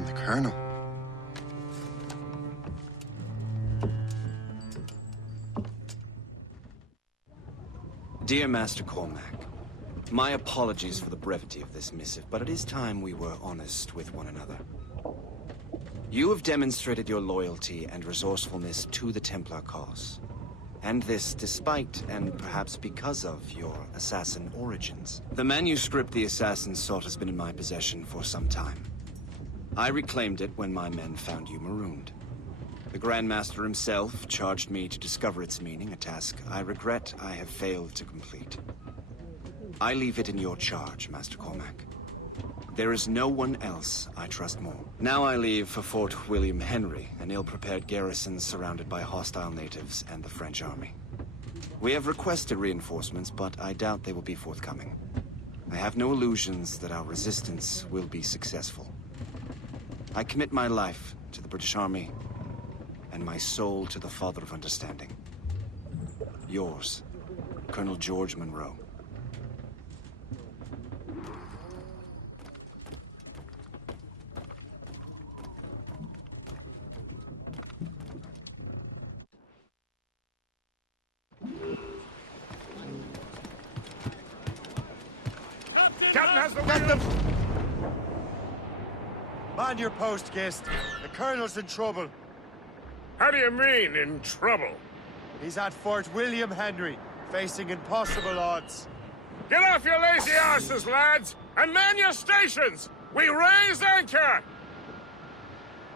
from the Colonel. Dear Master Cormac, my apologies for the brevity of this missive, but it is time we were honest with one another. You have demonstrated your loyalty and resourcefulness to the Templar cause. And this despite, and perhaps because of, your assassin origins. The manuscript the assassin sought has been in my possession for some time. I reclaimed it when my men found you marooned. The Grandmaster himself charged me to discover its meaning, a task I regret I have failed to complete. I leave it in your charge, Master Cormac. There is no one else I trust more. Now I leave for Fort William Henry, an ill-prepared garrison surrounded by hostile natives and the French army. We have requested reinforcements, but I doubt they will be forthcoming. I have no illusions that our resistance will be successful. I commit my life to the British Army, and my soul to the Father of Understanding. Yours, Colonel George Monroe. Captain has the Get them! Man your post, Gist. The Colonel's in trouble. How do you mean, in trouble? He's at Fort William Henry, facing impossible odds. Get off your lazy arses, lads, and man your stations! We raise anchor!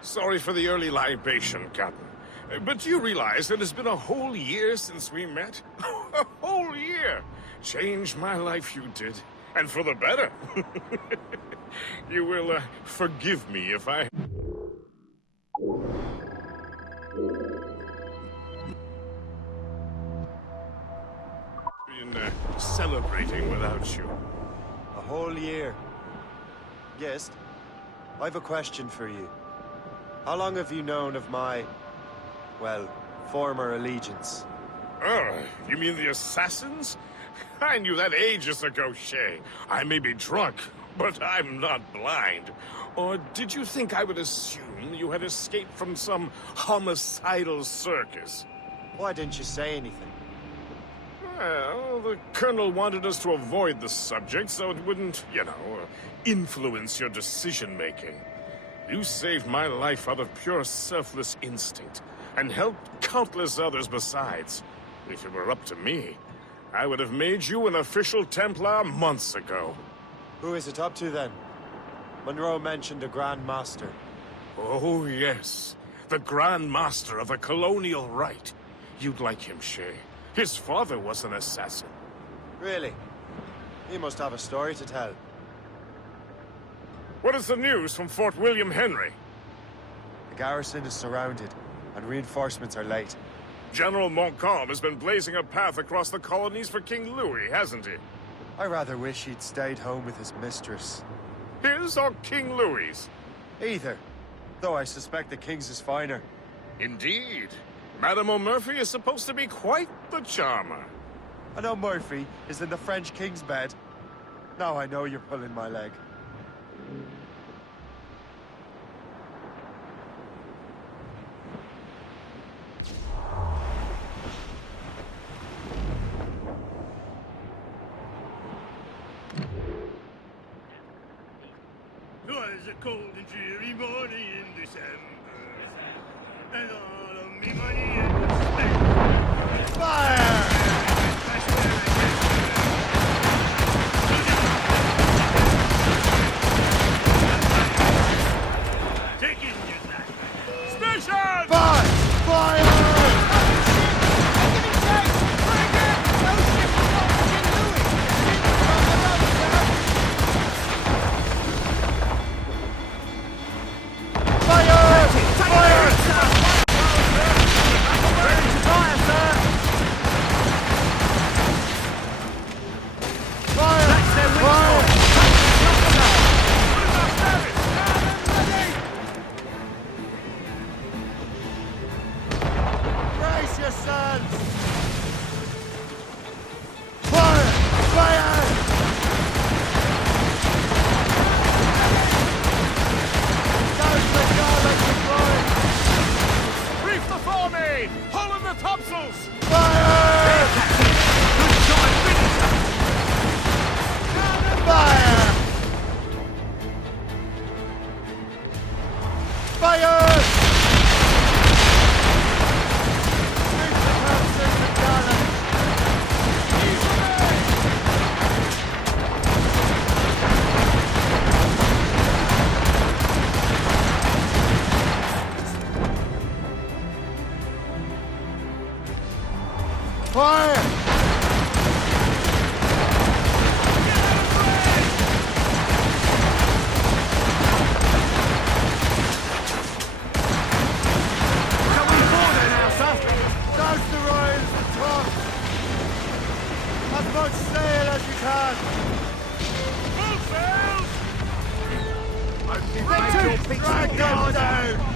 Sorry for the early libation, Captain. But you realize it has been a whole year since we met? A whole year! Changed my life, you did. And for the better. You will, forgive me if I... been, celebrating without you. A whole year. Gist, I've a question for you. How long have you known of my, well, former allegiance? Oh, you mean the assassins? I knew that ages ago, Shay. I may be drunk, but I'm not blind. Or did you think I would assume you had escaped from some homicidal circus? Why didn't you say anything? Well, the Colonel wanted us to avoid the subject so it wouldn't, influence your decision-making. You saved my life out of pure selfless instinct, and helped countless others besides. If it were up to me, I would have made you an official Templar months ago. Who is it up to, then? Monroe mentioned a Grandmaster. Oh, yes. The Grandmaster of the colonial rite. You'd like him, Shay. His father was an assassin. Really? He must have a story to tell. What is the news from Fort William Henry? The garrison is surrounded, and reinforcements are late. General Montcalm has been blazing a path across the colonies for King Louis, hasn't he? I rather wish he'd stayed home with his mistress. His or King Louis's? Either. Though I suspect the King's is finer. Indeed. Madame O'Murphy is supposed to be quite the charmer. I know Murphy is in the French King's bed. Now I know you're pulling my leg. Twas a cold and dreary morning in December, and all of me money it was spent. Fire! Taking you back. Station! Fire! Fire! sail as you can! Full sails! Drag them down!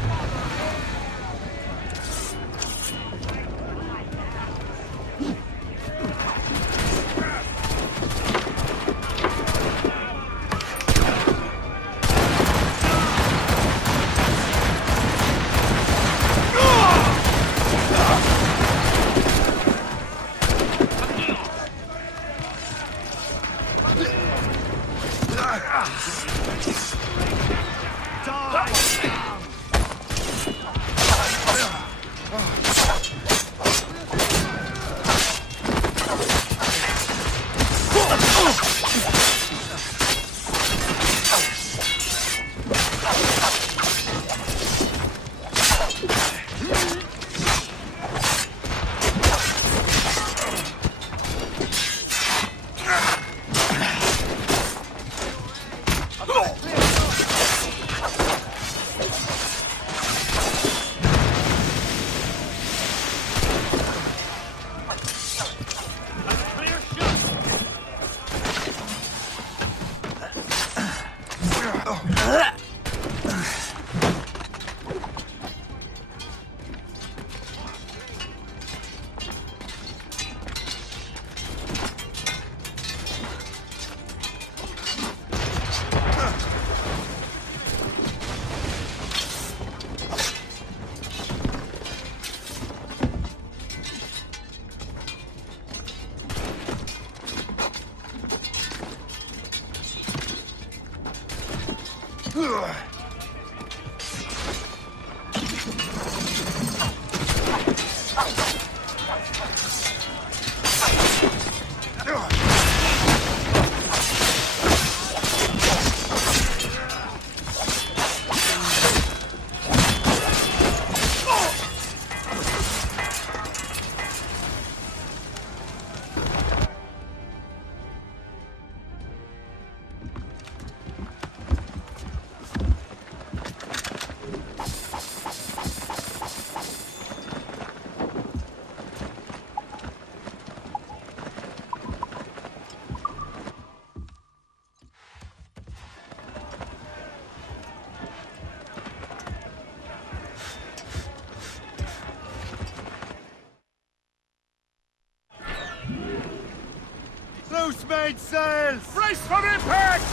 Loose mainsails! Brace for impact!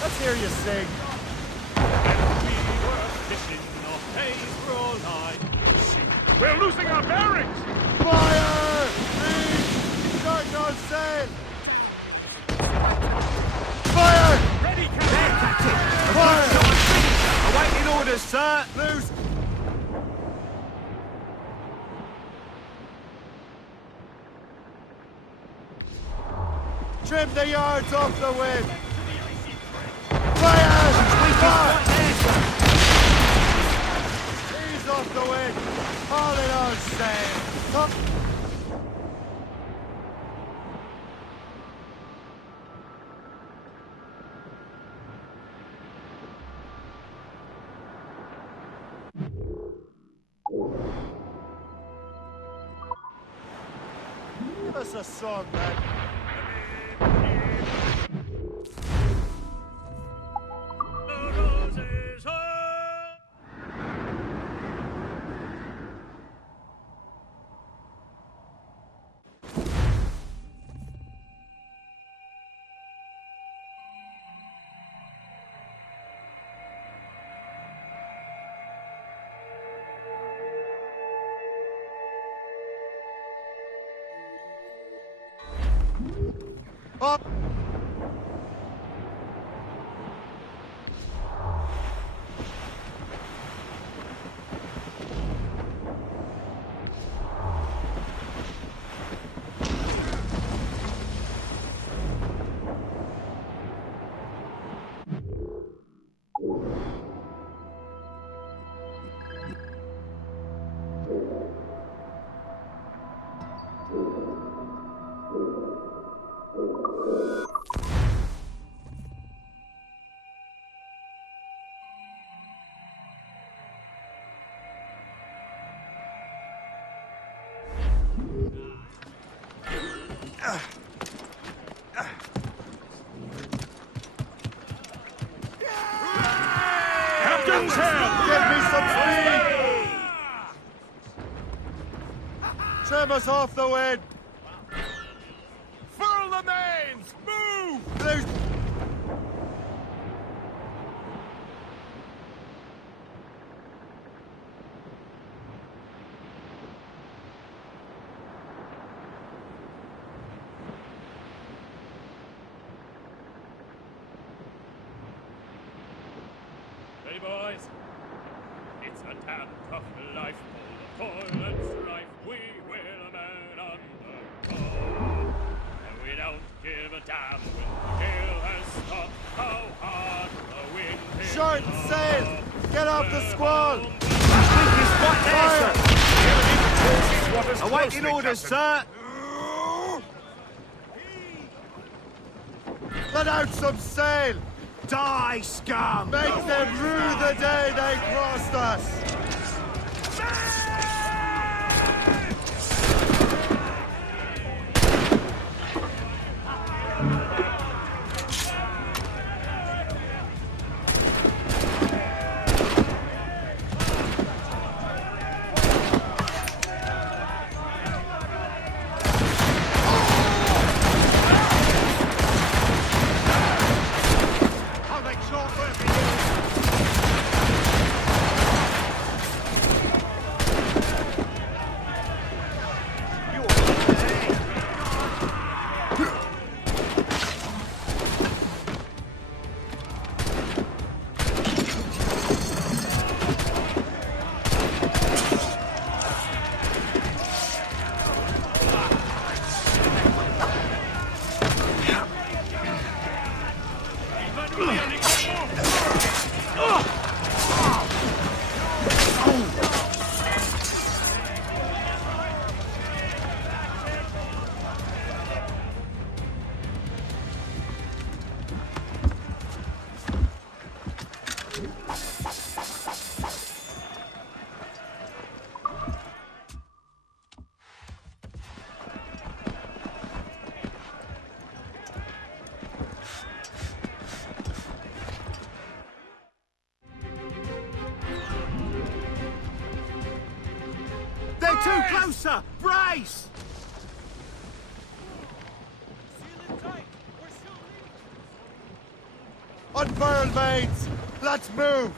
Let's hear you sing. We were fishing, our days were all night. We're losing our bearings! Fire! Please! Start on sail! Fire! Ready, Captain! Fire! Awaiting orders, sir! Loose! Trim the yards off the wind! Fire! Fire! Ease off the wind! Haul it on sail! Come. Give us a song, man. The roses are... Up! us off the wind! Furl the mains! Move! There's... Ready, boys? It's a damn tough life, full of toil and strife. We will a man undergo, and we don't give a damn when the gale has stopped. How hard the wind is. Short sail! Get off the squall! Fire! Awaiting orders, sir! Let out some sail! Die, scum! Make them rue the day they crossed us! They're too closer! Brace! Unfurl, mates! Let's move!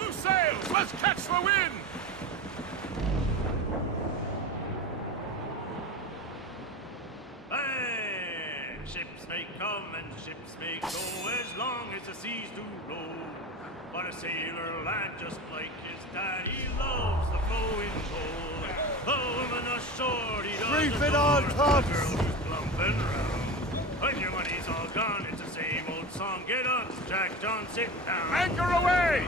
Loose sails! Let's catch the wind! Hey, ships may come and ships may go as long as the seas do roll. But a sailor lad just like his daddy loves the flowing gold. Oh, woman ashore, he does Reef the it all, girl tops! who's plumping round. When your money's all gone, it's the same old song. Get up, Jack John, sit down. Anchor away!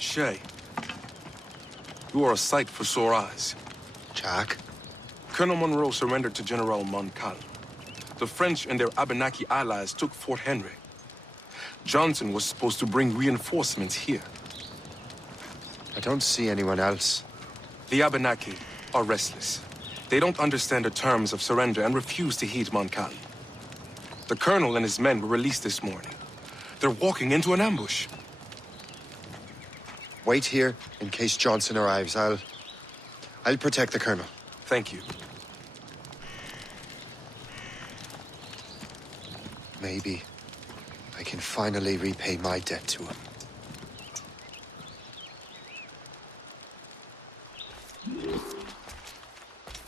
Shay, you are a sight for sore eyes. Jack? Colonel Monroe surrendered to General Montcalm. The French and their Abenaki allies took Fort Henry. Johnson was supposed to bring reinforcements here. I don't see anyone else. The Abenaki are restless. They don't understand the terms of surrender and refuse to heed Montcalm. The colonel and his men were released this morning. They're walking into an ambush. Wait here in case Johnson arrives. I'll protect the colonel. Thank you. Maybe I can finally repay my debt to him.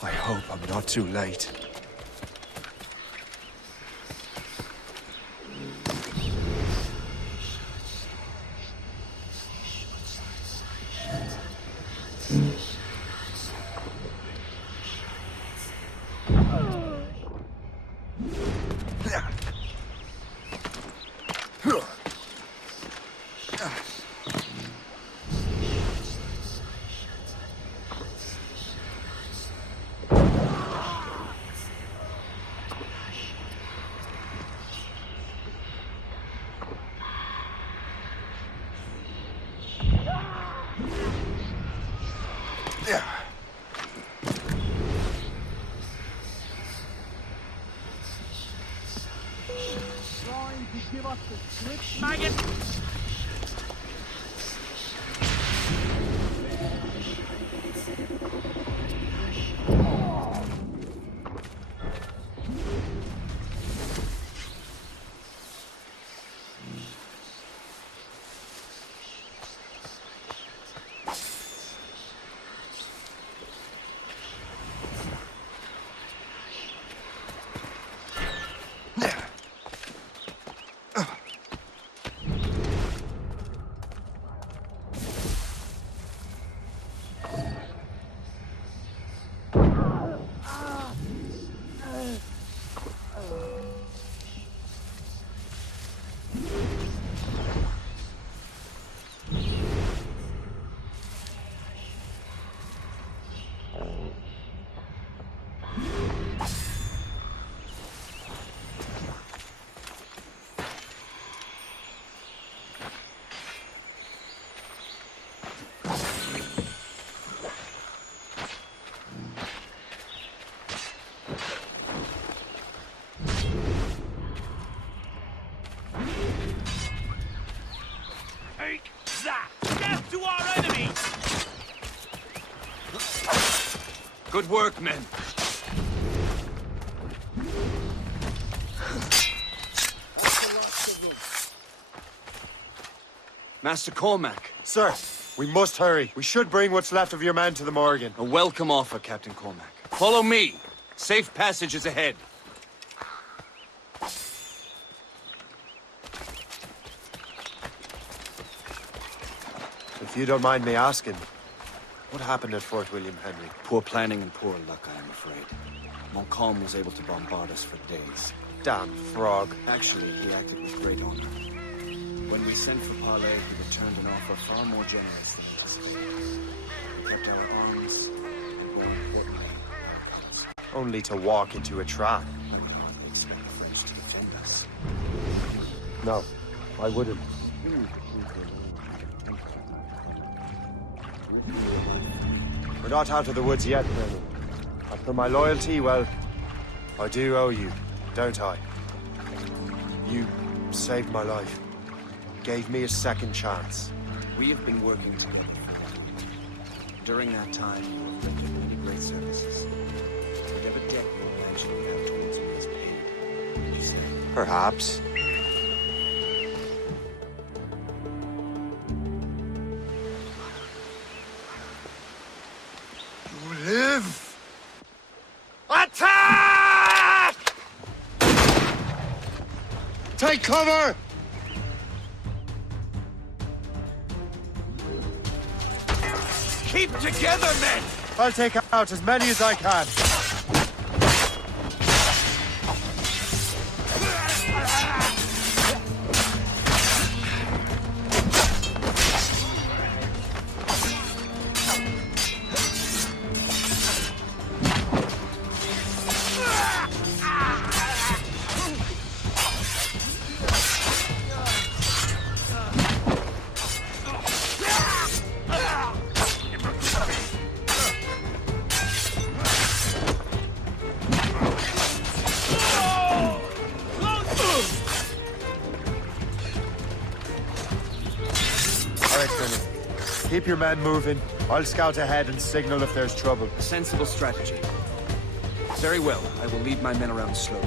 I hope I'm not too late. Maggot! Take that! Death to our enemies! Good work, men. Master Cormac. Sir, we must hurry. We should bring what's left of your men to the Morgan. A welcome offer, Captain Cormac. Follow me. Safe passage is ahead. If you don't mind me asking, what happened at Fort William Henry? Poor planning and poor luck, I am afraid. Montcalm was able to bombard us for days. Damn frog. Actually, he acted with great honor. When we sent for parley, he returned an offer far more generous than this. He kept our arms, and more importantly, our guns. Only to walk into a trap. I would hardly expect the French to defend us. No, I wouldn't. We're not out of the woods yet, Colonel. And for my loyalty, well, I do owe you, don't I? You saved my life. Gave me a second chance. We have been working together. During that time, you have rendered many great services. Whatever debt you imagine you have towards me is paid. Would you say? Perhaps. You live! Attack! Take cover! Keep together, men! I'll take out as many as I can. Keep your men moving. I'll scout ahead and signal if there's trouble. A sensible strategy. Very well. I will lead my men around slowly.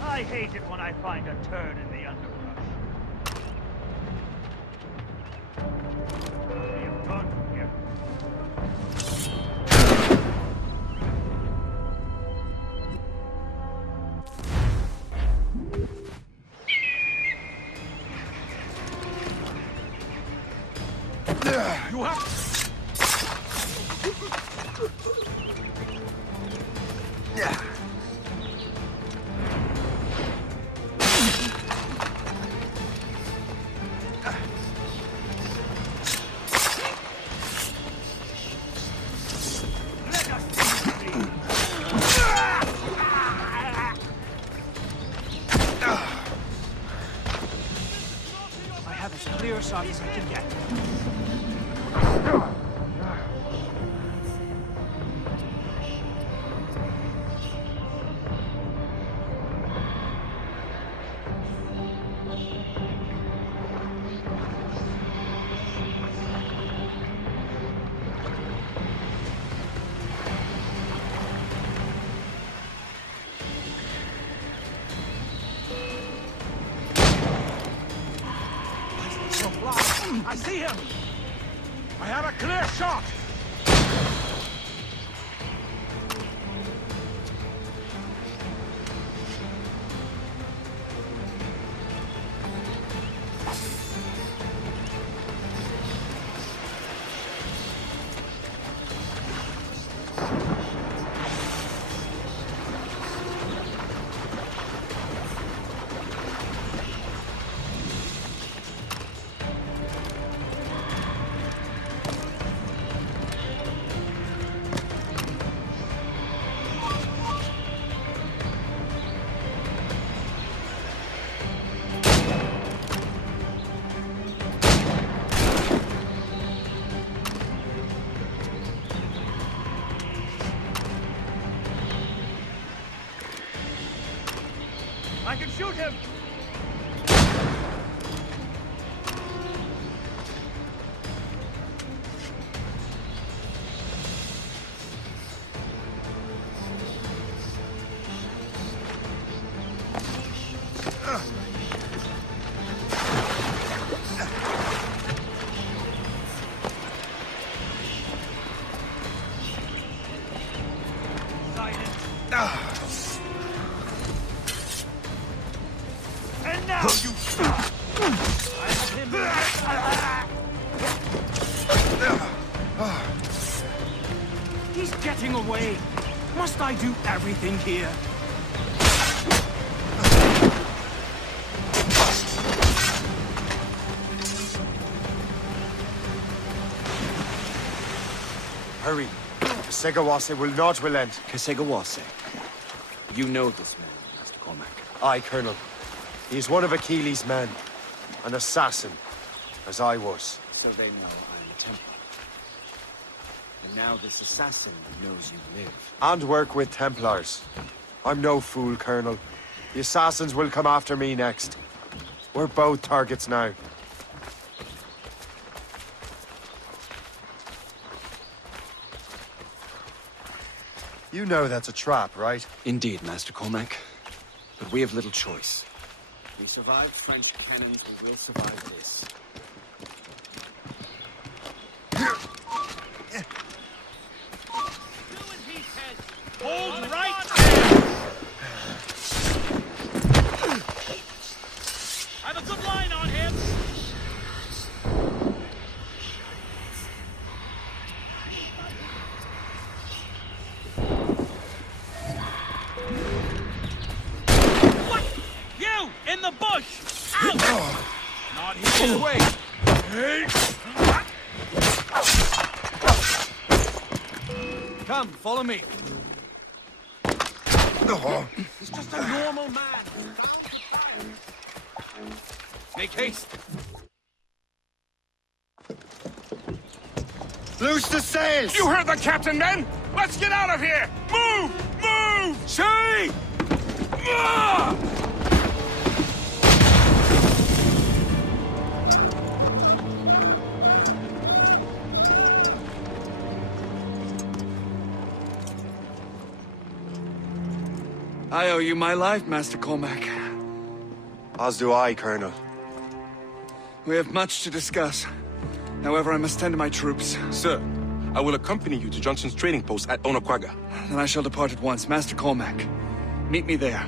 I hate it when I find a turd in the underbrush. What are you going from here? You have... I have as clear a shot as I can get. I see him! I have a clear shot! I can shoot him! And now you... I have him... He's getting away. Must I do everything here? Hurry. Segawase will not relent. Segawase. You know this man, Master Cormac. Aye, Colonel. He is one of Achilles' men. An assassin, as I was. So they know I'm a Templar. And now this assassin knows you live. And work with Templars. I'm no fool, Colonel. The assassins will come after me next. We're both targets now. You know that's a trap, right? Indeed, Master Cormac. But we have little choice. We survived French cannons, we will survive this. Hold right! I have a good line on him! What? You! In the bush! Out! Not here! Wait! Come, follow me. He's just a normal man. Make haste. Loose the sails! You heard the captain, men! Let's get out of here! Move! Move! Shay! Ah! I owe you my life, Master Cormac. As do I, Colonel. We have much to discuss. However, I must tend to my troops. Sir, I will accompany you to Johnson's trading post at Onokwaga. Then I shall depart at once. Master Cormac, meet me there.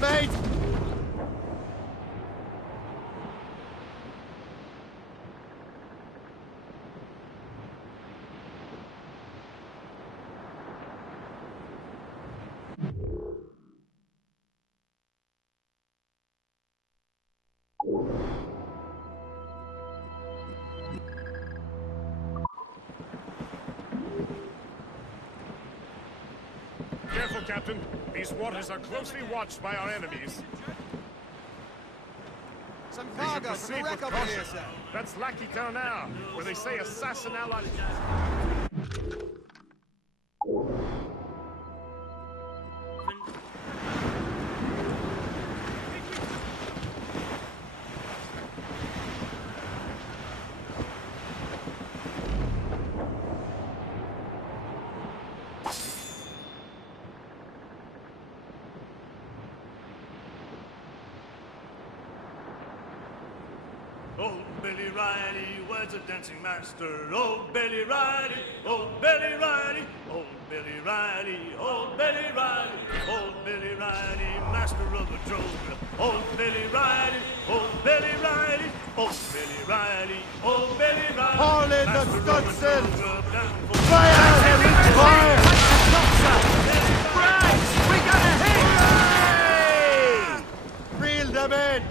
Mate! Careful, Captain. These waters are closely watched by our enemies. Some We should proceed with caution. That's Lackey Town now, where they say assassin ally... Oh, Billy Riley was a dancing master. Oh, Billy Riley, oh, Billy Riley, oh, Billy Riley, oh, Billy Riley, oh, Billy Riley, master of the drove. Oh, Billy Riley, oh, Billy Riley, oh, Billy Riley, oh, Billy Riley. Haul in the master of the stunsail! drove down for- Fire! Fire! Right! We gotta hit! Reel them in!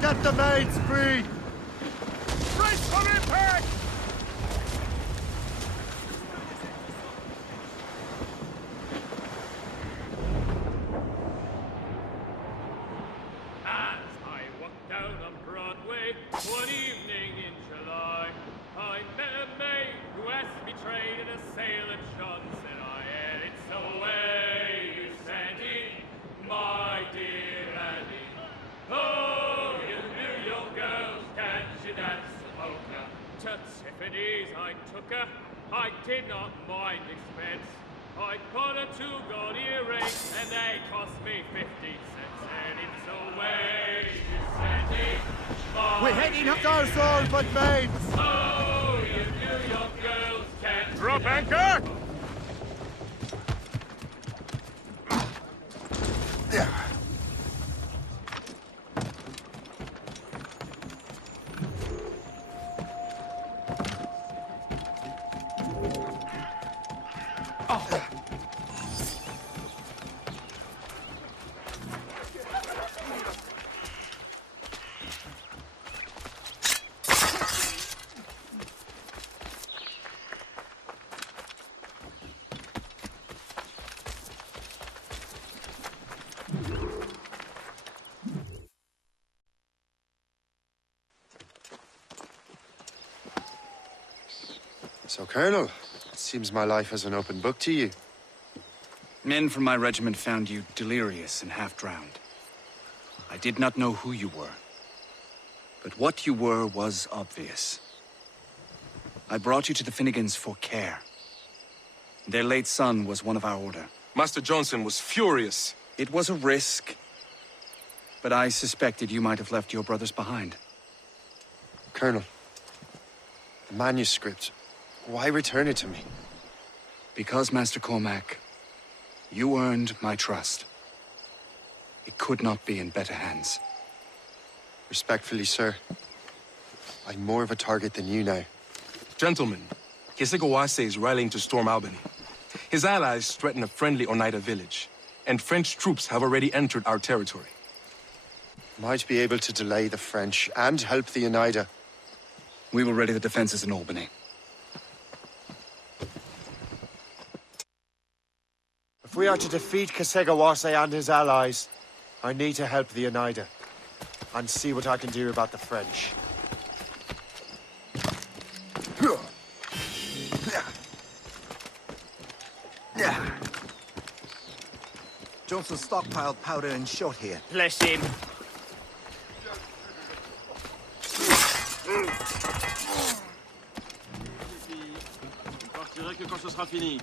Get the mates free! Brace for impact! it is I took her. I did not mind expense. I put her to God earrings, and they cost me 50 cents. And it's away descending. We're heading up our soul, but mates! Oh, you New York girls can Drop anchor! So, Colonel, it seems my life is an open book to you. Men from my regiment found you delirious and half-drowned. I did not know who you were. But what you were was obvious. I brought you to the Finnegans for care. Their late son was one of our order. Master Johnson was furious. It was a risk, but I suspected you might have left your brothers behind. Colonel, the manuscript, why return it to me? Because, Master Cormac, you earned my trust. It could not be in better hands. Respectfully, sir, I'm more of a target than you now. Gentlemen, Kesegawase is rallying to storm Albany. His allies threaten a friendly Oneida village, and French troops have already entered our territory. Might be able to delay the French and help the Oneida. We will ready the defenses in Albany. If we are to defeat Kesegawase and his allies, I need to help the Oneida and see what I can do about the French. Johnson stockpiled powder and shot here. Bless him. Je partirai que quand ce sera fini.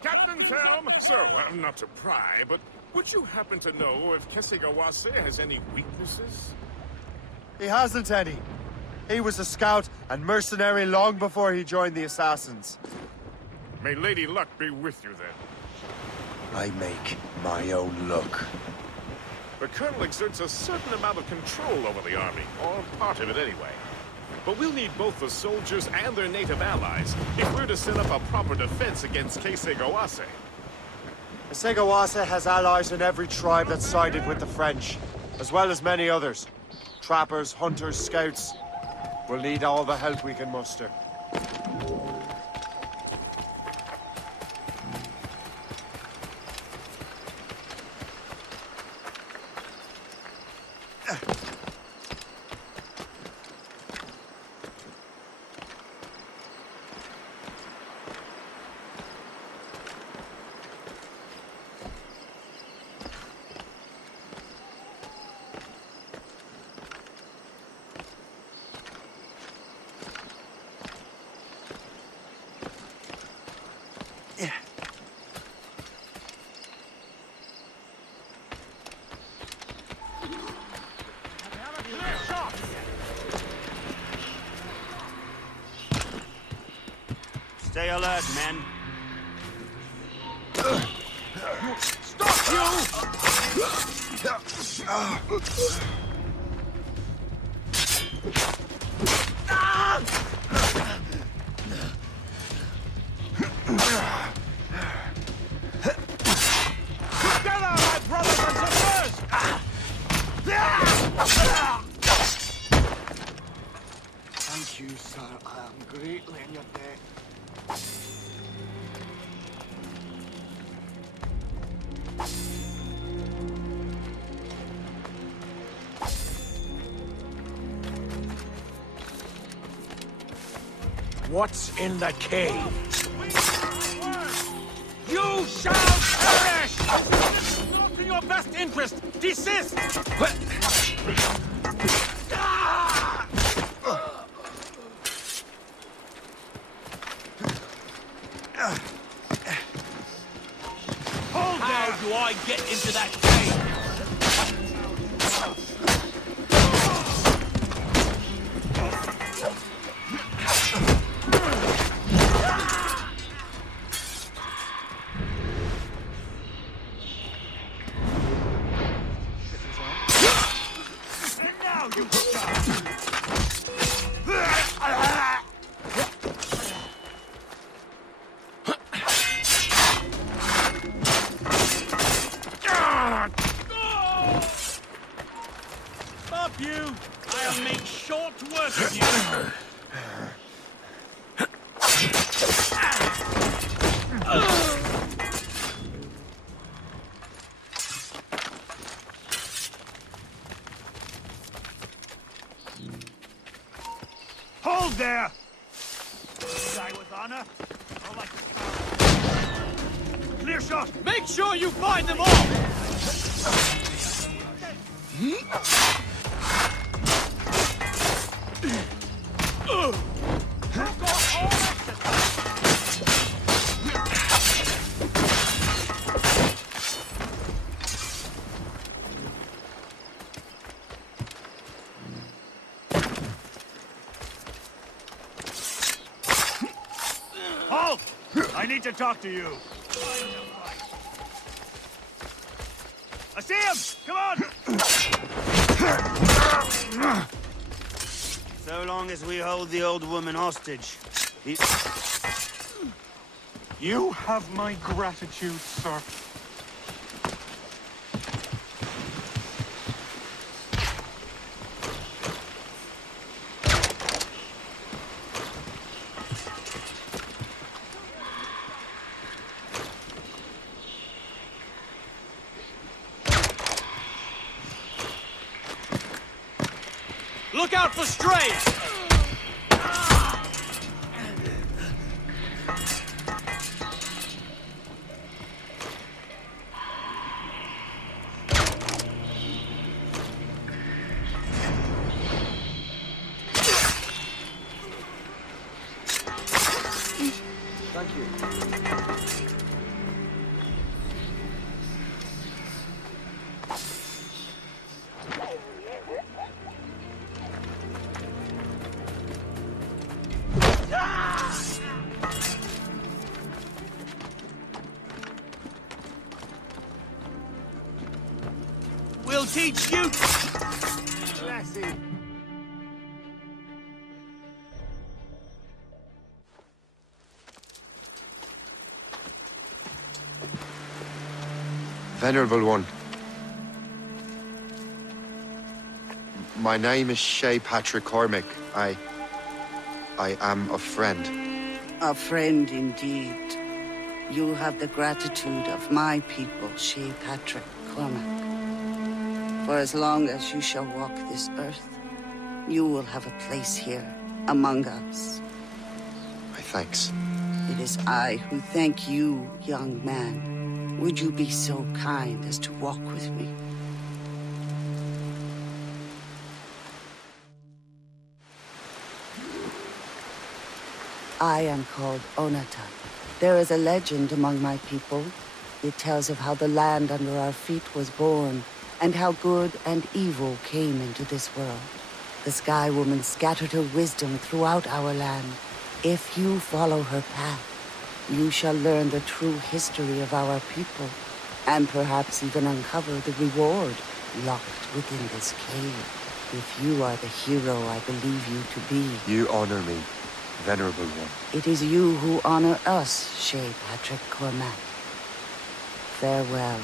Captain's helm! So, not to pry, but would you happen to know if Kesegawase has any weaknesses? He hasn't any. He was a scout and mercenary long before he joined the Assassins. May Lady Luck be with you then. I make my own luck. The Colonel exerts a certain amount of control over the army, or part of it anyway. But we'll need both the soldiers and their native allies if we're to set up a proper defense against Kesegawase. Kesegawase has allies in every tribe that sided with the French, as well as many others. Trappers, hunters, scouts. We'll need all the help we can muster. Stay alert, men. Together, my brothers and sisters! Thank you, sir. I am greatly in your debt. What's in the cave? You shall perish! It's not in your best interest! Desist! How do I get into that cave? Hold there! Die with honor, or like a coward? Clear shot! Make sure you find them all! Halt! I need to talk to you. I see him! Come on! So long as we hold the old woman hostage. You have my gratitude, sir. Look out for strays! Thank you. We'll teach you! Lassie. Venerable one. My name is Shay Patrick Cormac. I am a friend. A friend indeed. You have the gratitude of my people, Shay Patrick Cormac. For as long as you shall walk this earth, you will have a place here, among us. My thanks. It is I who thank you, young man. Would you be so kind as to walk with me? I am called Onata. There is a legend among my people. It tells of how the land under our feet was born, and how good and evil came into this world. The Sky Woman scattered her wisdom throughout our land. If you follow her path, you shall learn the true history of our people, and perhaps even uncover the reward locked within this cave. If you are the hero I believe you to be. You honor me, Venerable one. It is you who honor us, Shay Patrick Cormac. Farewell.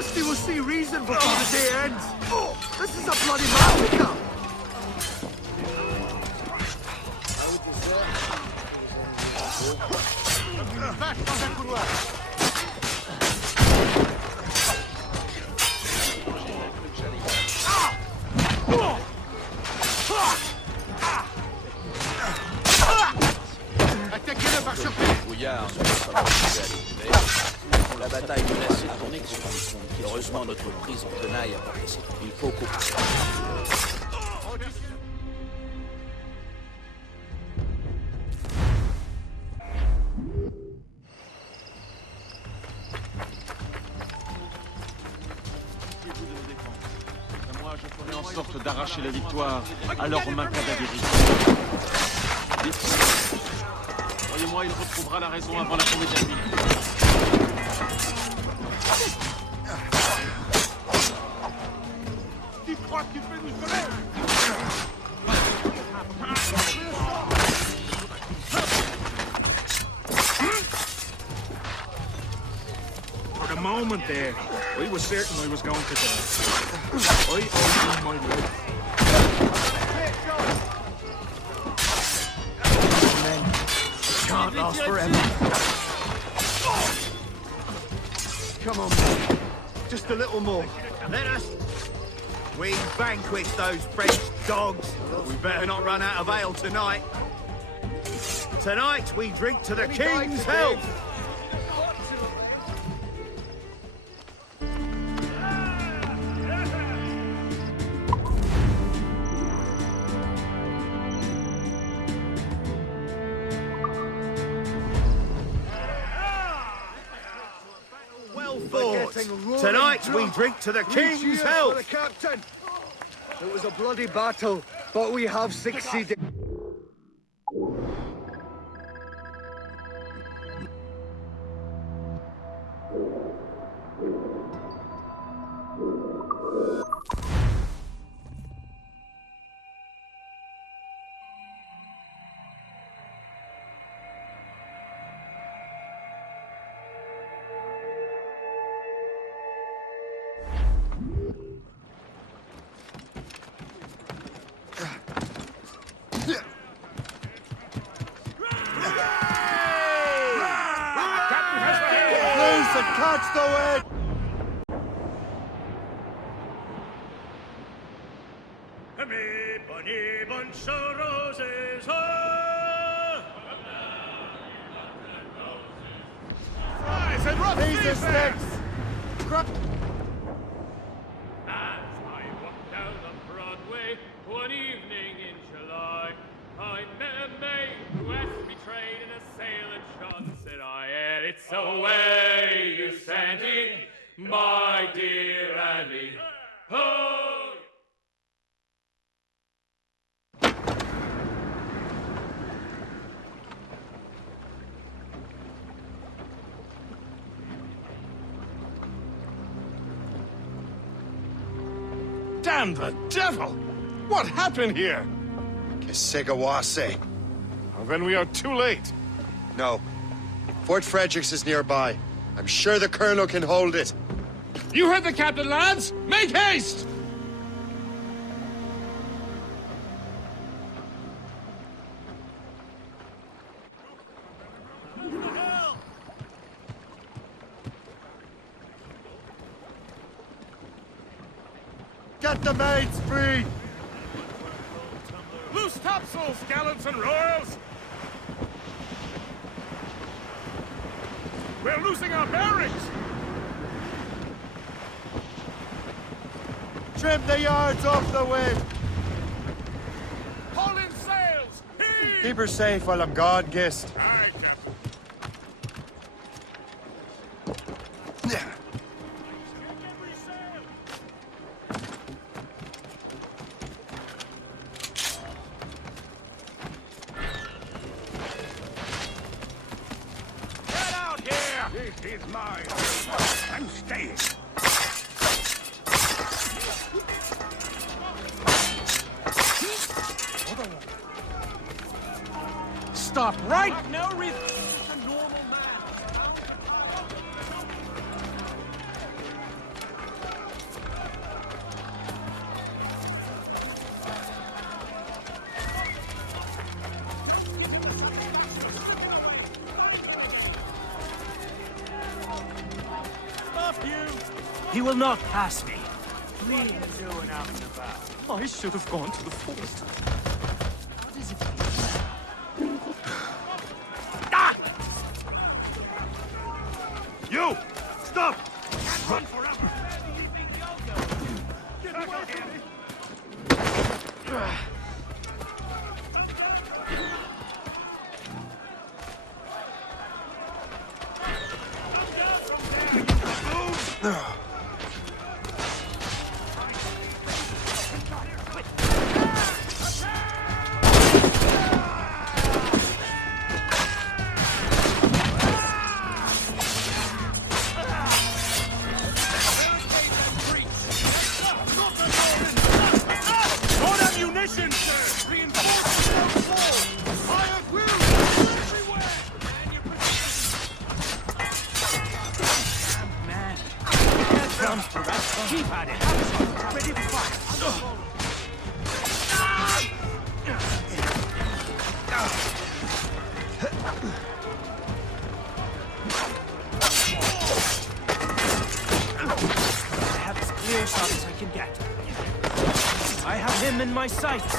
Anticosti will see reason before the day ends. This is a bloody massacre. La bataille menace de tourner sur un compte. Heureusement, notre prise en tenaille a pas passé. Il faut qu'on... Moi, je ferai en sorte d'arracher la victoire à leurs mains cadavériques. Croyez-moi, il retrouvera la raison avant la tombée de la nuit. Tu crois que tu peux nous sauver? For the moment there, we were certain I was going to die. I owe you my life. Can't last forever. Come on, man. Just a little more. Let us... We vanquish those French dogs. We better not run out of ale tonight. Tonight, we drink to the King's health. Tonight we drink to the King's health! Captain! It was a bloody battle, but we have succeeded. Catch the wind! Fries and roast These are sticks! As I walked down the Broadway one evening in July, I met a maid who asked me trade in a sail and shone. Said I, and it's away you sending, my dear Annie. Oh! Damn the devil! What happened here? Kesigawase. Well, then we are too late. No. Fort Fredericks is nearby. I'm sure the Colonel can hold it. You heard the captain, lads! Make haste! Get the maids free! Loose topsails, gallants and royals! We're losing our bearings! Trim the yards off the wind! Haul in sails! Heave! Keep her safe while I'm gone, Gist. Aye, Captain. Get out here! This is mine. I'm staying. Stop right now! He will not pass me. Leave doing out and about. I should have gone to the forest. What is it? Ah! You! Stop! Can't run forever! Where do you think you'll go? Get back here! My sights.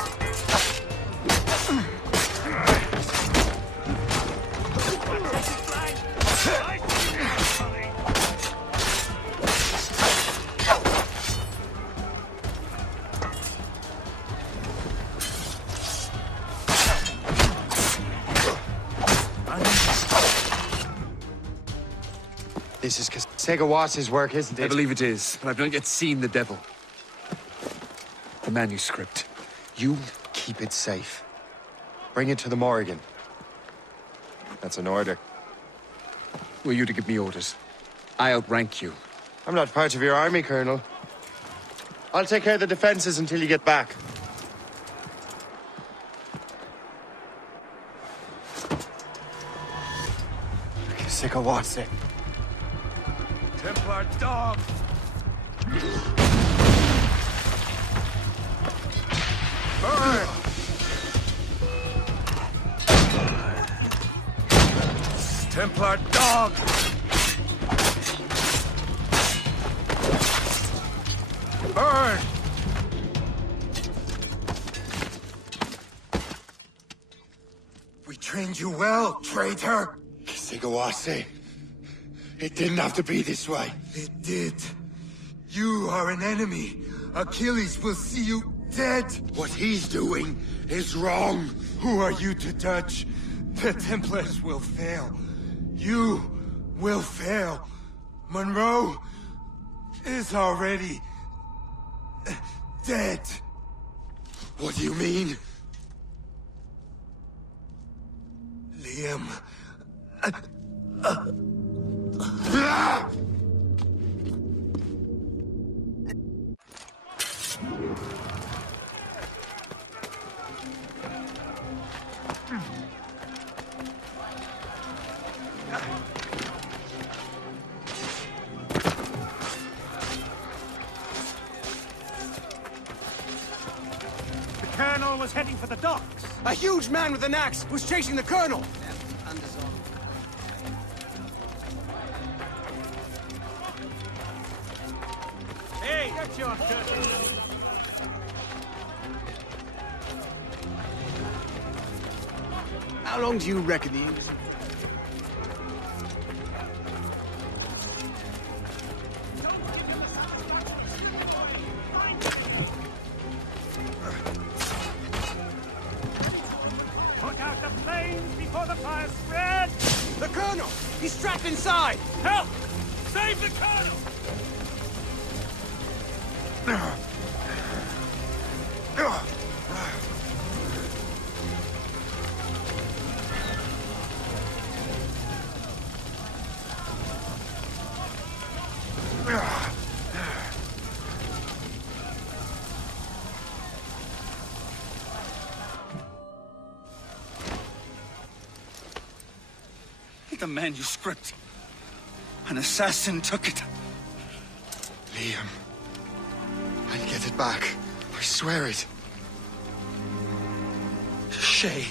This is Segawas's work, isn't it? I believe it is, but I've not yet seen the devil. The manuscript. You keep it safe. Bring it to the Morrigan. That's an order. Who are you to give me orders? I outrank you. I'm not part of your army, Colonel. I'll take care of the defenses until you get back. Segawase. Templar dog! Burn! Templar dog! Burn! We trained you well, traitor! Segawase. It didn't have to be this way. It did. You are an enemy. Achilles will see you dead. What he's doing is wrong. Who are you to judge? The Templars will fail. You will fail. Monroe is already dead. What do you mean? Liam. The Colonel was heading for the docks. A huge man with an axe was chasing the Colonel. Hey, get your Colonel. How long do you reckon he is? Put out the flames before the fire spreads! The Colonel! He's trapped inside! Help! Save the Colonel! The manuscript. An assassin took it. Liam. I'll get it back. I swear it. Shay.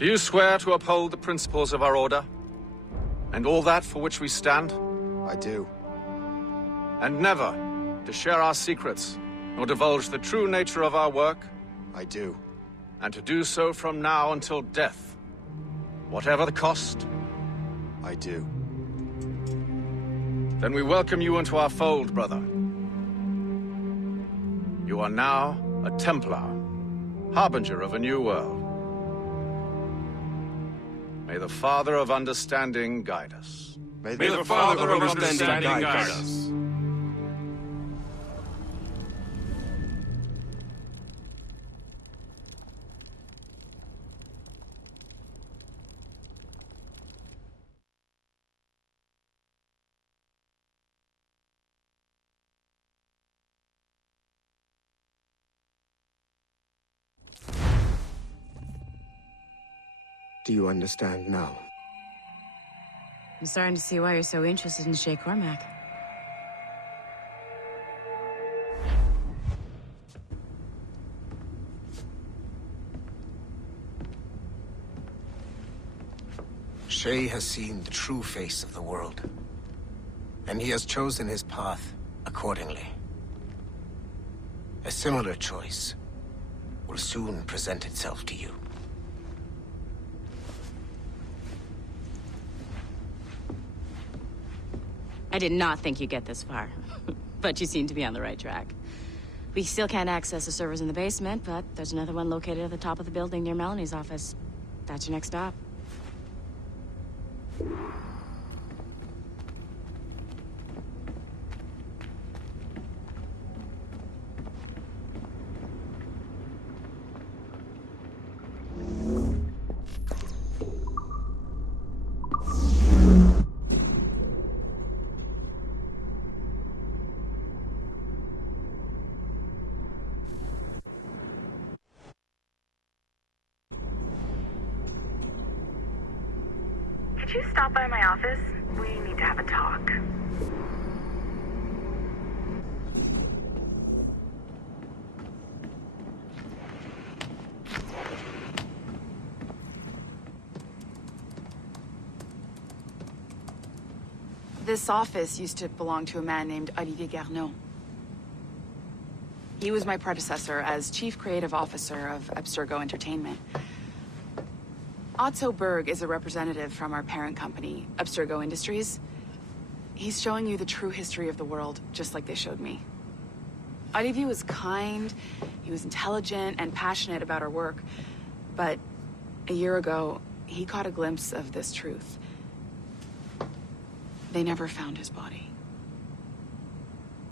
Do you swear to uphold the principles of our order? And all that for which we stand? I do. And never to share our secrets, nor divulge the true nature of our work? I do. And to do so from now until death, whatever the cost? I do. Then we welcome you into our fold, brother. You are now a Templar, harbinger of a new world. May the Father of Understanding guide us. May the Father of Understanding guide us. Do you understand now? I'm starting to see why you're so interested in Shay Cormac. Shay has seen the true face of the world, and he has chosen his path accordingly. A similar choice will soon present itself to you. I did not think you'd get this far, but you seem to be on the right track. We still can't access the servers in the basement, but there's another one located at the top of the building near Melanie's office. That's your next stop. Could you stop by my office? We need to have a talk. This office used to belong to a man named Olivier Garneau. He was my predecessor as Chief Creative Officer of Abstergo Entertainment. Otto Berg is a representative from our parent company, Abstergo Industries. He's showing you the true history of the world, just like they showed me. Olivier was kind, he was intelligent and passionate about our work, but a year ago, he caught a glimpse of this truth. They never found his body.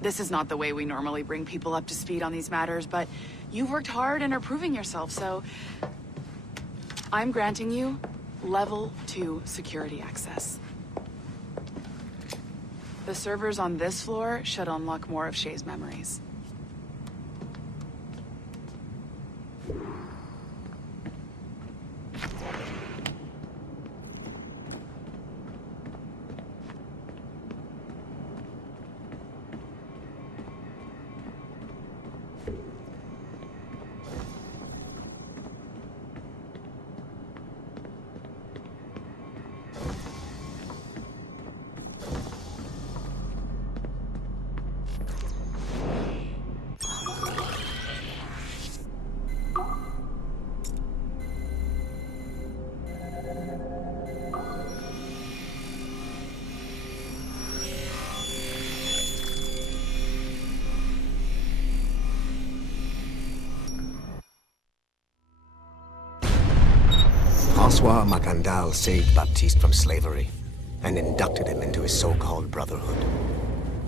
This is not the way we normally bring people up to speed on these matters, but you've worked hard and are proving yourself, so I'm granting you level 2 security access. The servers on this floor should unlock more of Shay's memories. François Macandal saved Baptiste from slavery and inducted him into his so-called brotherhood.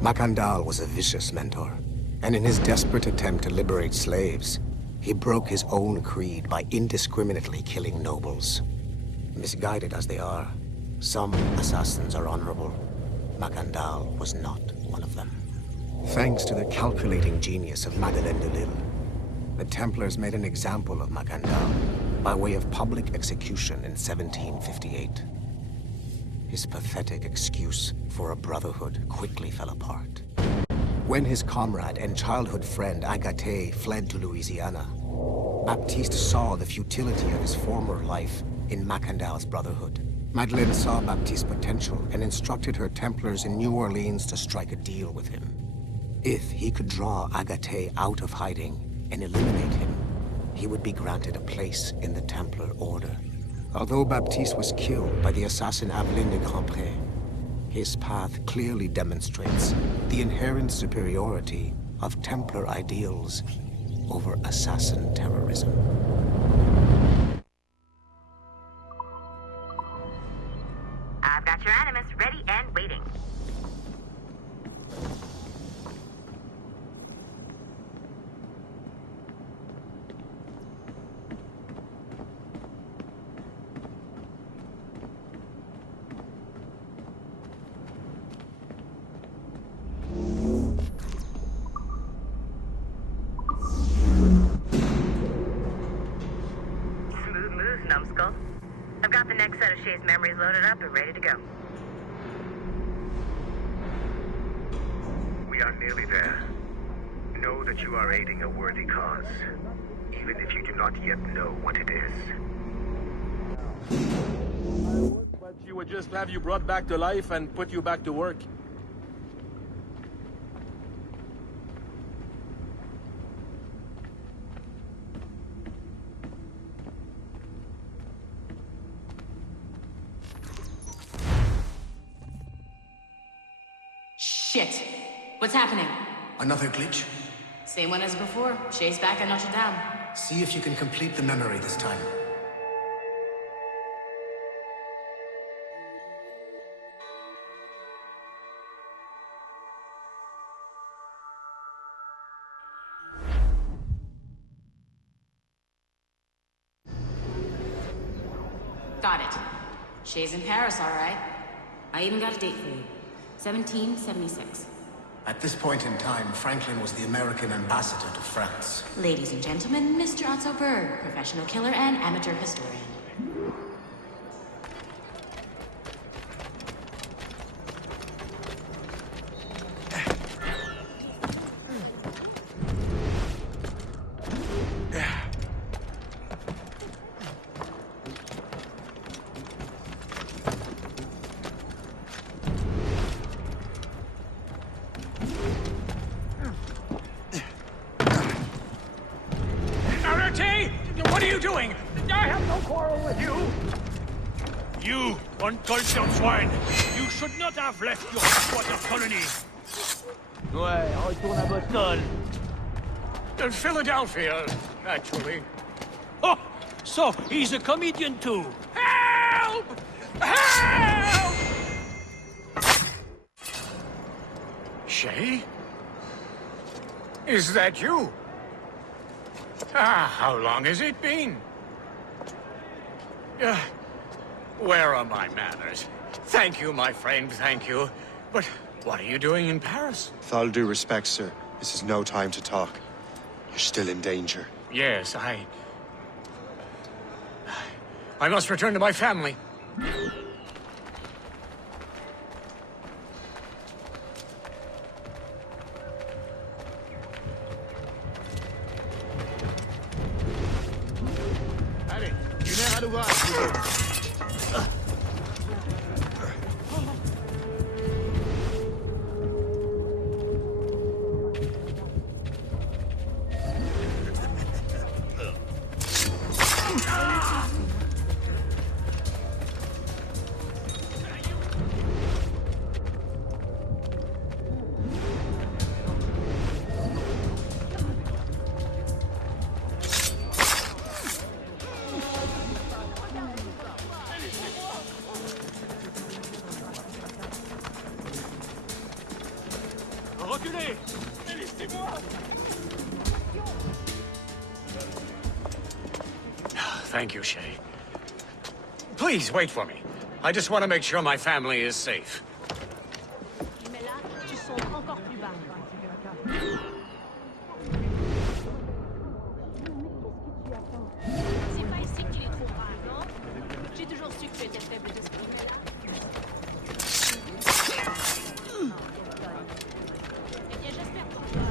Macandal was a vicious mentor, and in his desperate attempt to liberate slaves, he broke his own creed by indiscriminately killing nobles. Misguided as they are, some assassins are honorable. Macandal was not one of them. Thanks to the calculating genius of Madeleine de Lille, the Templars made an example of Macandal by way of public execution in 1758. His pathetic excuse for a brotherhood quickly fell apart. When his comrade and childhood friend Agathe fled to Louisiana, Baptiste saw the futility of his former life in Macandal's Brotherhood. Madeleine saw Baptiste's potential and instructed her Templars in New Orleans to strike a deal with him. If he could draw Agathe out of hiding and eliminate him, he would be granted a place in the Templar Order. Although Baptiste was killed by the assassin Aveline de Grandpré, his path clearly demonstrates the inherent superiority of Templar ideals over assassin terrorism. I've got your animus ready and waiting. Smooth moves, numbskull. I've got the next set of Shay's memories loaded up and ready to go. We are nearly there. Know that you are aiding a worthy cause, even if you do not yet know what it is. But she would just have you brought back to life and put you back to work. Shit. What's happening? Another glitch? Same one as before. Shay's back at Notre Dame. See if you can complete the memory this time. Got it. Shay's in Paris, all right. I even got a date for you. 1776. At this point in time, Franklin was the American ambassador to France. Ladies and gentlemen, Mr. Otto Berg, professional killer and amateur historian. What are you doing? I have no quarrel with you. You, uncultured swine! You should not have left your squatter colony. Ouais, retourne à Boston. Philadelphia, actually. Oh, so he's a comedian too. Help! Help! Shay? Is that you? How long has it been? Where are my manners? Thank you, my friend, thank you. But what are you doing in Paris? With all due respect, sir, this is no time to talk. You're still in danger. Yes, I must return to my family. Allez, une heure à l'ouvrage. Reculez! Thank you, Shay. Please, wait for me. I just want to make sure my family is safe. Mais là, tu sens encore plus bas. C'est pas ici que tu les trouveras, non? J'ai toujours su que tu étais faible d'esprit, mais là... Eh bien, j'espère pour toi.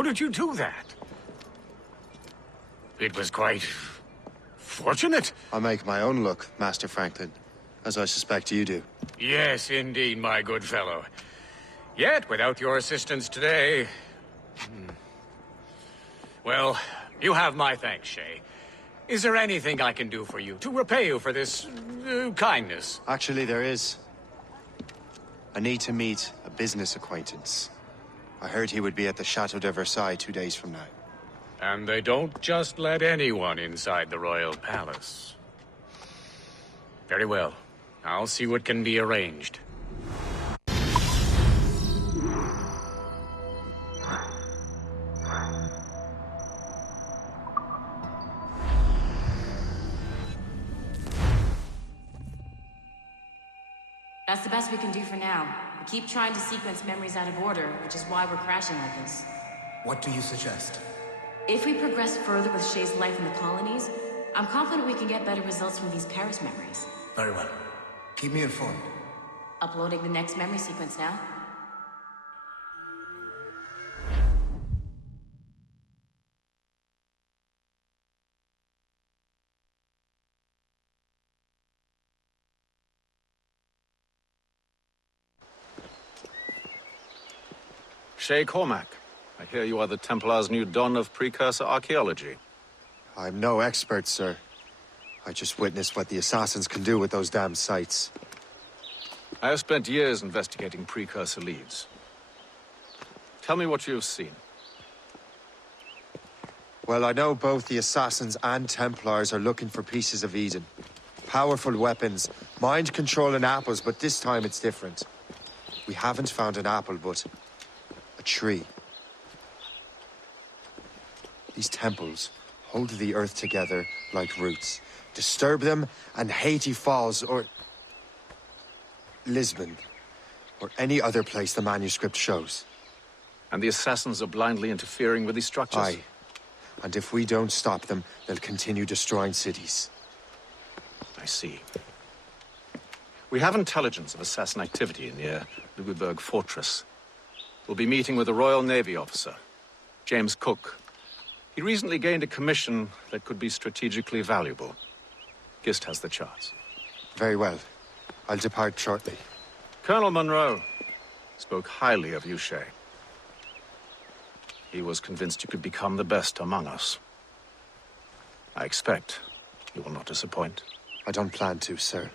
How did you do that? It was quite... fortunate. I make my own luck, Master Franklin, as I suspect you do. Yes, indeed, my good fellow. Yet, without your assistance today... Well, you have my thanks, Shay. Is there anything I can do for you, to repay you for this... kindness? Actually, there is. I need to meet a business acquaintance. I heard he would be at the Chateau de Versailles 2 days from now. And they don't just let anyone inside the royal palace. Very well. I'll see what can be arranged. That's the best we can do for now. We keep trying to sequence memories out of order, which is why we're crashing like this. What do you suggest? If we progress further with Shay's life in the colonies, I'm confident we can get better results from these Paris memories. Very well. Keep me informed. Uploading the next memory sequence now. Shay Cormac, I hear you are the Templars' new don of precursor archaeology. I'm no expert, sir. I just witnessed what the assassins can do with those damn sites. I have spent years investigating precursor leads. Tell me what you have seen. Well, I know both the assassins and Templars are looking for pieces of Eden. Powerful weapons, mind-controlling apples, but this time it's different. We haven't found an apple, but a tree. These temples hold the earth together like roots. Disturb them, and Haiti falls, or Lisbon, or any other place the manuscript shows. And the assassins are blindly interfering with these structures? Aye. And if we don't stop them, they'll continue destroying cities. I see. We have intelligence of assassin activity near Louisburg Fortress. We'll be meeting with a Royal Navy officer, James Cook. He recently gained a commission that could be strategically valuable. Gist has the charts. Very well. I'll depart shortly. Colonel Monroe spoke highly of you, Shay. He was convinced you could become the best among us. I expect you will not disappoint. I don't plan to, sir.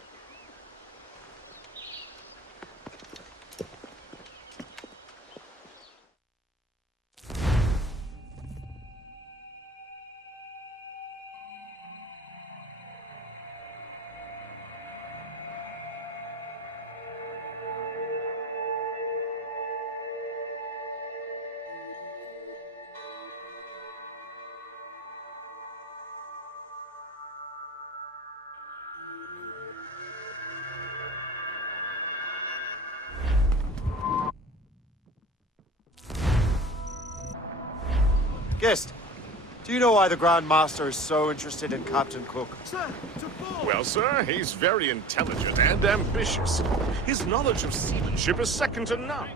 Gist, do you know why the Grandmaster is so interested in Captain Cook? Sir, well, sir, he's very intelligent and ambitious. His knowledge of seamanship is second to none.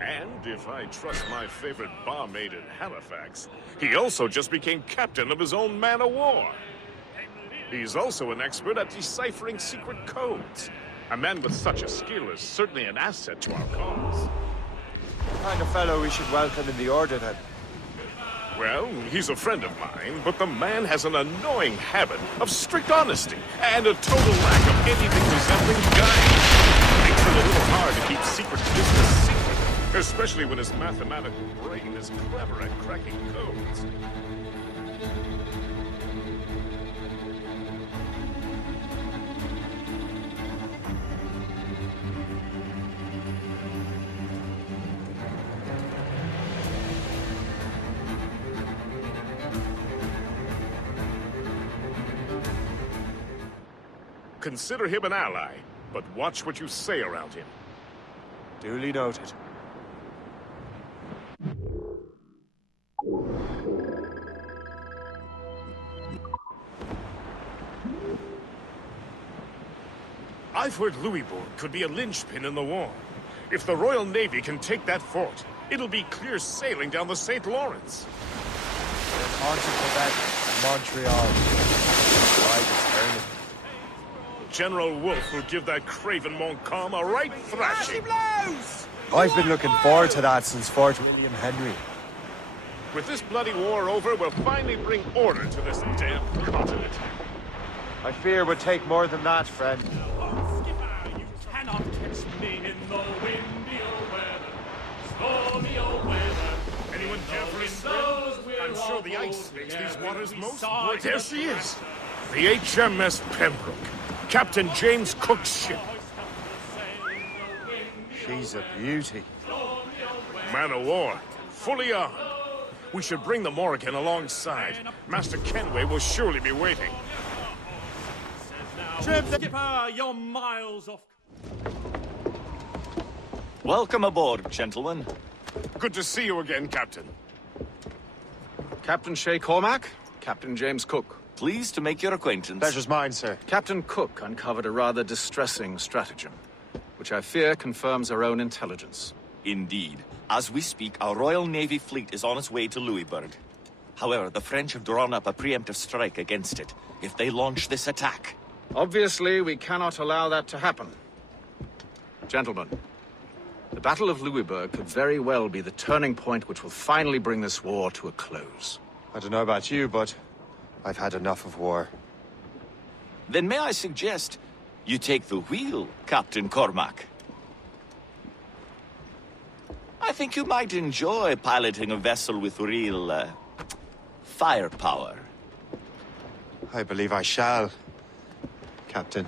And if I trust my favorite barmaid in Halifax, he also just became captain of his own man-of-war. He's also an expert at deciphering secret codes. A man with such a skill is certainly an asset to our cause. The kind of fellow we should welcome in the Order, then. Well, he's a friend of mine, but the man has an annoying habit of strict honesty and a total lack of anything resembling guile. Makes it a little hard to keep secret business secret, especially when his mathematical brain is clever at cracking codes. Consider him an ally, but watch what you say around him. Duly noted. I've heard Louisburg could be a linchpin in the war. If the Royal Navy can take that fort, It'll be clear sailing down the St. Lawrence. On to Quebec and Montreal. Tide is turning. General Wolfe will give that craven Montcalm a right thrashing. I've been looking forward to that since Fort William Henry. With this bloody war over, we'll finally bring order to this damn continent. I fear it would take more than that, friend. You cannot catch me in the windy old weather, stormy old weather. Anyone care for a swim? I'm sure the ice makes these waters most great. There she is, the HMS Pembroke, Captain James Cook's ship. She's a beauty. Man of war, fully armed. We should bring the Morrigan alongside. Master Kenway will surely be waiting. Skipper, you're miles off. Welcome aboard, gentlemen. Good to see you again, Captain. Captain Shay Cormac, Captain James Cook. Pleased to make your acquaintance. Pleasure's mine, sir. Captain Cook uncovered a rather distressing stratagem, which I fear confirms our own intelligence. Indeed. As we speak, our Royal Navy fleet is on its way to Louisburg. However, the French have drawn up a preemptive strike against it if they launch this attack. Obviously, we cannot allow that to happen. Gentlemen, the Battle of Louisburg could very well be the turning point which will finally bring this war to a close. I don't know about you, but I've had enough of war. Then may I suggest you take the wheel, Captain Cormac? I think you might enjoy piloting a vessel with real, firepower. I believe I shall, Captain.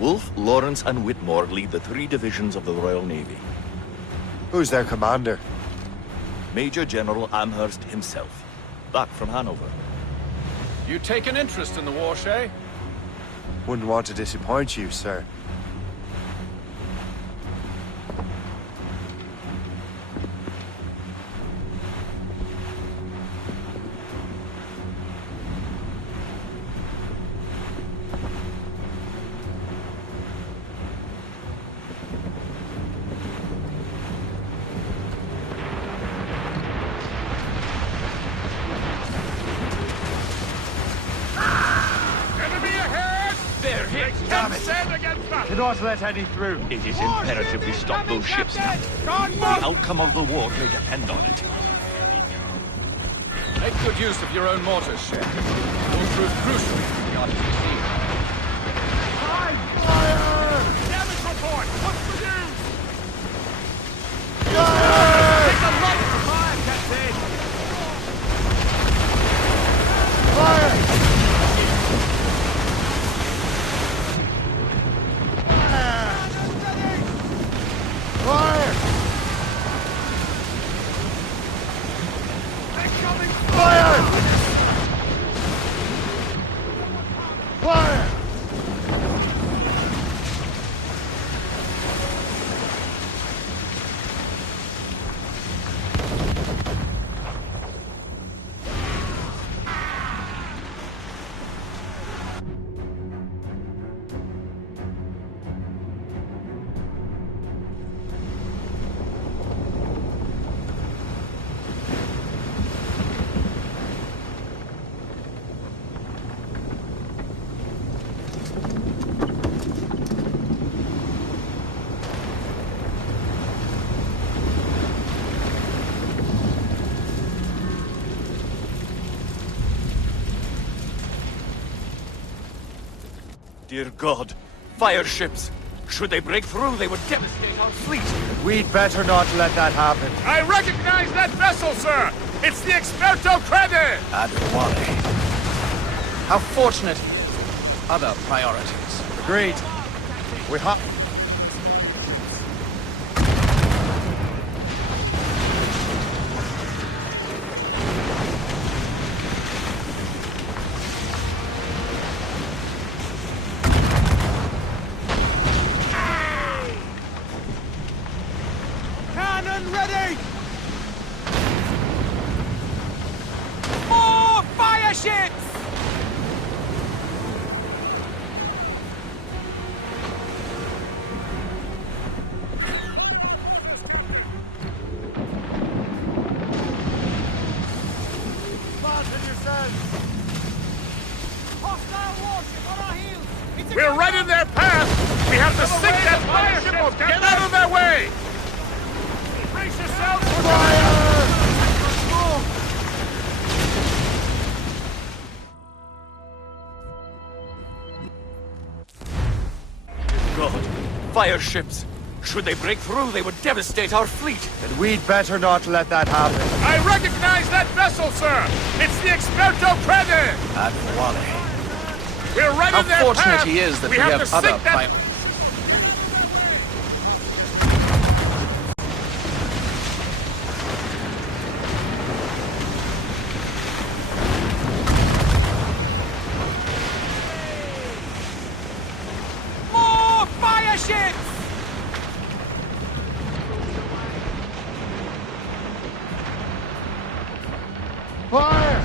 Wolfe, Lawrence, and Whitmore lead the 3 divisions of the Royal Navy. Who's their commander? Major General Amherst himself, back from Hanover. You take an interest in the war, Shay? Wouldn't want to disappoint you, sir. Do not let any through. It is imperative we stop those ships now. The outcome of the war may depend on it. Make good use of your own mortars, Shay. Will prove crucial if the odds succeed. Fire! Damage report! What's the news? Take the light for fire, Captain! Fire! Fire! Fire! Fire! Dear God, fire ships! Should they break through, they would devastate our fleet. We'd better not let that happen. I recognize that vessel, sir! It's the Experto Crede! Adewale. How fortunate. Other priorities. Agreed. We hop. Cannon ready! More fire ships! We're right in their path! We have to sink that fire ship! Get out of their way! Brace yourselves for fire! God, fire ships. Should they break through, they would devastate our fleet. And we'd better not let that happen. I recognize that vessel, sir! It's the Experto Crede! Adewale. We're right in their How fortunate path. he is that we have have to other sink that... More fire ships! Fire!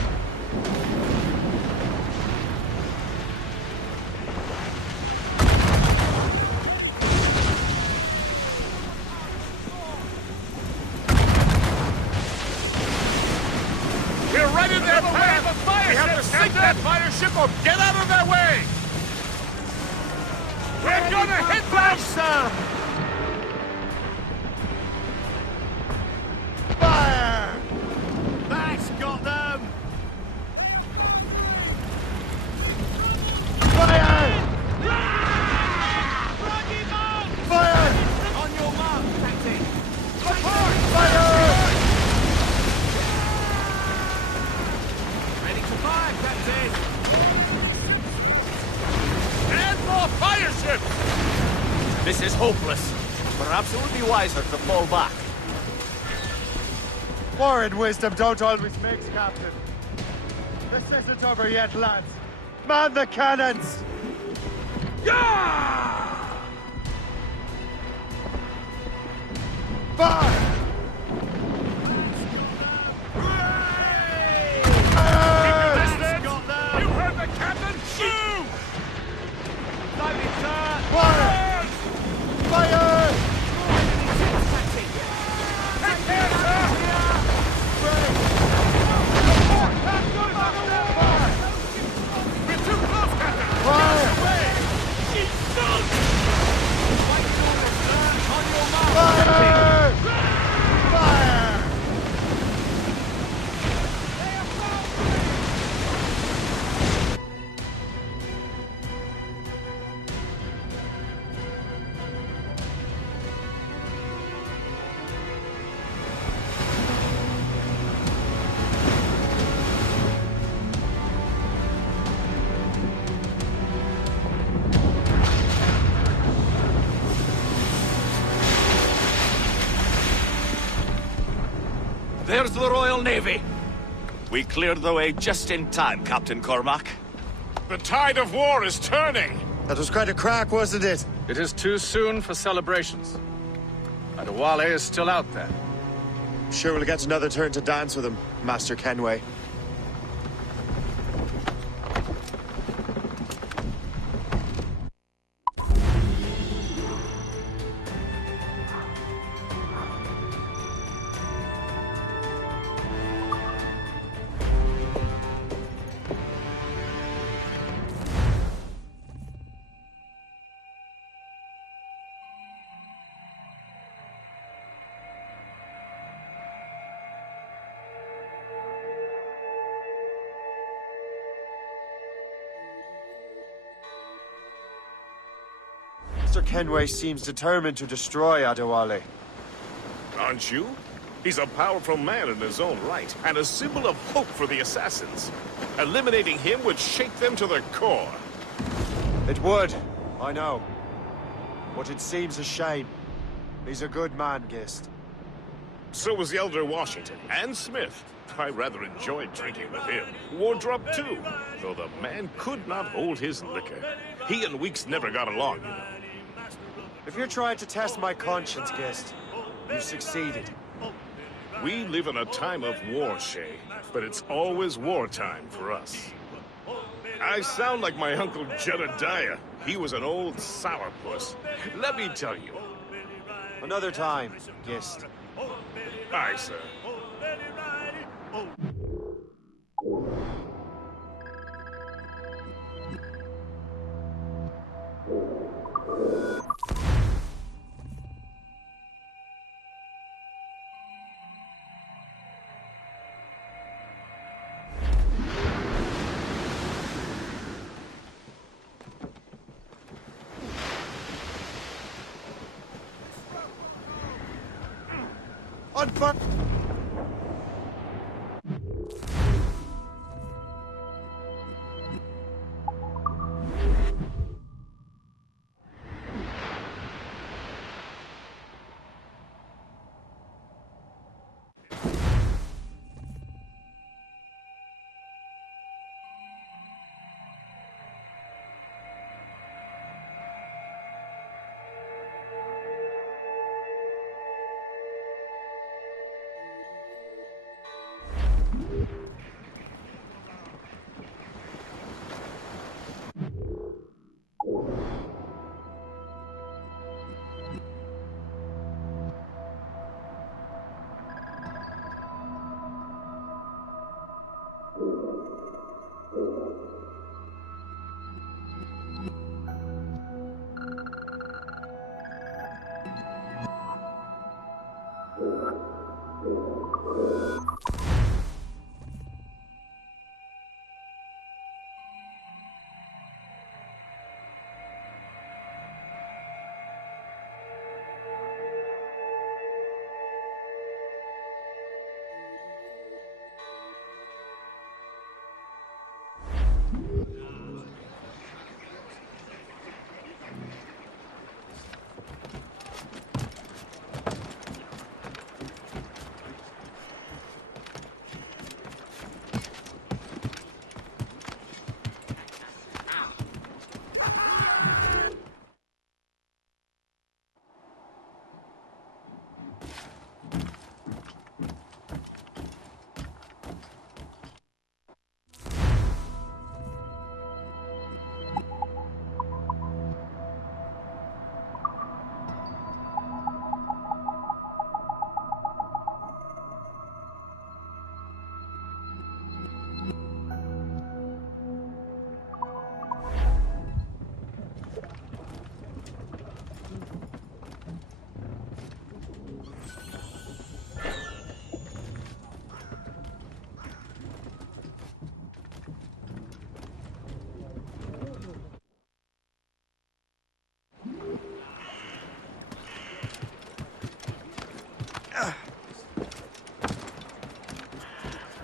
We're right in their path. We have to sink that fire ship or get out of their way. We're gonna hit them, sir. Fire! That's got them! Fire! Fire! On your mark, Captain! Fire! Ready to fire, Captain! And more fire ships. This is hopeless. Perhaps it would be wiser to fall back. War and wisdom don't always mix, Captain. This isn't over yet, lads. Man the cannons! Yeah! Fire! You heard the captain? Shoot! Loaded, sir! Fire! Fire! Take care, sir! We're too close, Captain! Fire! Away! She's sunk! On your mark! Fire! Fire! There's the Royal Navy. We cleared the way just in time, Captain Cormac. The tide of war is turning. That was quite a crack, wasn't it? It is too soon for celebrations. Adewale is still out there. Sure we'll get another turn to dance with him, Master Kenway. Master Kenway seems determined to destroy Adewale. Aren't you? He's a powerful man in his own right, and a symbol of hope for the assassins. Eliminating him would shake them to their core. It would, I know. But it seems a shame. He's a good man, Gist. So was the Elder Washington, and Smith. I rather enjoyed drinking with him. Wardrop, too, though the man could not hold his liquor. He and Weeks never got along, you know. If you're trying to test my conscience, Gist, you've succeeded. We live in a time of war, Shay, but it's always wartime for us. I sound like my Uncle Jedediah. He was an old sourpuss. Let me tell you. Another time, Gist. Aye, sir. Unfuck!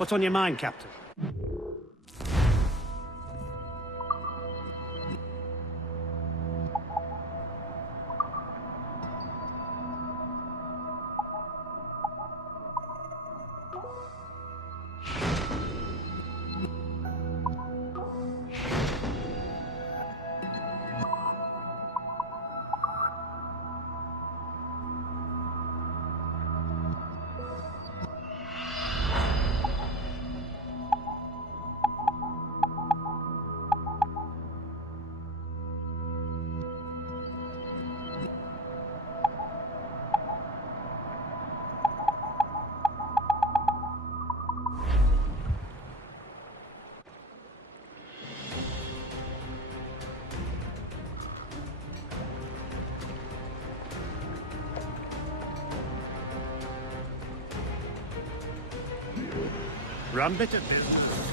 What's on your mind, Captain? Rum bit of business.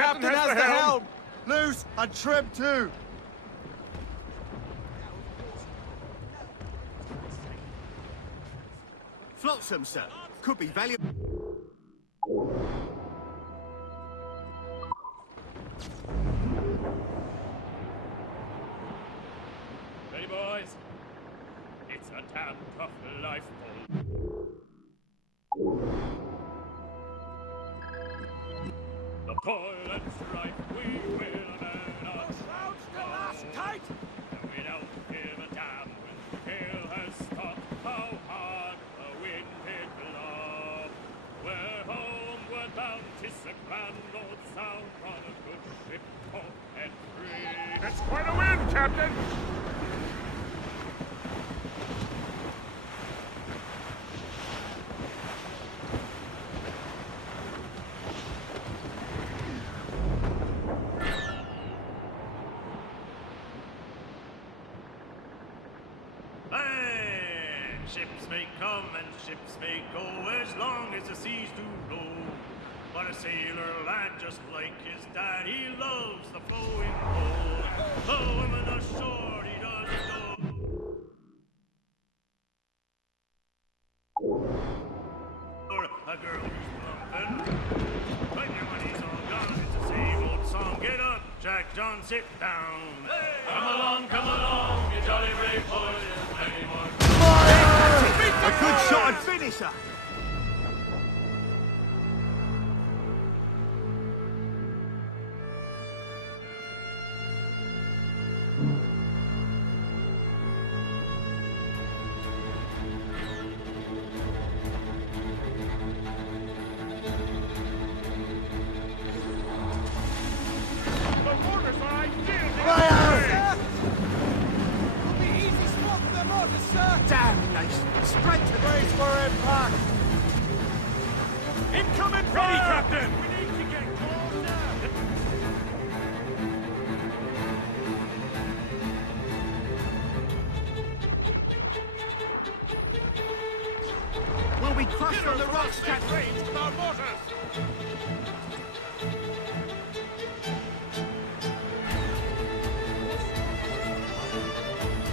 Captain has the helm. Loose and trim too. Flotsam, sir. Could be valuable. Ready, boys? It's a damn tough life, the toil and strife we will man on. Shrouds the last tight! And we don't give a damn when the gale has stopped. How hard the wind did blow. We're homeward bound, 'tis a grand old sound on a good ship, home and free. That's quite a wind, Captain! Ships may come and ships may go as long as the seas do roll. But a sailor lad, just like his dad, he loves the flowing boat. The women ashore he doesn't know. Or a girl who's plumping. When your money's all gone, it's the same old song. Get up, Jack John, sit down. Hey! Come along, you jolly brave boys. There's plenty more. A good shot and finisher. The mortars are ideal! Fire! It'll be easy smoke for the mortars, sir. Damn nice. Straight to brace for impact. Incoming fire! Ready, Captain! We need to get close now. We'll be crushed on the rocks, Captain. Range with our mortars!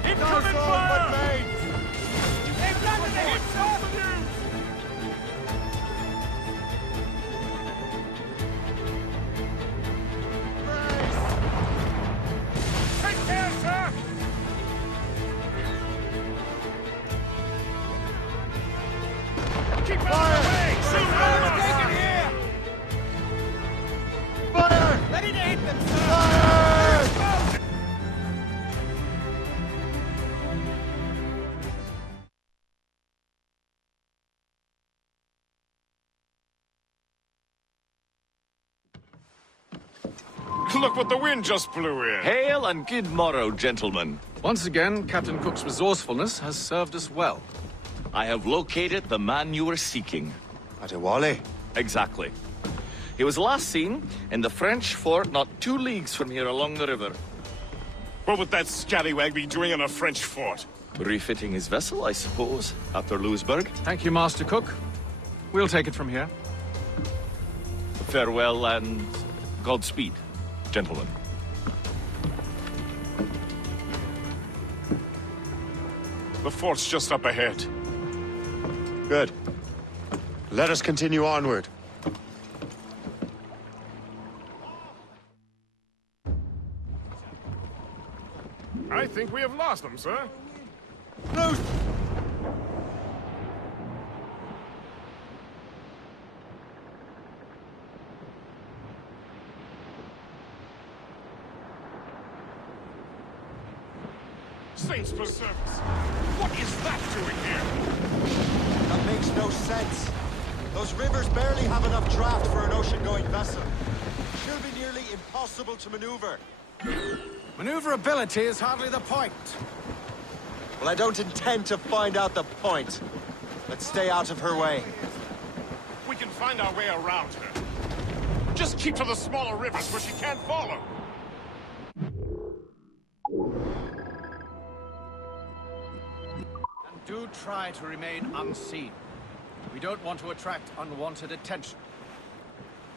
Incoming fire! They've landed the hit, sir! Take care, sir! Keep out of the way! Soon we're taken here! Fire! Ready to hit them, sir! Fire! Look what the wind just blew in! Hail and good morrow, gentlemen. Once again, Captain Cook's resourcefulness has served us well. I have located the man you were seeking. Adewale? Exactly. He was last seen in the French fort not 2 leagues from here along the river. What would that scallywag be doing in a French fort? Refitting his vessel, I suppose, after Louisburg. Thank you, Master Cook. We'll take it from here. Farewell and Godspeed, gentlemen. The fort's just up ahead. Good. Let us continue onward. I think we have lost them, sir. Loose! Saints preserve us! What is that doing here? That makes no sense. Those rivers barely have enough draft for an ocean-going vessel. It'll be nearly impossible to maneuver. Maneuverability is hardly the point. Well, I don't intend to find out the point. Let's stay out of her way. We can find our way around her. Just keep to the smaller rivers where she can't follow. And do try to remain unseen. We don't want to attract unwanted attention.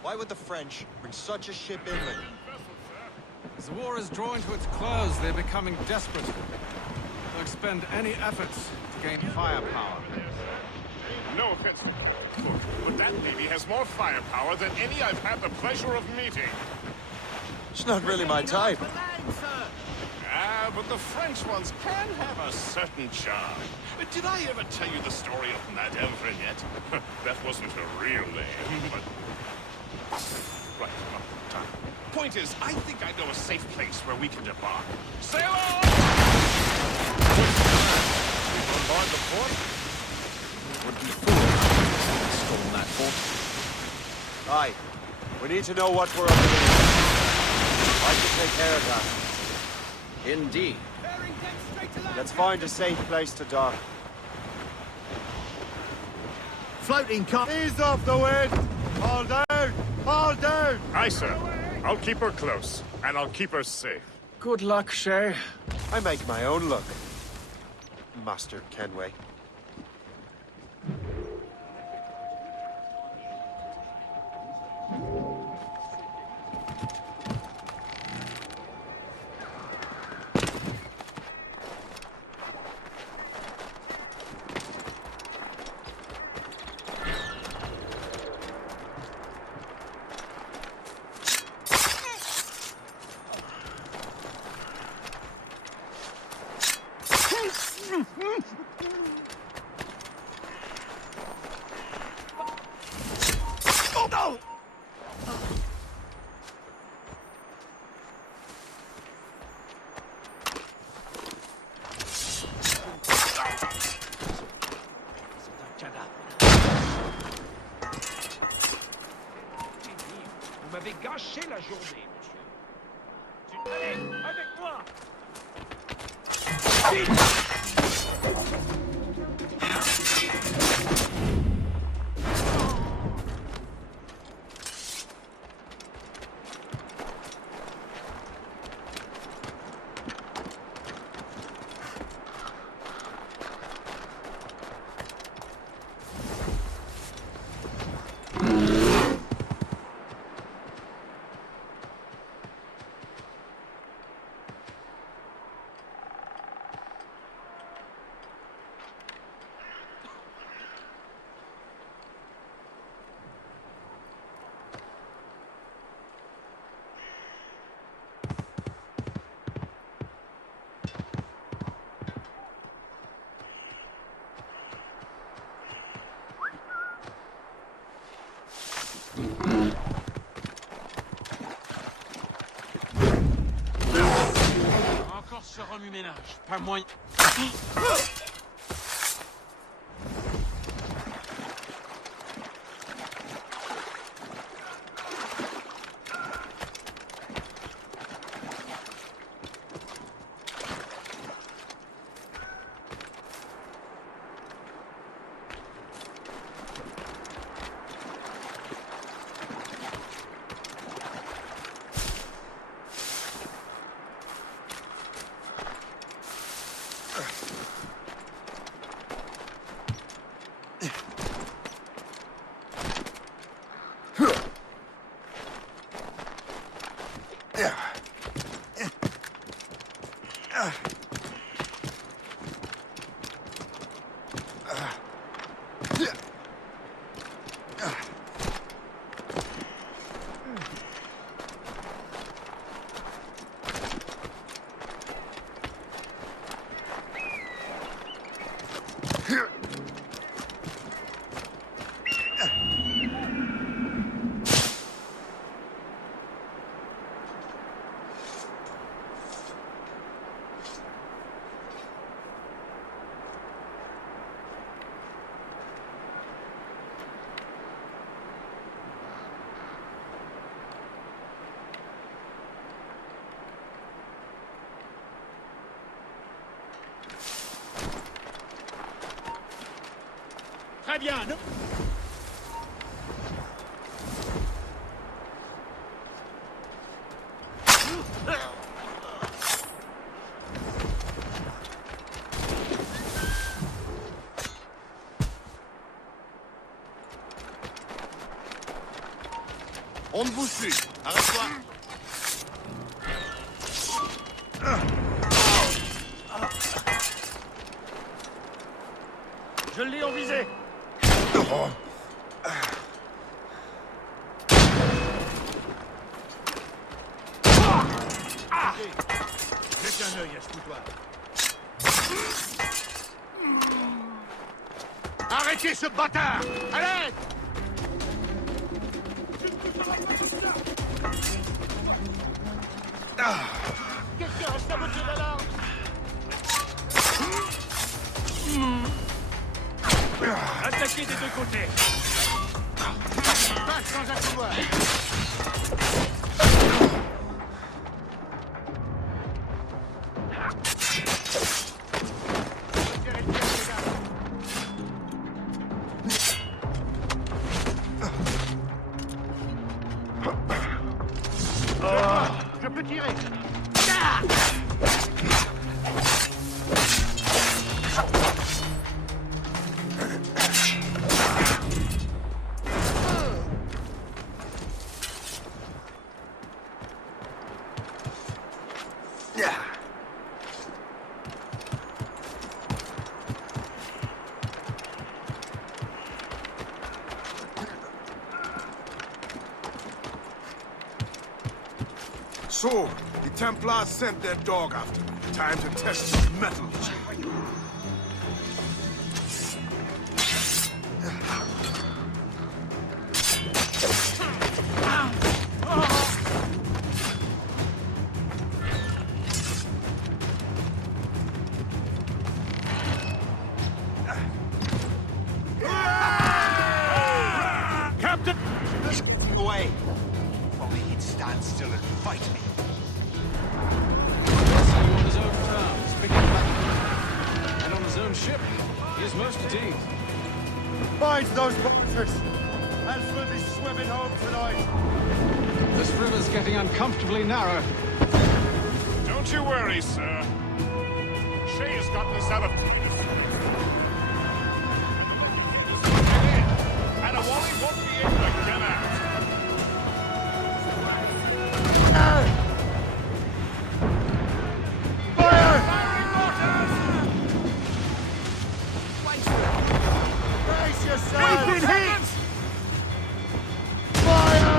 Why would the French bring such a ship inland? As the war is drawing to its close, they're becoming desperate. They'll expend any efforts to gain firepower. No offense, but that navy has more firepower than any I've had the pleasure of meeting. It's not really my type. Ah, but the French ones can have a certain charm. But did I ever tell you the story of Madame Renette? That wasn't her real name, but... Right, not time. Point is, I think I know a safe place where we can debark. Sail on! Bombard the fort? Would be foolish to have stolen that fort. Aye. We need to know what we're up against. I can take care of that. Indeed. Let's find a safe place to dock. Floating car. Ease off the wind! All down! All down! Aye, sir. I'll keep her close, and I'll keep her safe. Good luck, Shay. I make my own luck, Master Kenway. Oh no! Vous m'avez gâché la journée, monsieur. Allez, avec moi! Encore ce remue-ménage, pas moyen. Très bien, non? On vous suit. Arrête-toi. Je l'ai en visée. Jette un œil à ce foutoir. Arrêtez ce bâtard! Allez! Quelqu'un a saboté l'alarme. Attaquez des deux côtés. Passe dans un couloir. Je peux tirer. So, the Templars sent their dog after me. Time to test some metal. Captain! Away. If only he'd stand still and fight me. On his own terms, picking back. And on his own ship, he is most at ease. Mind those monsters! Else we'll be swimming home tonight. This river's getting uncomfortably narrow. Don't you worry, sir. Shay has got this out of... Adewale won't be able to get out. Brace yourself! We've been hit! Fire!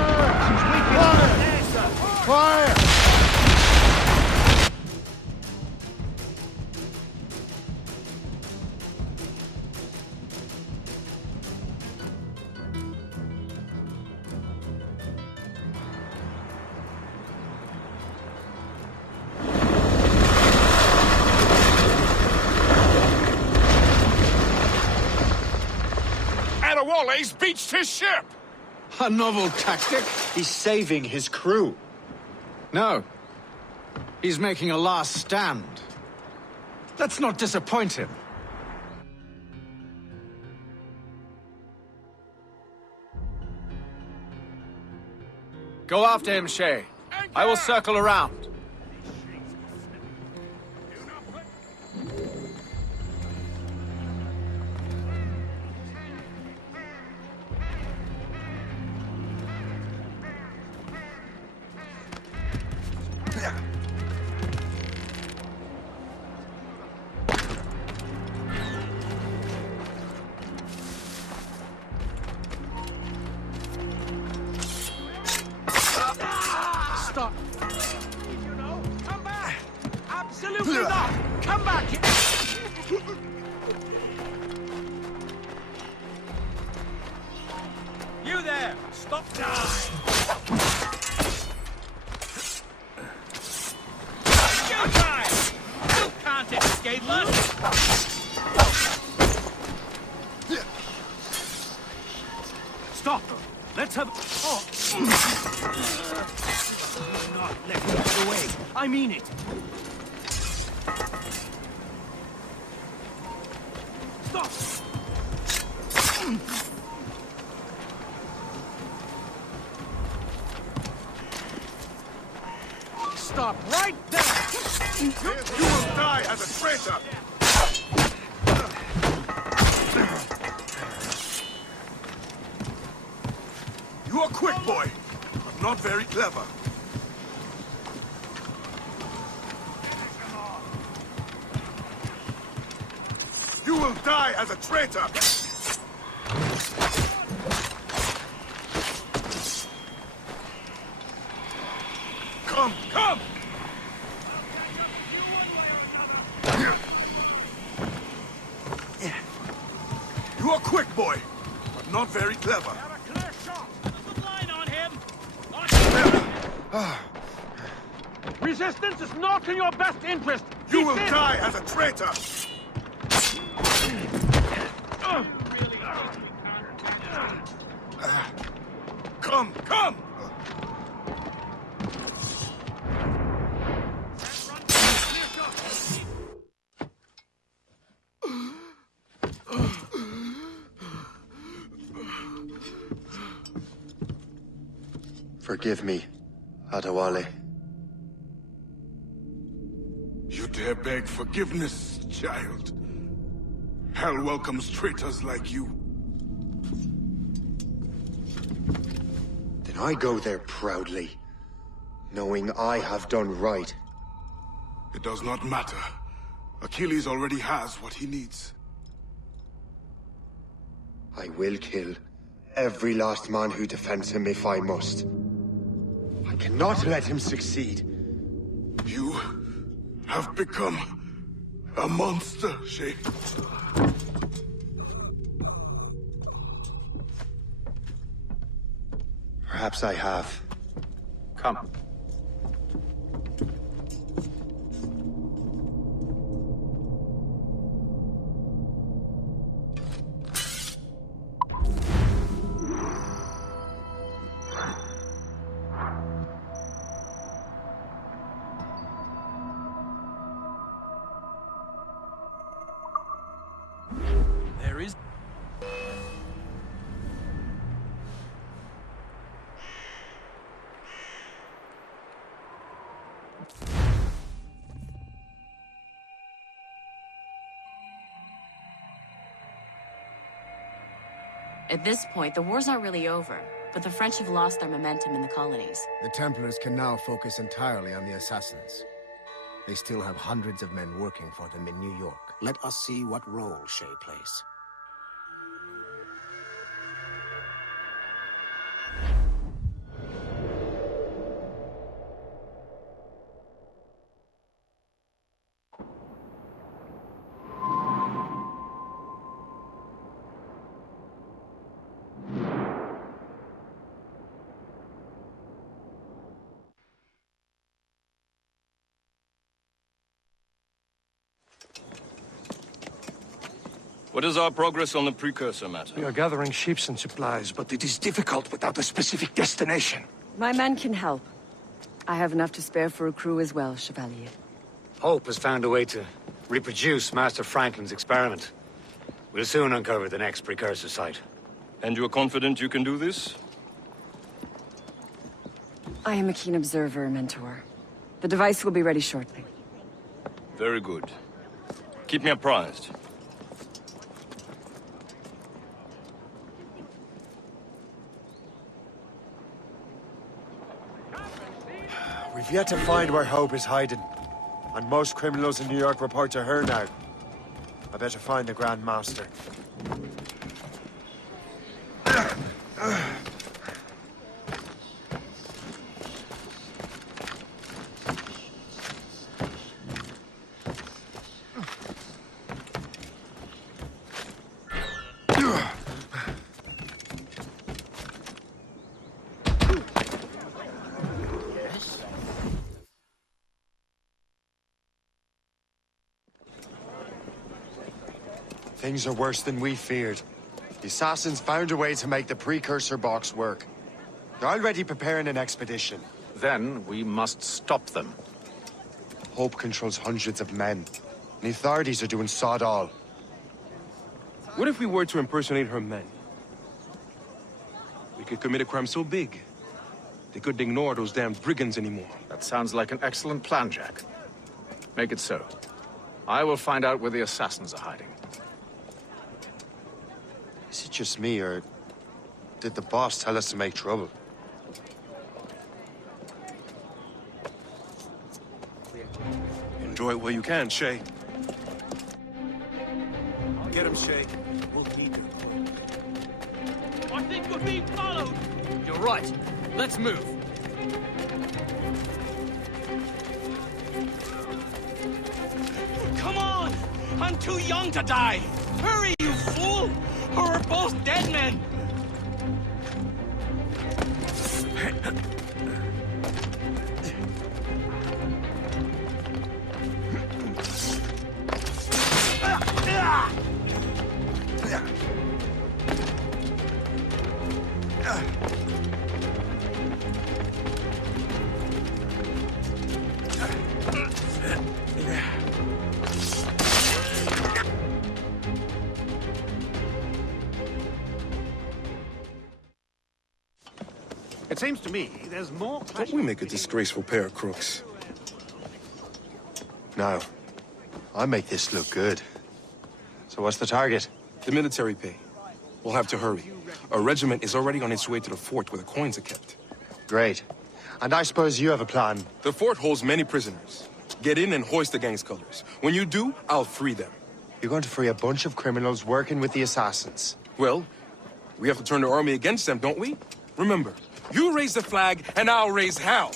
Adewale's beached his ship! A novel tactic? He's saving his crew. No. He's making a last stand. Let's not disappoint him. Go after him, Shay. I will circle around. Stop. You know, come back. Absolutely not. Come back. You there. Stop. You guys. You can't escape us. Stop. Let's have... Oh. Not let me get away. I mean it. Stop. Stop right there. You will die as a traitor! You are quick, boy! not very clever. You will die as a traitor! Come, come! You are quick, boy, but not very clever. Resistance is not in your best interest! You will die as a traitor! Come, come! Forgive me, Adewale. You dare beg forgiveness, child? Hell welcomes traitors like you. Then I go there proudly, knowing I have done right. It does not matter. Achilles already has what he needs. I will kill every last man who defends him if I must. I cannot let him succeed. You have become a monster, Shay. Perhaps I have. Come. At this point, the war's not really over, but the French have lost their momentum in the colonies. The Templars can now focus entirely on the assassins. They still have hundreds of men working for them in New York. Let us see what role Shay plays. What is our progress on the precursor matter? We are gathering ships and supplies, but it is difficult without a specific destination. My men can help. I have enough to spare for a crew as well, Chevalier. Hope has found a way to reproduce Master Franklin's experiment. We'll soon uncover the next precursor site. And you're confident you can do this? I am a keen observer, Mentor. The device will be ready shortly. Very good. Keep me apprised. We've yet to find where Hope is hiding. And most criminals in New York report to her now. I better find the Grandmaster. Things are worse than we feared. The assassins found a way to make the precursor box work. They're already preparing an expedition. Then we must stop them. Hope controls hundreds of men. And the authorities are doing sod all. What if we were to impersonate her men? We could commit a crime so big, they couldn't ignore those damn brigands anymore. That sounds like an excellent plan, Jack. Make it so. I will find out where the assassins are hiding. Is it just me, or did the boss tell us to make trouble? Enjoy it while you can, Shay. Get him, Shay. We'll need him. I think we're being followed! You're right. Let's move. Come on! I'm too young to die! Hurry, you fool! Or we're both dead men! It seems to me there's more... Don't we make a disgraceful pair of crooks? No. I make this look good. So what's the target? The military pay. We'll have to hurry. A regiment is already on its way to the fort where the coins are kept. Great. And I suppose you have a plan. The fort holds many prisoners. Get in and hoist the gang's colors. When you do, I'll free them. You're going to free a bunch of criminals working with the assassins. Well, we have to turn the army against them, don't we? Remember, you raise the flag, and I'll raise hell.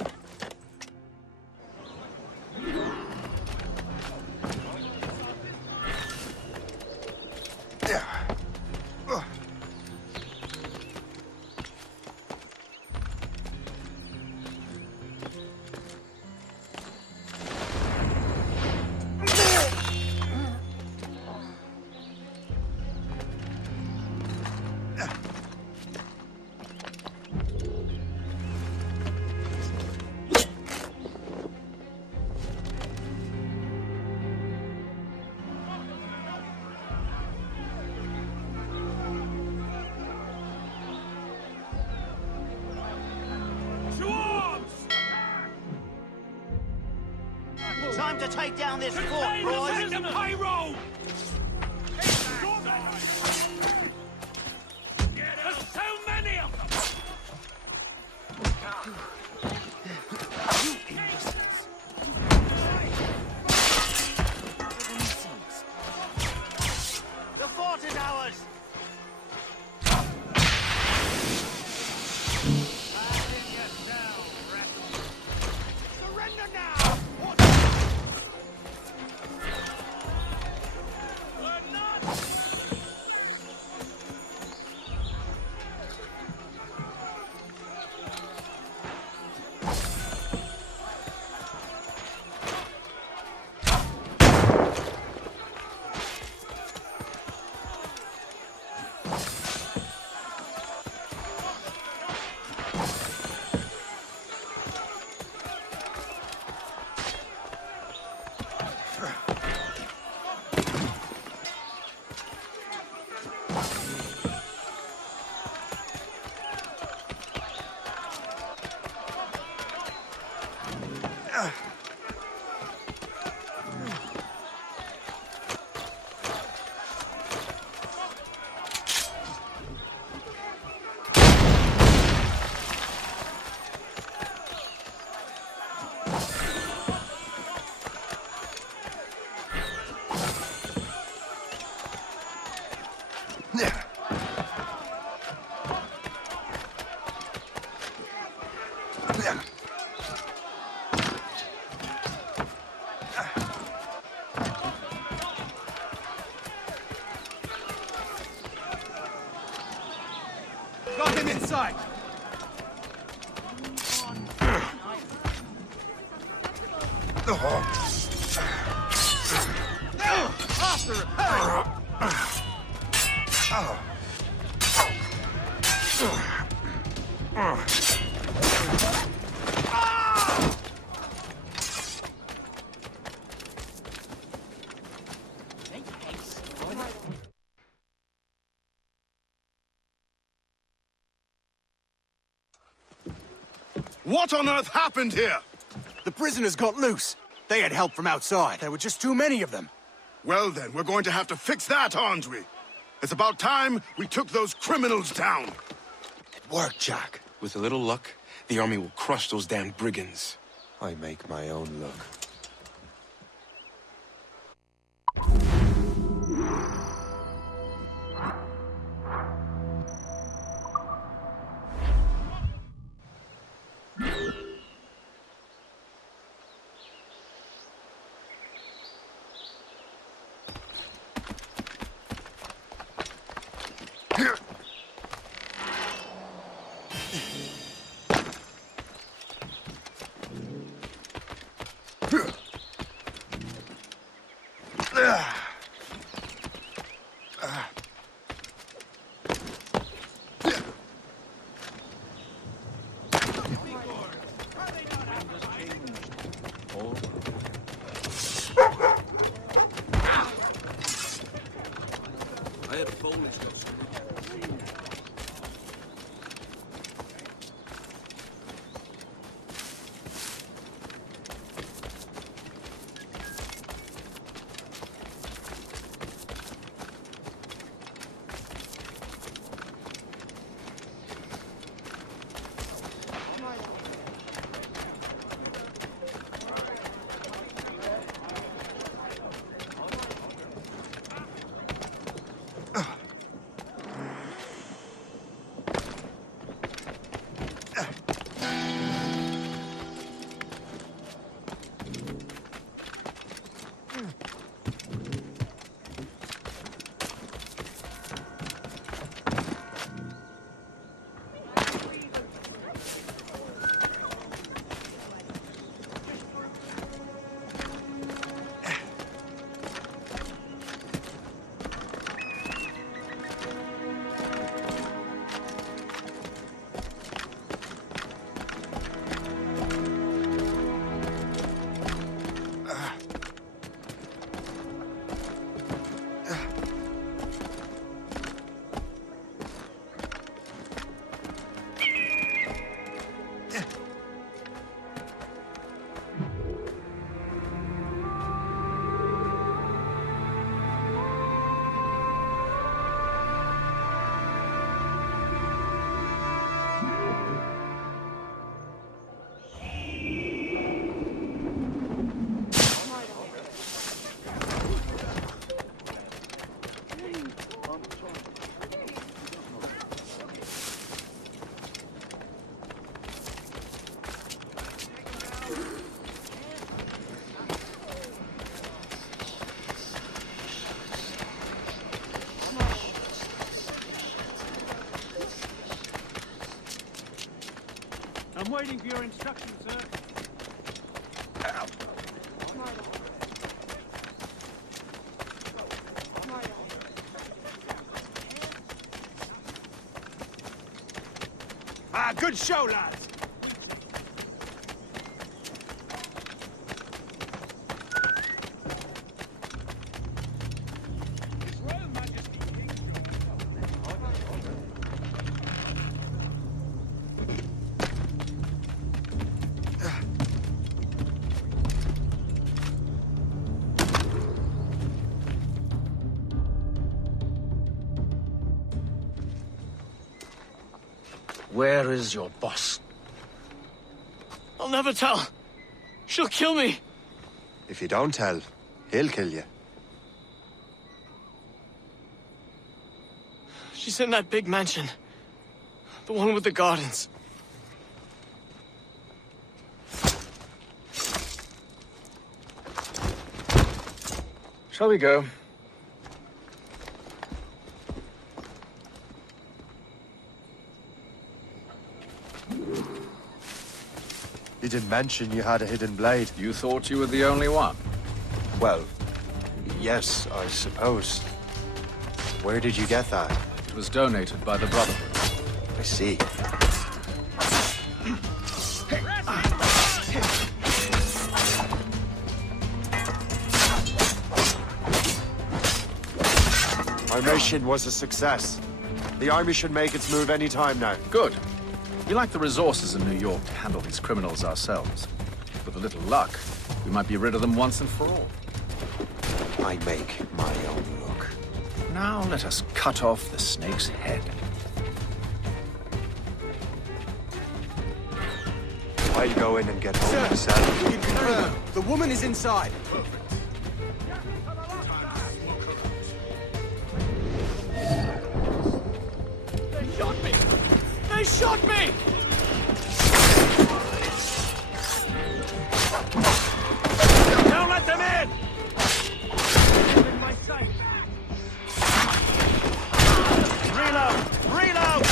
Time to take down this fort, boys! The pyro! There's so many of them! You imbeciles! The fort is ours! Surrender now! Got him inside! Faster! Hurry! What on earth happened here? The prisoners got loose. They had help from outside. There were just too many of them. Well then, we're going to have to fix that, aren't we? It's about time we took those criminals down. It worked, Jack. With a little luck, the army will crush those damned brigands. I make my own luck. all. I had folded stuff. I'm waiting for your instructions, sir. Ah, good show, lads. Where is your boss? I'll never tell. She'll kill me. If you don't tell, he'll kill you. She's in that big mansion. The one with the gardens. Shall we go? You didn't mention you had a hidden blade. You thought you were the only one? Well, yes, I suppose. Where did you get that? It was donated by the Brotherhood. I see. Our mission was a success. The army should make its move any time now. Good. We lack the resources in New York to handle these criminals ourselves. With a little luck, we might be rid of them once and for all. I make my own luck. Now let us cut off the snake's head. I'll go in and get home myself. You can confirm. The woman is inside. They shot me! They shot me! Don't let them in! In my sight. Reload! Reload!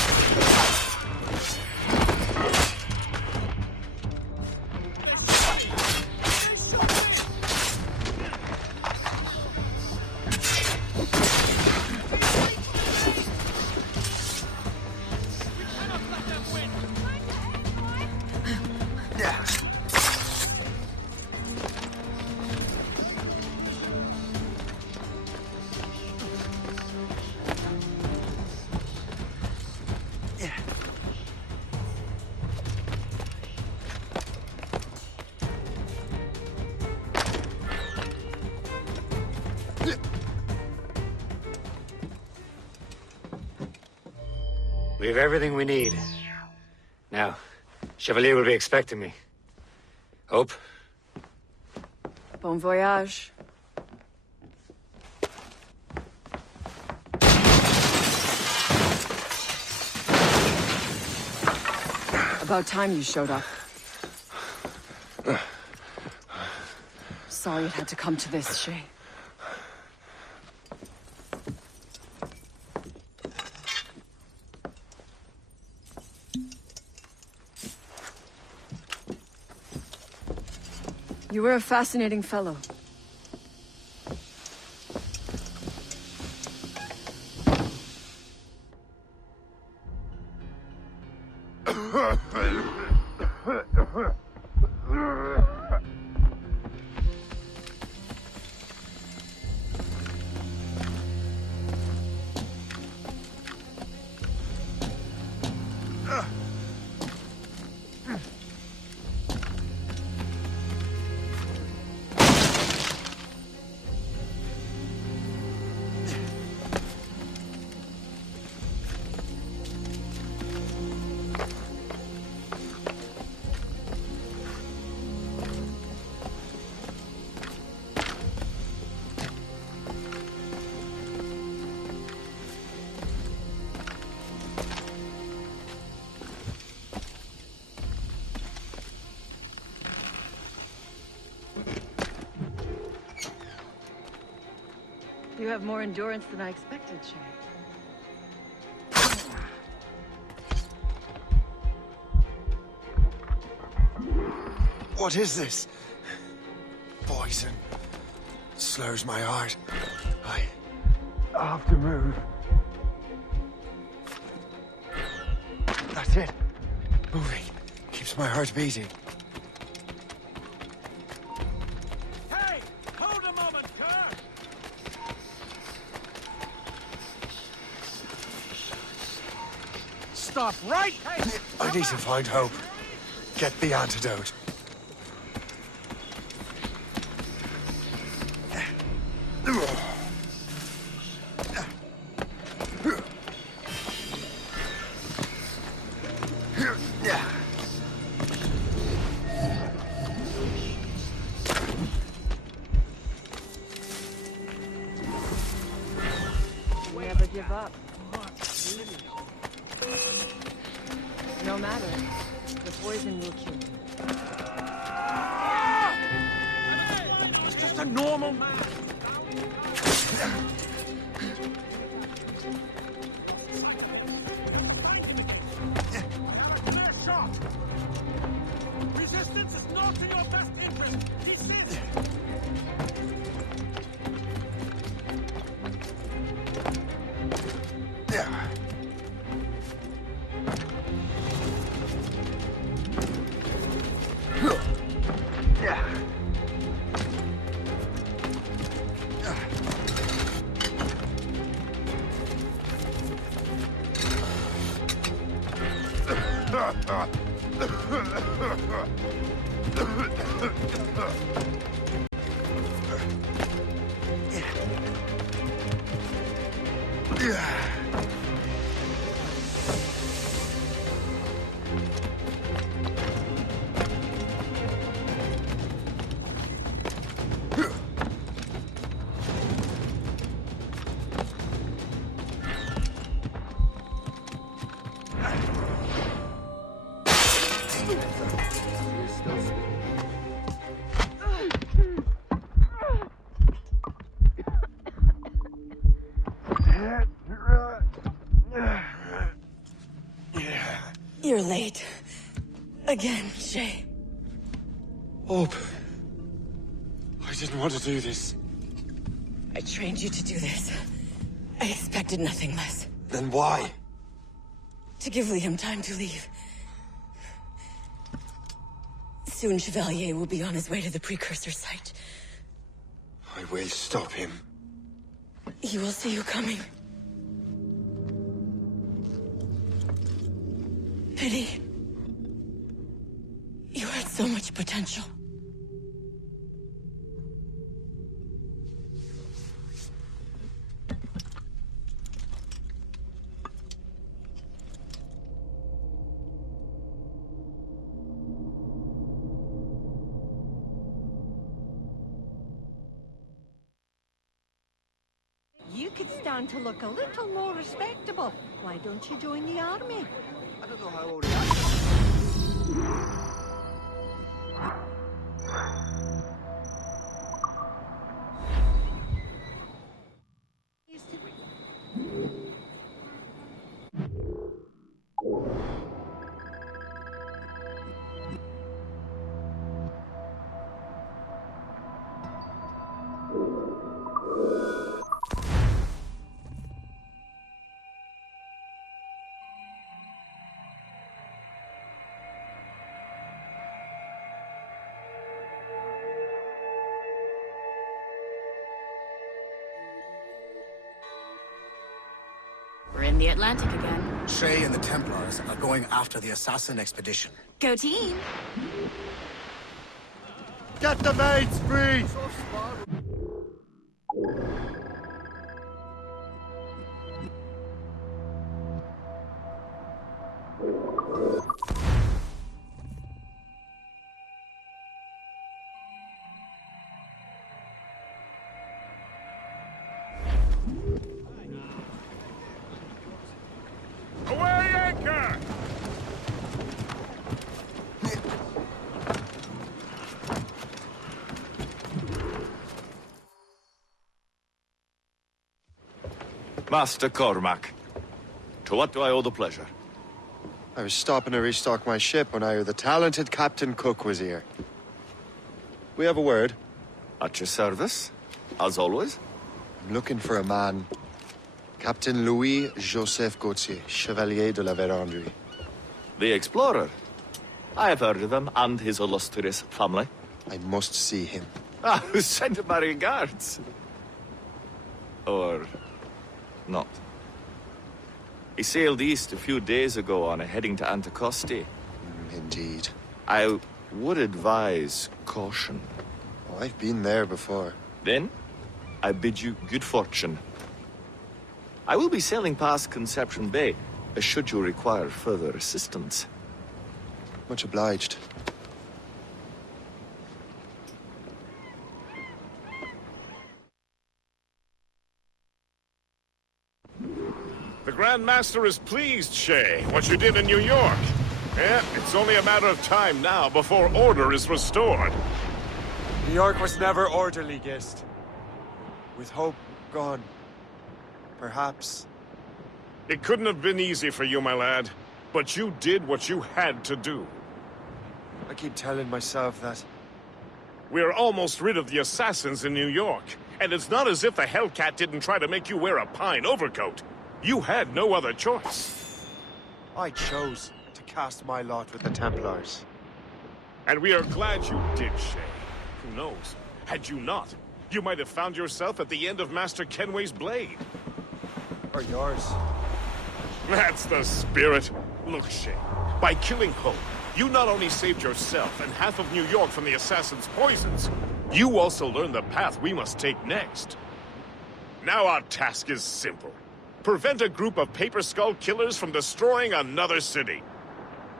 We have everything we need. Now, Chevalier will be expecting me. Hope? Bon voyage. About time you showed up. Sorry it had to come to this, Shay. You were a fascinating fellow. You have more endurance than I expected, Shay. What is this? Poison. Slurs my heart. I have to move. That's it. Moving. Keeps my heart beating. Hey! Hold a moment, Kurt! Stop right! Hey! I need to find Hope. Get the antidote. Never give up. No matter. The poison will kill you. He's just a normal man. Resistance is not in your best interest. Desist. You're late. Again, Shay. Hope. I didn't want to do this. I trained you to do this. I expected nothing less. Then why? To give Liam time to leave. Soon Chevalier will be on his way to the precursor site. I will stop him. He will see you coming. Pity. You had so much potential. could stand to look a little more respectable. Why don't you join the army? I don't know how old he is. We're in the Atlantic again. Shay and the Templars are going after the assassin expedition. Go team! Get the maids free! Away anchor! Master Cormac, to what do I owe the pleasure? I was stopping to restock my ship when I heard the talented Captain Cook was here. We have a word. At your service, as always. I'm looking for a man. Captain Louis-Joseph Gauthier, Chevalier de la Vérendrye. The explorer. I have heard of him and his illustrious family. I must see him. Ah, send him my regards. Or not. He sailed east a few days ago on a heading to Anticosti. Indeed. I would advise caution. Oh, I've been there before. Then, I bid you good fortune. I will be sailing past Conception Bay, should you require further assistance. Much obliged. The Grandmaster is pleased, Shay, what you did in New York. Yeah, it's only a matter of time now before order is restored. New York was never orderly, Gist. With hope gone, perhaps. It couldn't have been easy for you, my lad, but you did what you had to do. I keep telling myself that. We're almost rid of the assassins in New York, and it's not as if the Hellcat didn't try to make you wear a pine overcoat. You had no other choice. I chose to cast my lot with the Templars. And we are glad you did, Shay. Who knows? Had you not, you might have found yourself at the end of Master Kenway's blade. Or yours. That's the spirit. Look, Shay, by killing Hope, you not only saved yourself and half of New York from the assassin's poisons, you also learned the path we must take next. Now our task is simple. Prevent a group of Paper Skull killers from destroying another city.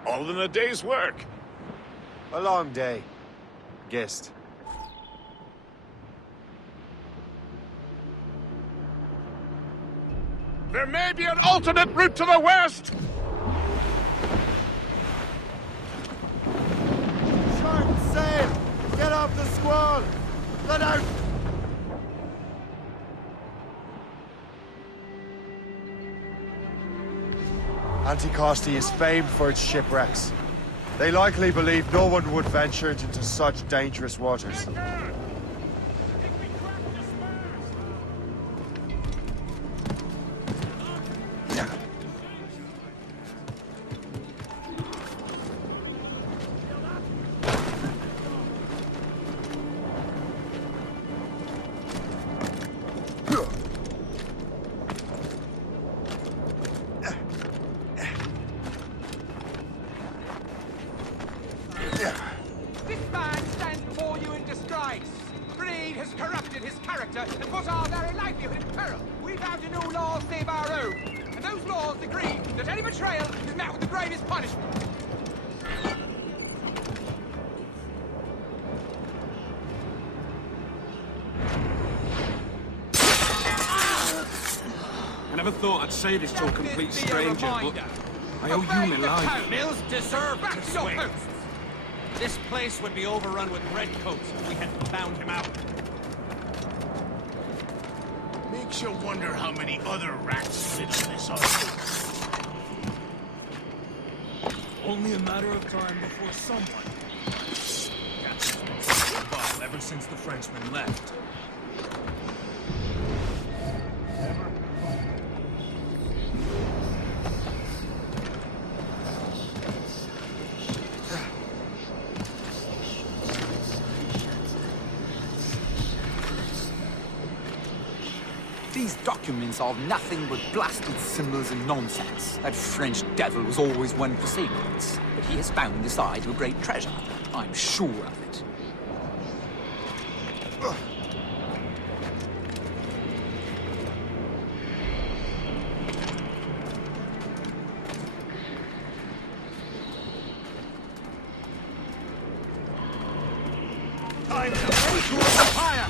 All in a day's work. A long day. Gist. There may be an alternate route to the west! Short sail! Get off the squall! Let out! Anticosti is famed for its shipwrecks. They likely believe no one would venture into such dangerous waters. This man stands before you in disgrace. Greed has corrupted his character and put our very livelihood in peril. We vow to no laws save our own, and those laws decree that any betrayal is met with the gravest punishment. Never thought I'd say this to a complete stranger, but I owe you my life. Mills deserve to swing. This place would be overrun with redcoats if we hadn't found him out. Makes you wonder how many other rats live on this island. Only a matter of time before someone. Captain's been sitting by ever since the Frenchman left. These documents are nothing but blasted symbols and nonsense. That French devil was always one for secrets. But he has found this eye to a great treasure. I'm sure of it. Time to break through the fire!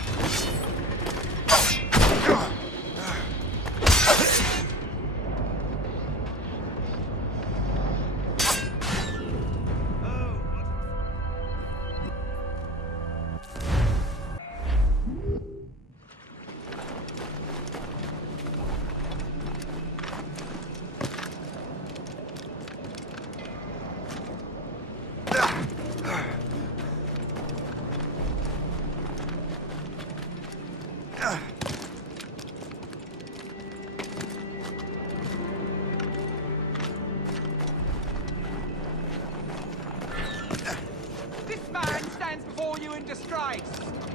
Disgrace!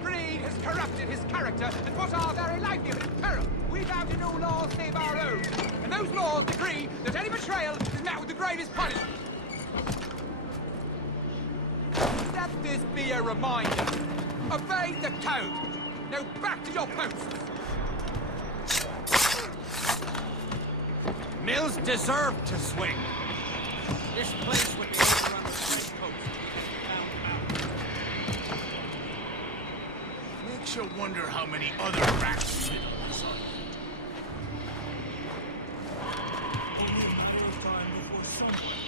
Greed has corrupted his character and put our very livelihood in peril. We vow to no laws save our own, and those laws decree that any betrayal is met with the greatest punishment. Let this be a reminder. Obey the code. Now back to your posts. Mills deserve to swing. This place would be overrun with redcoats. Makes you wonder how many other rats live on this island. Only a matter of time before someone.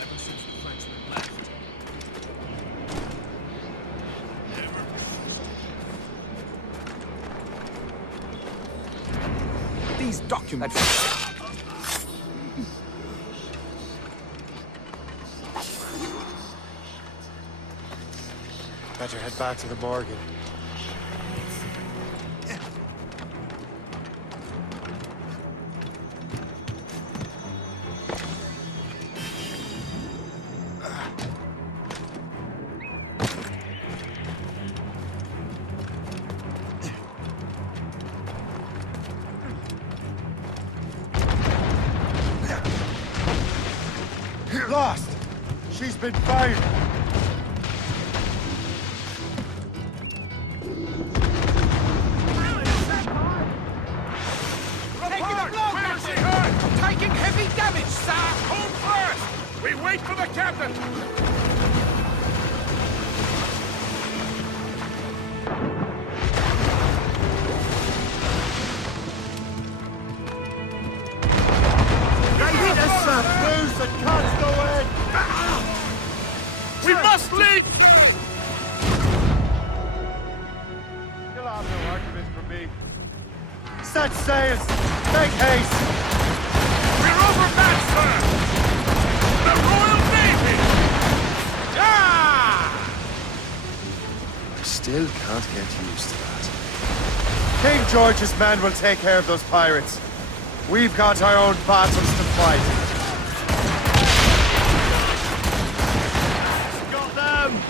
Ever since the Frenchman left. These documents... Better head back to the Morgan. Lost! She's been fired! Wait for the captain! Hit us, sir! Lose and can't go in! We must leave! You'll have no argument from me. Set sails! Make haste! We're overmatched, sir! The Royal Navy! Ah! I still can't get used to that. King George's men will take care of those pirates. We've got our own battles to fight. Got them!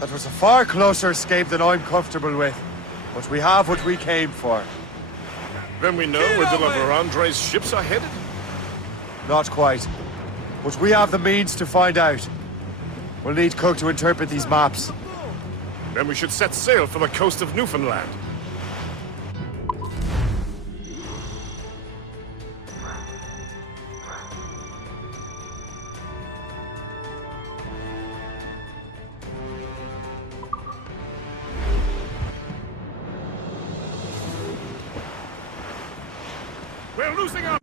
That was a far closer escape than I'm comfortable with. But we have what we came for. Then we know where De La Vérendrye's ships are headed? Not quite. But we have the means to find out. We'll need Cook to interpret these maps. Then we should set sail for the coast of Newfoundland. losing up!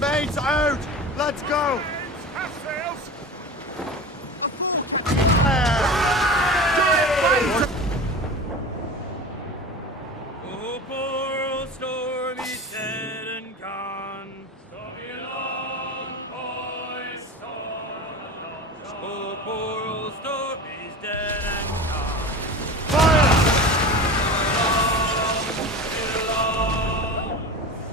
Mates out! Let's go! Half sails! Oh, poor old Stormy's dead and gone. Stormy along, boys, storm along. Oh, poor old Stormy's dead and gone. Fire!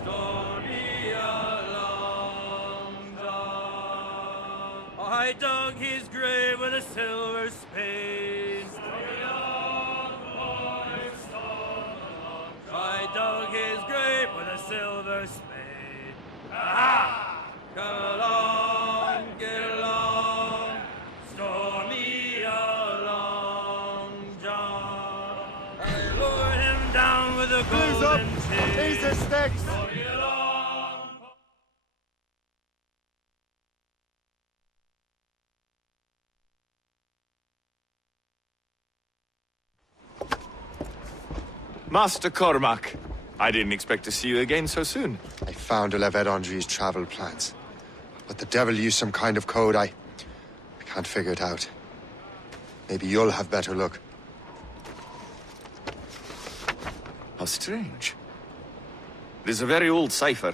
Stormy along, John. I dug his grave with a silver spade. Stormy along, boys, storm along. I dug his grave with a silver spade. Aha! Come along, get along, Stormy along, John. I lowered him down with a Blues up! golden chain. These are sticks! Stormy along. Master Cormac, I didn't expect to see you again so soon. I found Andre's travel plans. But the devil used some kind of code. I can't figure it out. Maybe you'll have better luck. How strange. It is a very old cipher.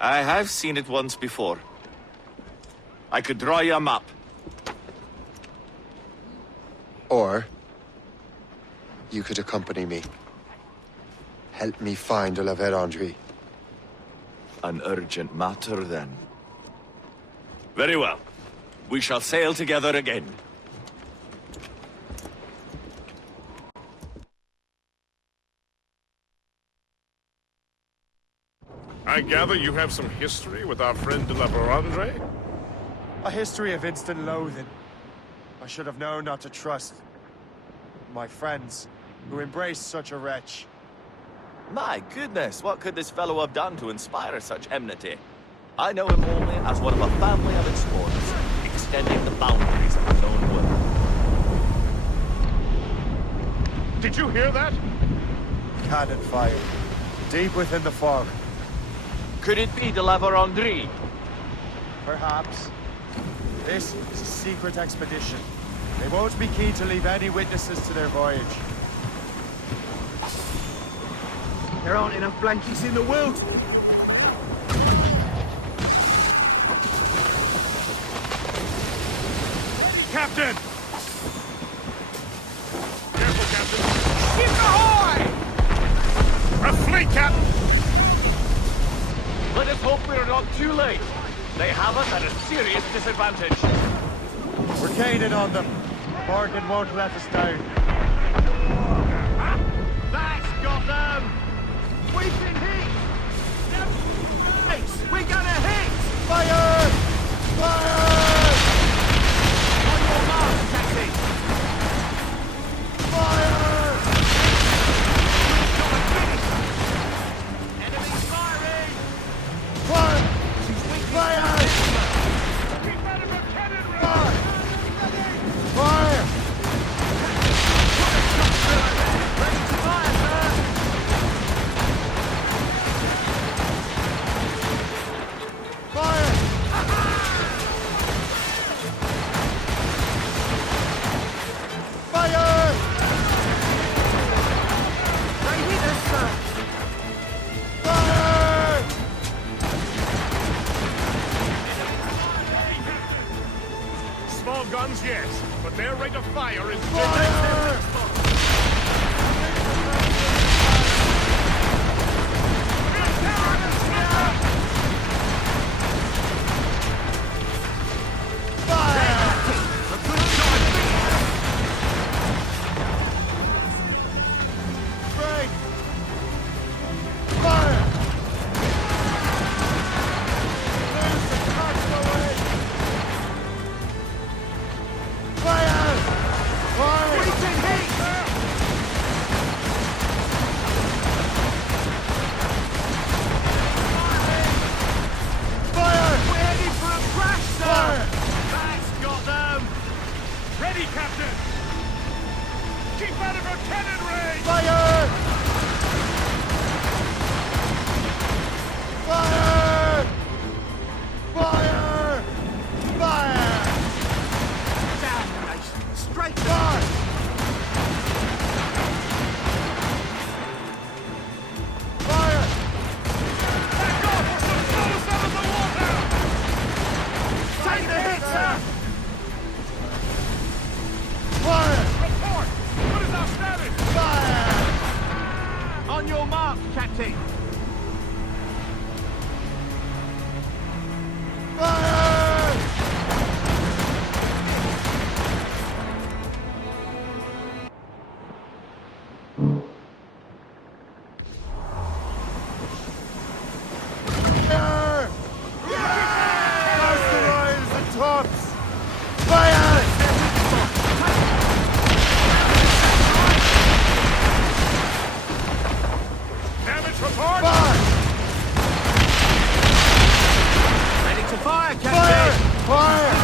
I have seen it once before. I could draw you a map. Or you could accompany me. Help me find Andre. An urgent matter, then. Very well. We shall sail together again. I gather you have some history with our friend de la Andre? A history of instant loathing. I should have known not to trust my friends who embraced such a wretch. My goodness, what could this fellow have done to inspire such enmity? I know him only as one of a family of explorers, extending the boundaries of the known world. Did you hear that? Cannon fire. Deep within the fog. Could it be de la Andre? Perhaps. This is a secret expedition. They won't be keen to leave any witnesses to their voyage. There aren't enough blankets in the world. Captain! Careful, Captain. Ship ahoy! A fleet, Captain! Let us hope we are not too late. They have us at a serious disadvantage. We're gaining on them. Morgan won't let us down. That's got them! We've been hit! We're gonna hit! Fire! Fire! On your mark, taxi! Fire! Enemy firing! Fire! Fire! Fire! Fire! Fire! They hit us, sir! Fire! Small guns, yes, but their rate of fire is... Fire! Break! Fire! Ready, Captain! Keep out of her cannon range! Fire! Fire! Fire! Fire! Damnation! Straight down! Fire! Back off or she'll throw us out of the water! Take the hit, sir! Fire! Report! What is our status? Fire! On your mark, Captain! Fire! Fire! Master Royals and tops! Fire! Damage report! Fire! Ready to fire, Fire! Captain! Fire!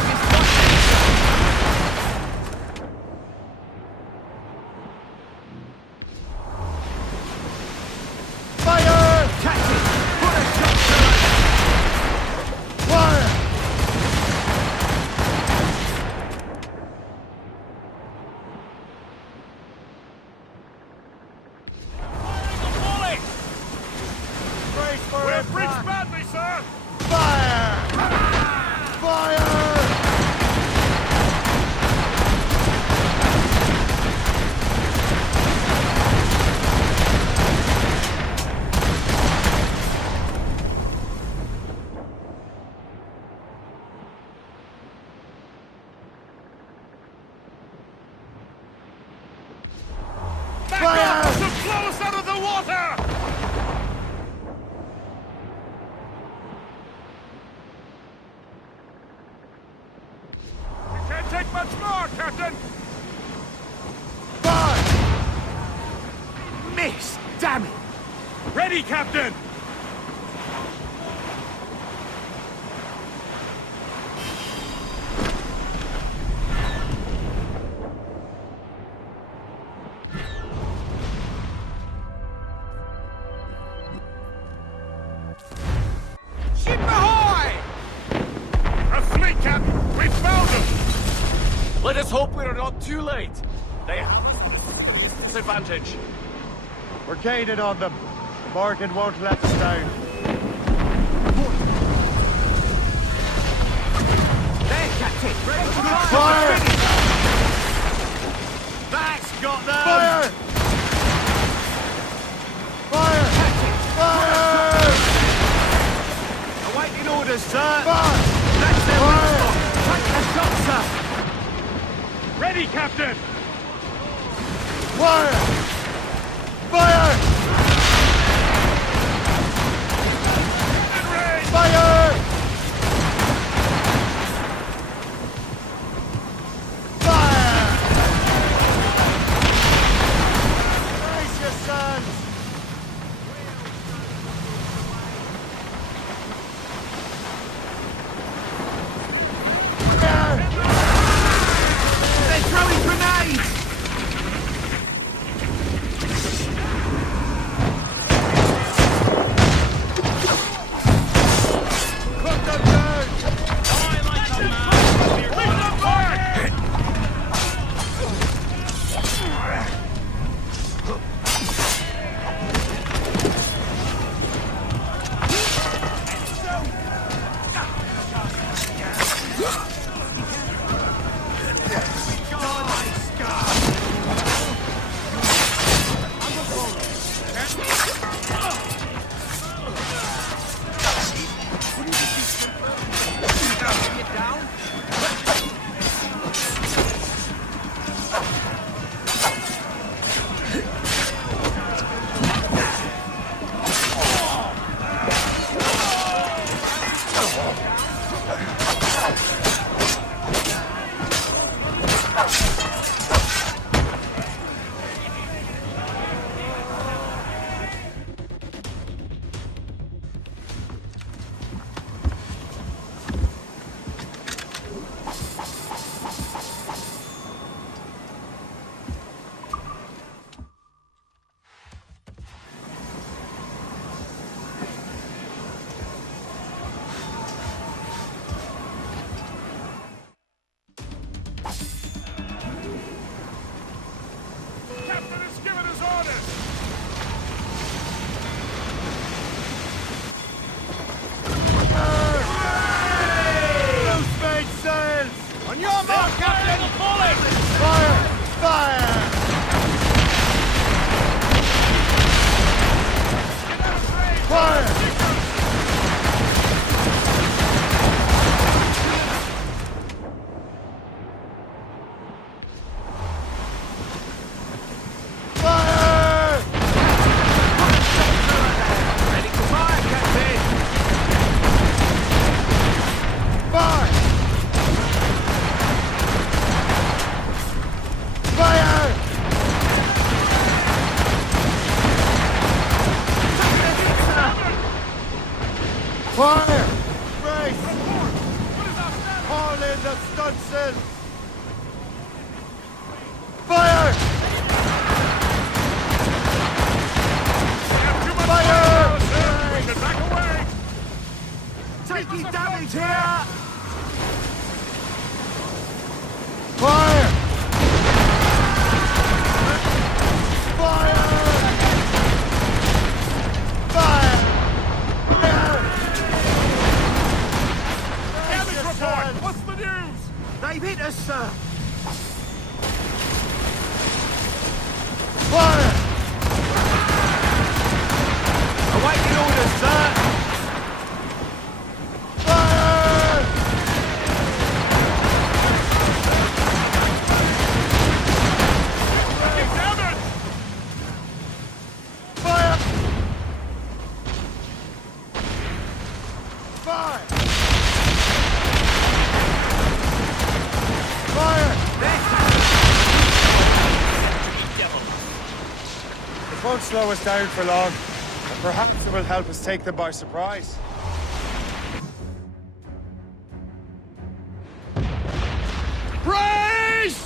Fire! Captain, put a shot to Fire! Brace for We're impact! breached badly, sir! Fire! Fire! Back Fire! off or she'll blow us out of the water! We can't take much more, Captain! Fire! miss! Damn it! Ready, Captain! Ship ahoy! A fleet, Captain! We found them! Let us hope we are not too late. There. Disadvantage. We're gaining on them. Morgan won't let us down. There, Captain! Ready to fire! Fire! That's got them! Fire! Fire! Fire! Awaiting orders, sir! Fire! That's their Fire! weak spot! Take the shot, sir! Ready, Captain! Fire! Fire! Fire! Fire! Brace yourselves! They're throwing grenades! stunsail! Fire! Fire! Back away! Taking damage here! Fire! Fire! Fire! Damage report! What's the news? They've hit us, sir! Fire! Awaiting orders, sir! Fire! Taking damage! Fire! Fire! Fire! It won't slow us down for long, and perhaps it will help us take them by surprise. Brace!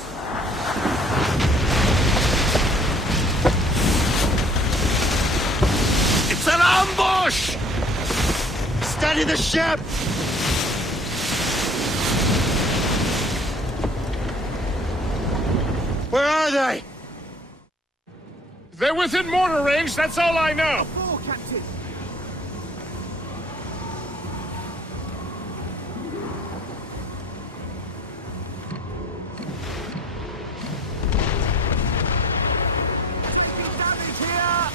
It's an ambush! Steady the ship! Where are they? They're within mortar range, that's all I know. Oh, Captain! Damage here!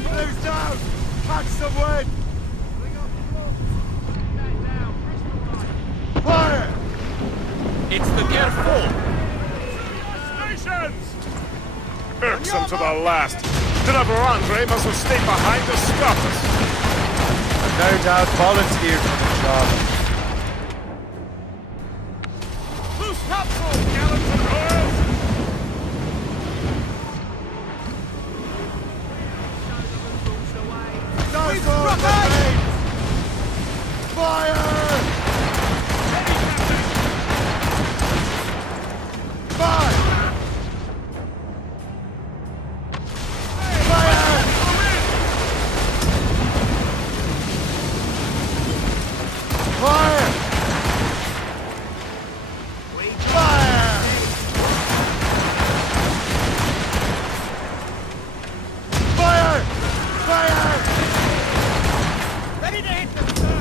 Blue's down! Catch some wind! Fire! It's the near full. Stations! Irksome to the last. Deliver Andre must have stayed behind to stop us. No doubt volunteered for the job. Loose topsail, gallants and oars! We've struck Fire! Fire! Fire! Fire! Fire! Ready to hit them, sir!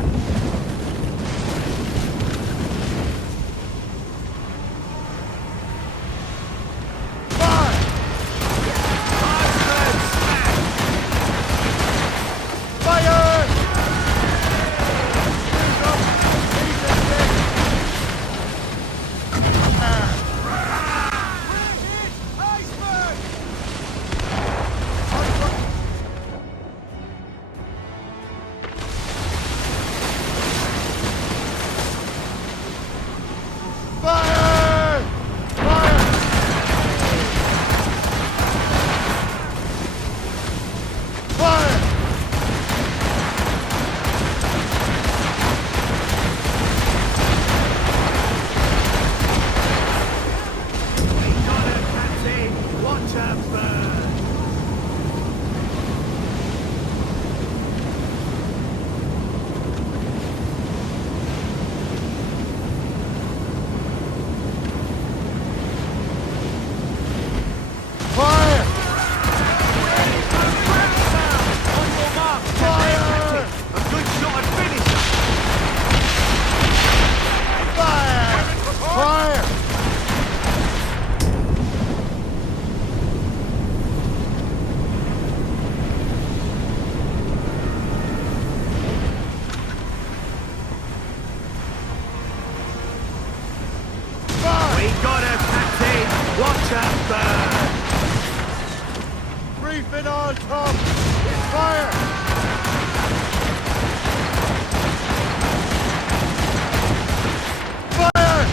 Reefing on top! Fire! Fire!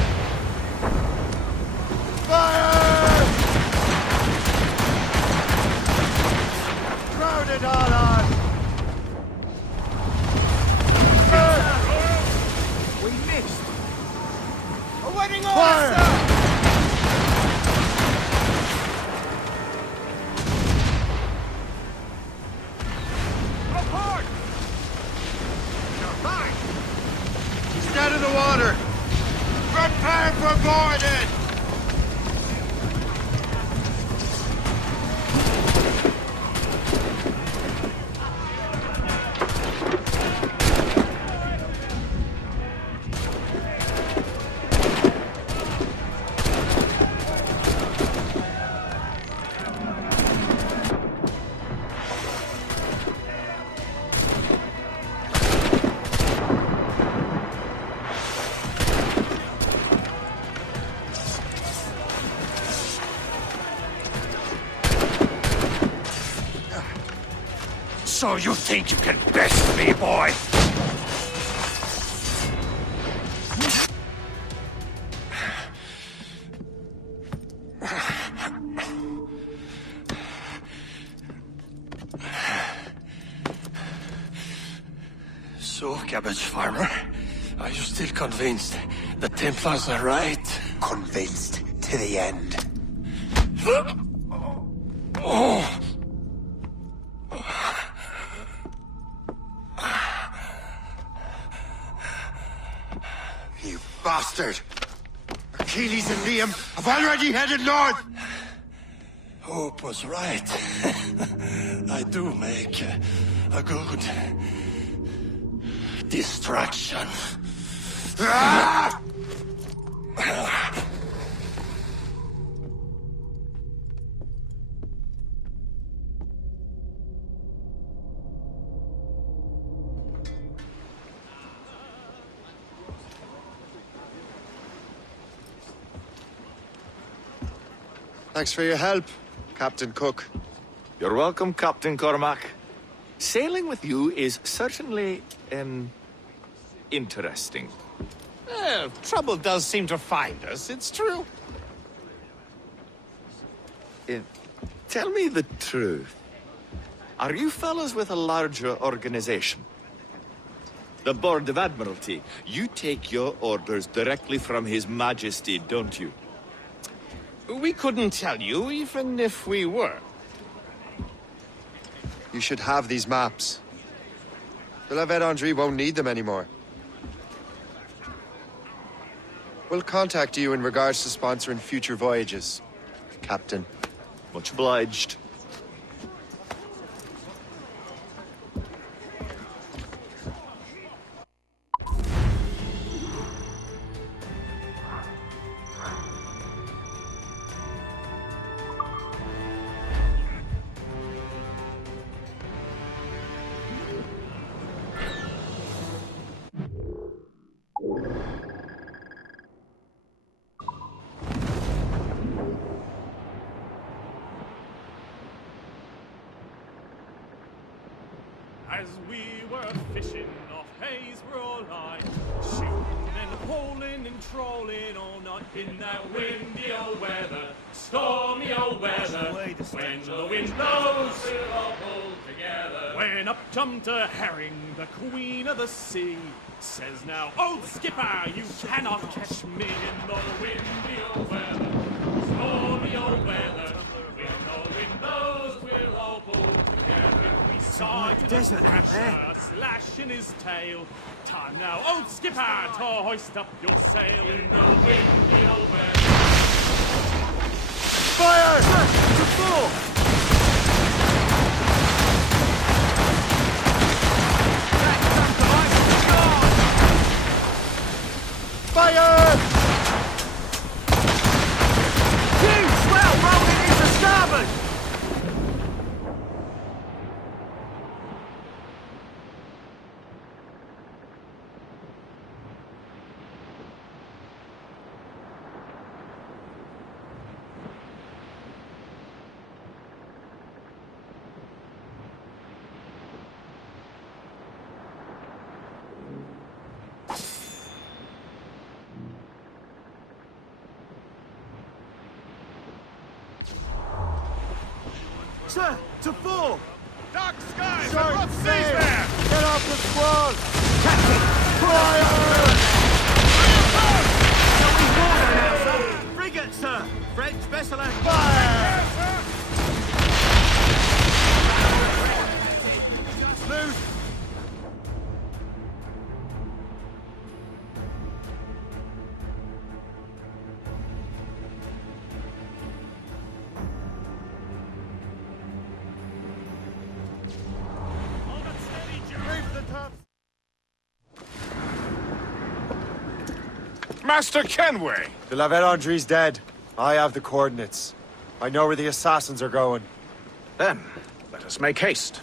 Awaiting orders, sir! Report! You're fine! He's dead in the water! Prepare for boarding! So you think you can best me, boy? So, cabbage farmer, are you still convinced the Templars are right? Convinced to the end. Oh! You bastard! Achilles and Liam have already headed north! Hope was right. I do make a good distraction. Ah! Thanks for your help, Captain Cook. You're welcome, Captain Cormac. Sailing with you is certainly, interesting. Trouble does seem to find us, it's true. Tell me the truth. Are you fellas with a larger organization? The Board of Admiralty. You take your orders directly from His Majesty, don't you? We couldn't tell you, even if we were. You should have these maps. The La Vedendry won't need them anymore. We'll contact you in regards to sponsoring future voyages, Captain. Much obliged. As we were fishing off Haysborough line, shooting and hauling and trolling all night in that windy old weather, stormy old weather. When the wind blows, we'll all pull together. When up jumped a herring, the queen of the sea, says now, old skipper, you cannot catch me in the windy old weather, stormy old weather. When the wind blows, we'll all pull together. Sighted a thrasher, slashing his tail. Time now, old skipper, to hoist up your sail in the windy old weather. Fire! To full! Fire! Huge swell rolling into starboard! Sir, to full! Dark skies! Shark What seas sail! there? Get off the squall! Captain! Fire! Shall we board Master Kenway! De la Vérendrye's dead. I have the coordinates. I know where the assassins are going. Then, let us make haste.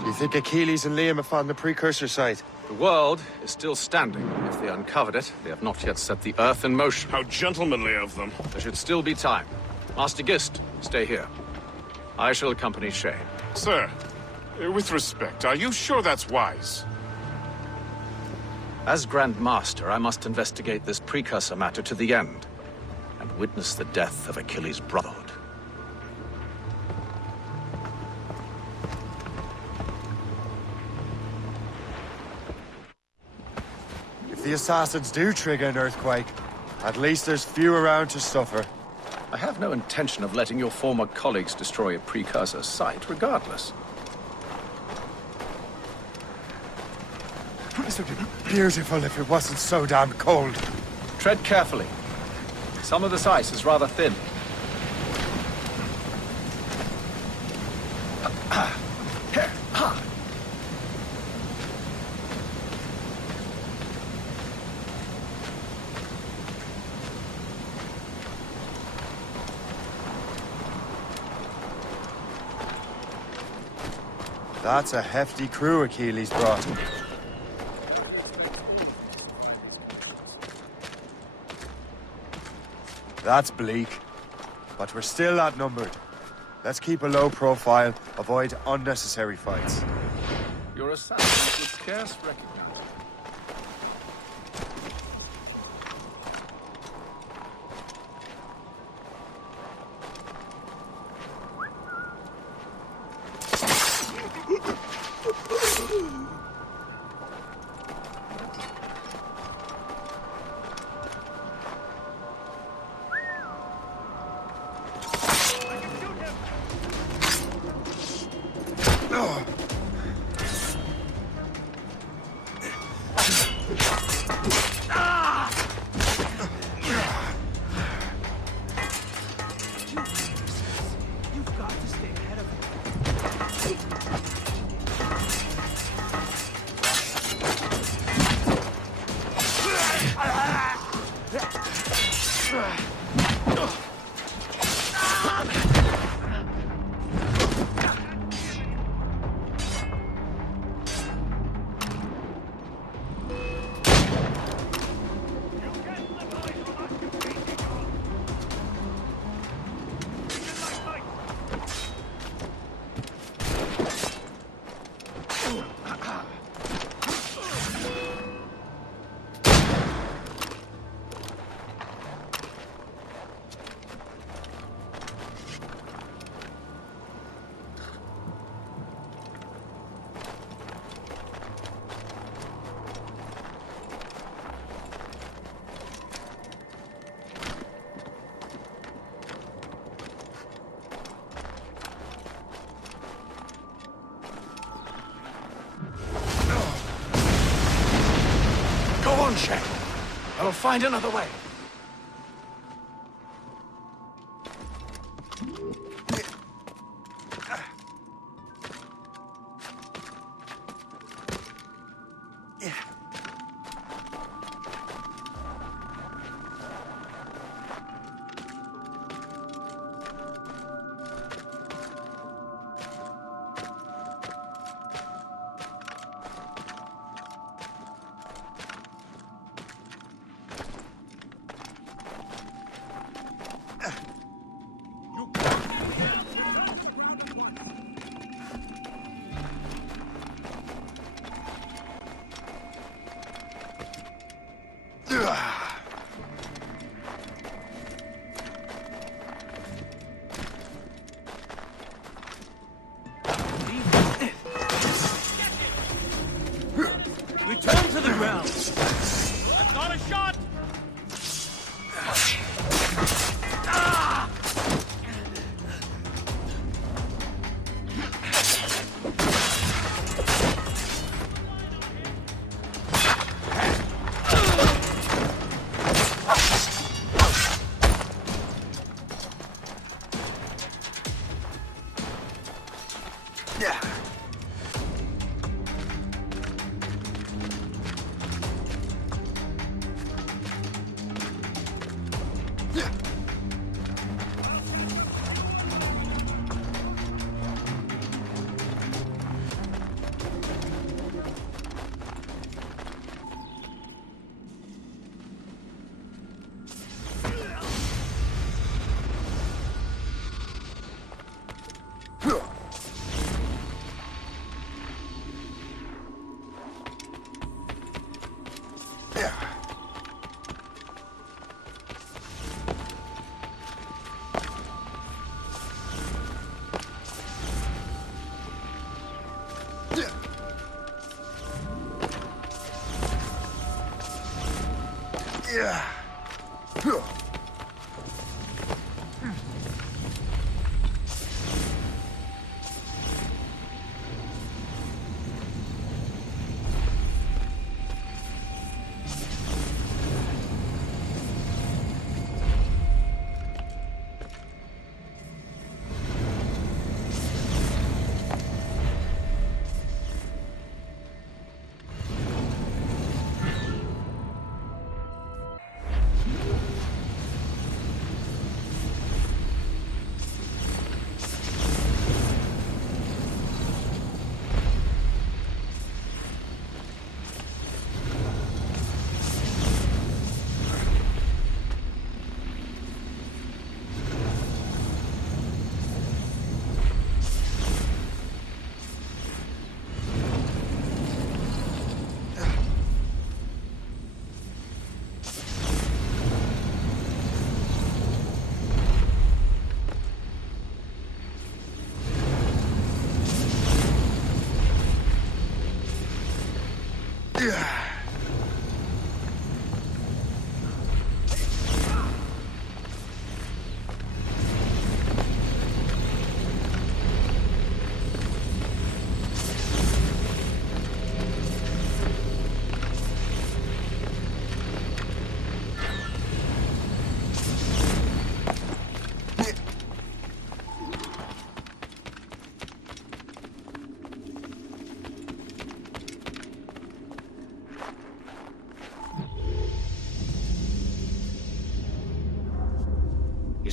Do you think Achilles and Liam have found the precursor site? The world is still standing. If they uncovered it, they have not yet set the Earth in motion. How gentlemanly of them. There should still be time. Master Gist, stay here. I shall accompany Shay. Sir, with respect, are you sure that's wise? As Grandmaster, I must investigate this precursor matter to the end, and witness the death of Achilles' brotherhood. If the assassins do trigger an earthquake, at least there's few around to suffer. I have no intention of letting your former colleagues destroy a precursor site, regardless. This would be beautiful if it wasn't so damn cold. Tread carefully. Some of this ice is rather thin. That's a hefty crew Achilles brought. That's bleak, but we're still outnumbered. Let's keep a low profile, avoid unnecessary fights. Your assassins would scarce recognize. Shay. I will find another way.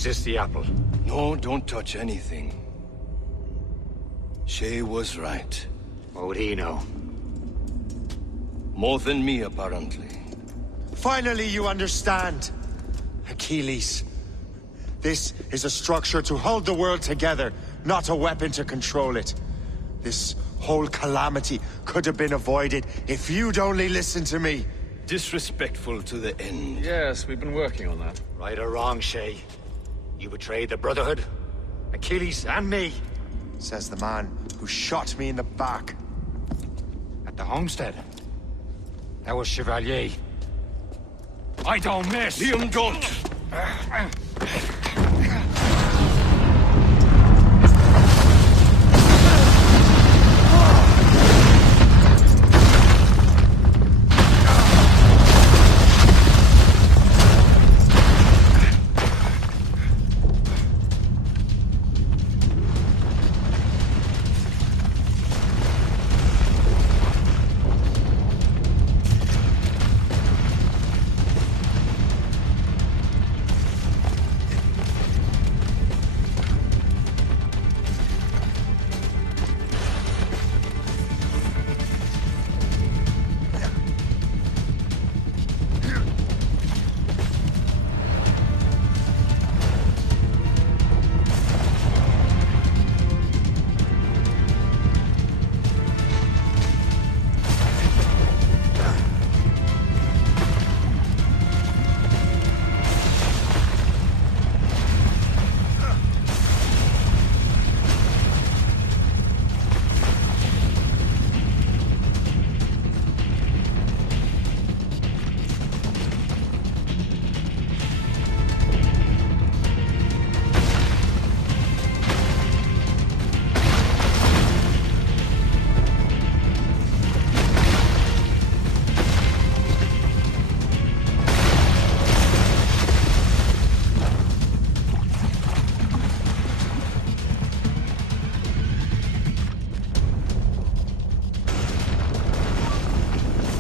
Is this the apple? No, don't touch anything. Shay was right. What would he know? More than me, apparently. Finally, you understand. Achilles. This is a structure to hold the world together, not a weapon to control it. This whole calamity could have been avoided if you'd only listened to me. Disrespectful to the end. Yes, we've been working on that. Right or wrong, Shay? You betrayed the Brotherhood, Achilles, and me. Says the man who shot me in the back. At the homestead. That was Chevalier. I don't miss! Liam, don't!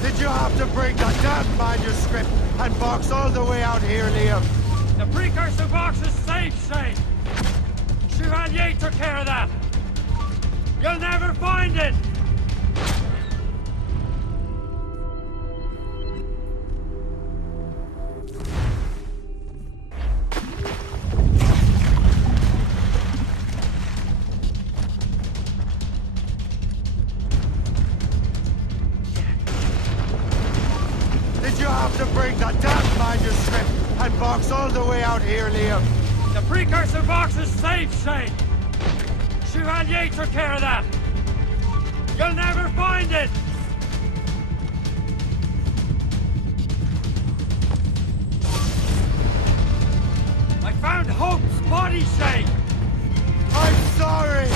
Did you have to bring that damn manuscript and box all the way out here, Liam? The precursor box is safe, Shay. Chevalier took care of that. You'll never find it! Did you have to bring that damn manuscript and box all the way out here, Liam? The precursor box is safe, Shay. Chevalier took care of that. You'll never find it! I found Hope's body, Shay! I'm sorry!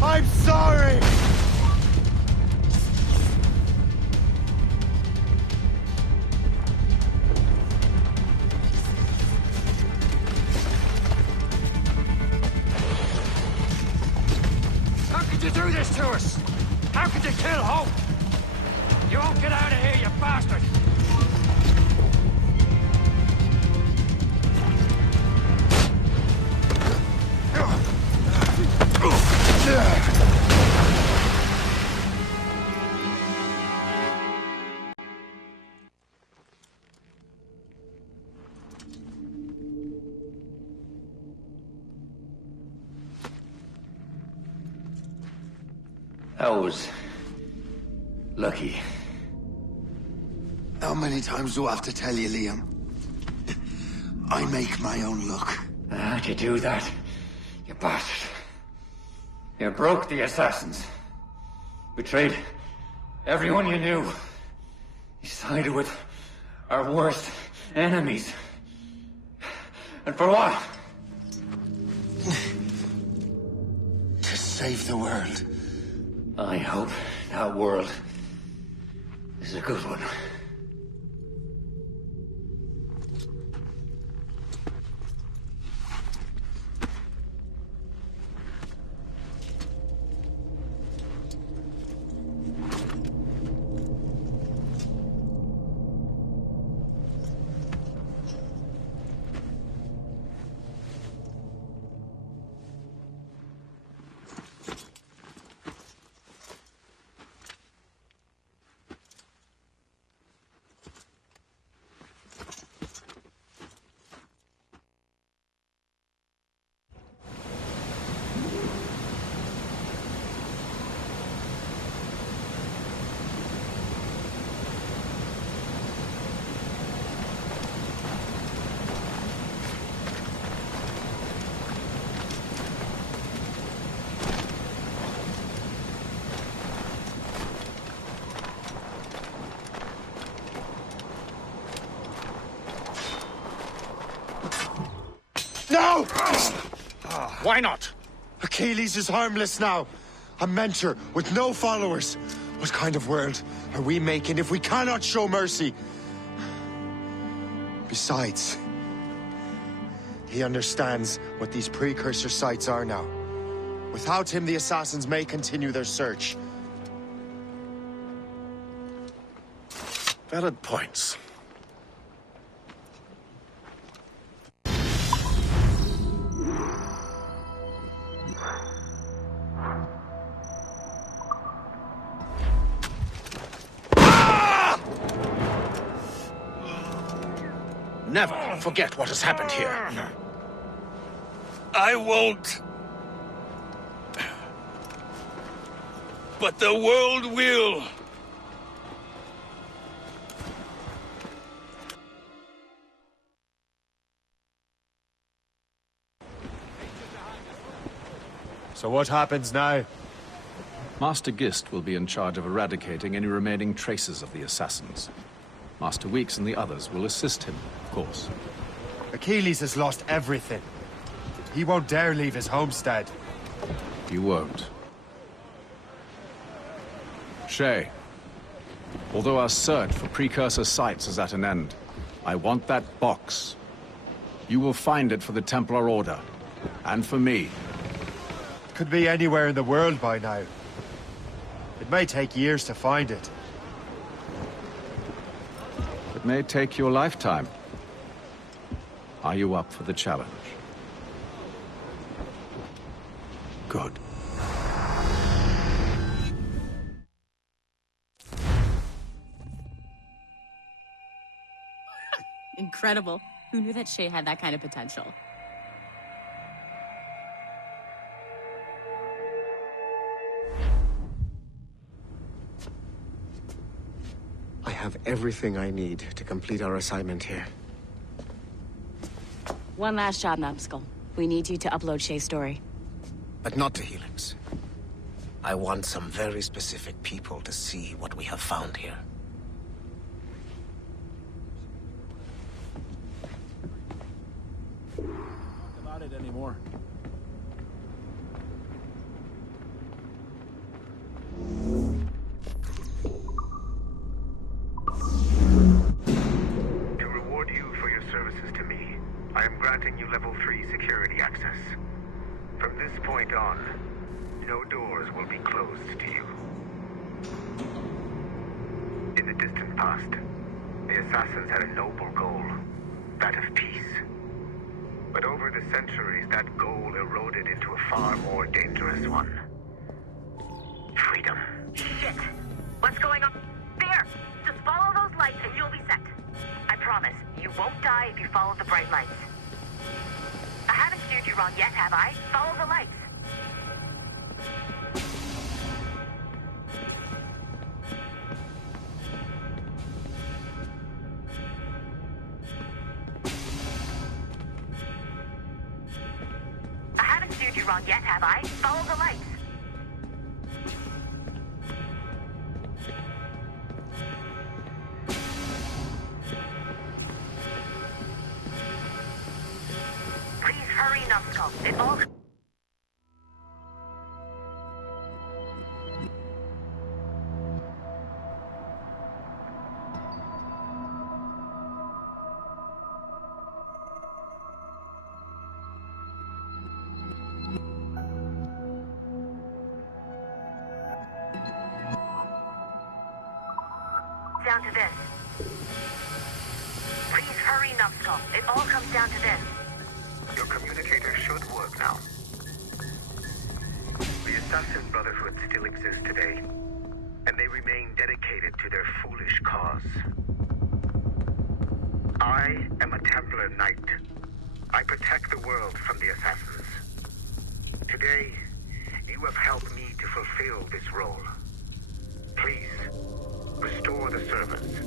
I'm sorry! How could you do this to us? How could you kill Hope? You won't get out of here, you bastard! That was lucky. How many times do I have to tell you, Liam? I make my own luck. How'd you do that, you bastard? You broke the assassins. Betrayed everyone you knew. You sided with our worst enemies. And for what? To save the world. I hope that world is a good one. No! Why not? Achilles is harmless now. A mentor with no followers. What kind of world are we making if we cannot show mercy? Besides, he understands what these precursor sites are now. Without him, the assassins may continue their search. Valid points. Never forget what has happened here. I won't. But the world will. So what happens now? Master Gist will be in charge of eradicating any remaining traces of the assassins. Master Weeks and the others will assist him, of course. Achilles has lost everything. He won't dare leave his homestead. You won't. Shay, although our search for precursor sites is at an end, I want that box. You will find it for the Templar Order. And for me. Could be anywhere in the world by now. It may take years to find it. It may take you a lifetime. Are you up for the challenge? Good. Incredible. Who knew that Shay had that kind of potential? I have everything I need to complete our assignment here. One last job, Numbskull. We need you to upload Shay's story. But not to Helix. I want some very specific people to see what we have found here. About it anymore. To reward you for your services to me, I am granting you level 3 security access. From this point on, no doors will be closed to you. In the distant past, the Assassins had a noble goal, that of peace. But over the centuries, that goal eroded into a far more dangerous one. Freedom. Shit! What's going on? There! Just follow those lights and you'll be set. I promise, you won't die if you follow the bright lights. I haven't steered you wrong yet, have I? Follow the lights. I haven't steered you wrong yet, have I? Follow the lights. Please hurry, Numbskull. It all... down to this. Please hurry, Numbskull. It all comes down to this. Your communicator should work now. The Assassin Brotherhood still exists today, and they remain dedicated to their foolish cause. I am a Templar Knight. I protect the world from the Assassins. Today, you have helped me to fulfill this role. Please, restore the servants.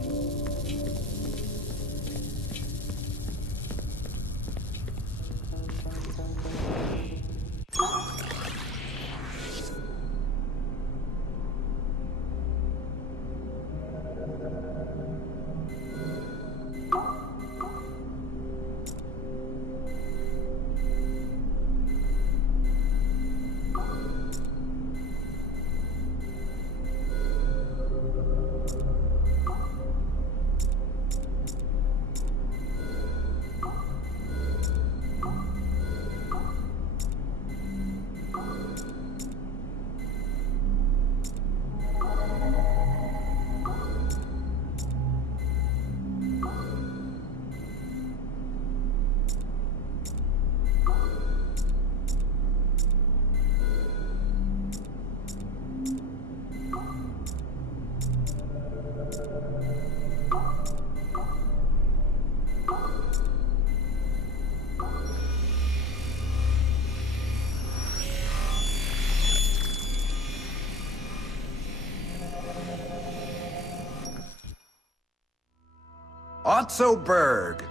Otto Berg,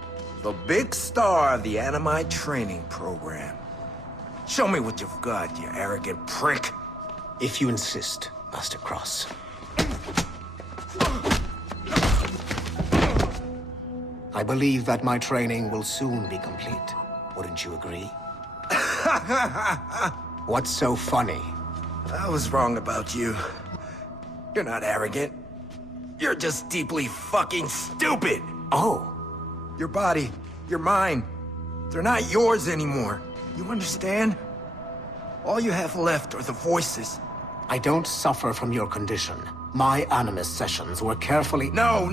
the big star of the Animi training program. Show me what you've got, you arrogant prick. If you insist, Master Cross. I believe that my training will soon be complete. Wouldn't you agree? What's so funny? I was wrong about you. You're not arrogant. You're just deeply fucking stupid. Oh, Your body, your mind, they're not yours anymore. You understand? All you have left are the voices. I don't suffer from your condition. My Animus sessions were carefully... No!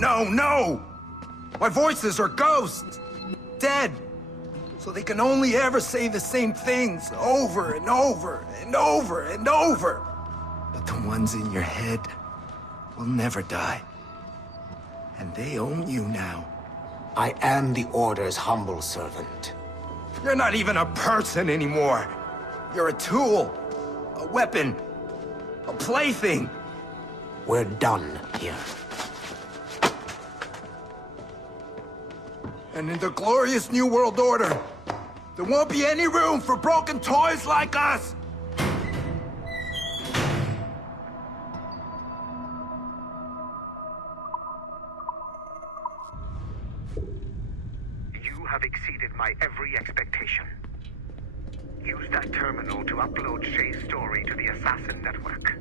My voices are ghosts! Dead! So they can only ever say the same things over and over and over and over. But the ones in your head will never die. And they own you now. I am the Order's humble servant. You're not even a person anymore. You're a tool, a weapon, a plaything. We're done here. And in the glorious New World Order, there won't be any room for broken toys like us! You have exceeded my every expectation. Use that terminal to upload Shay's story to the Assassin Network.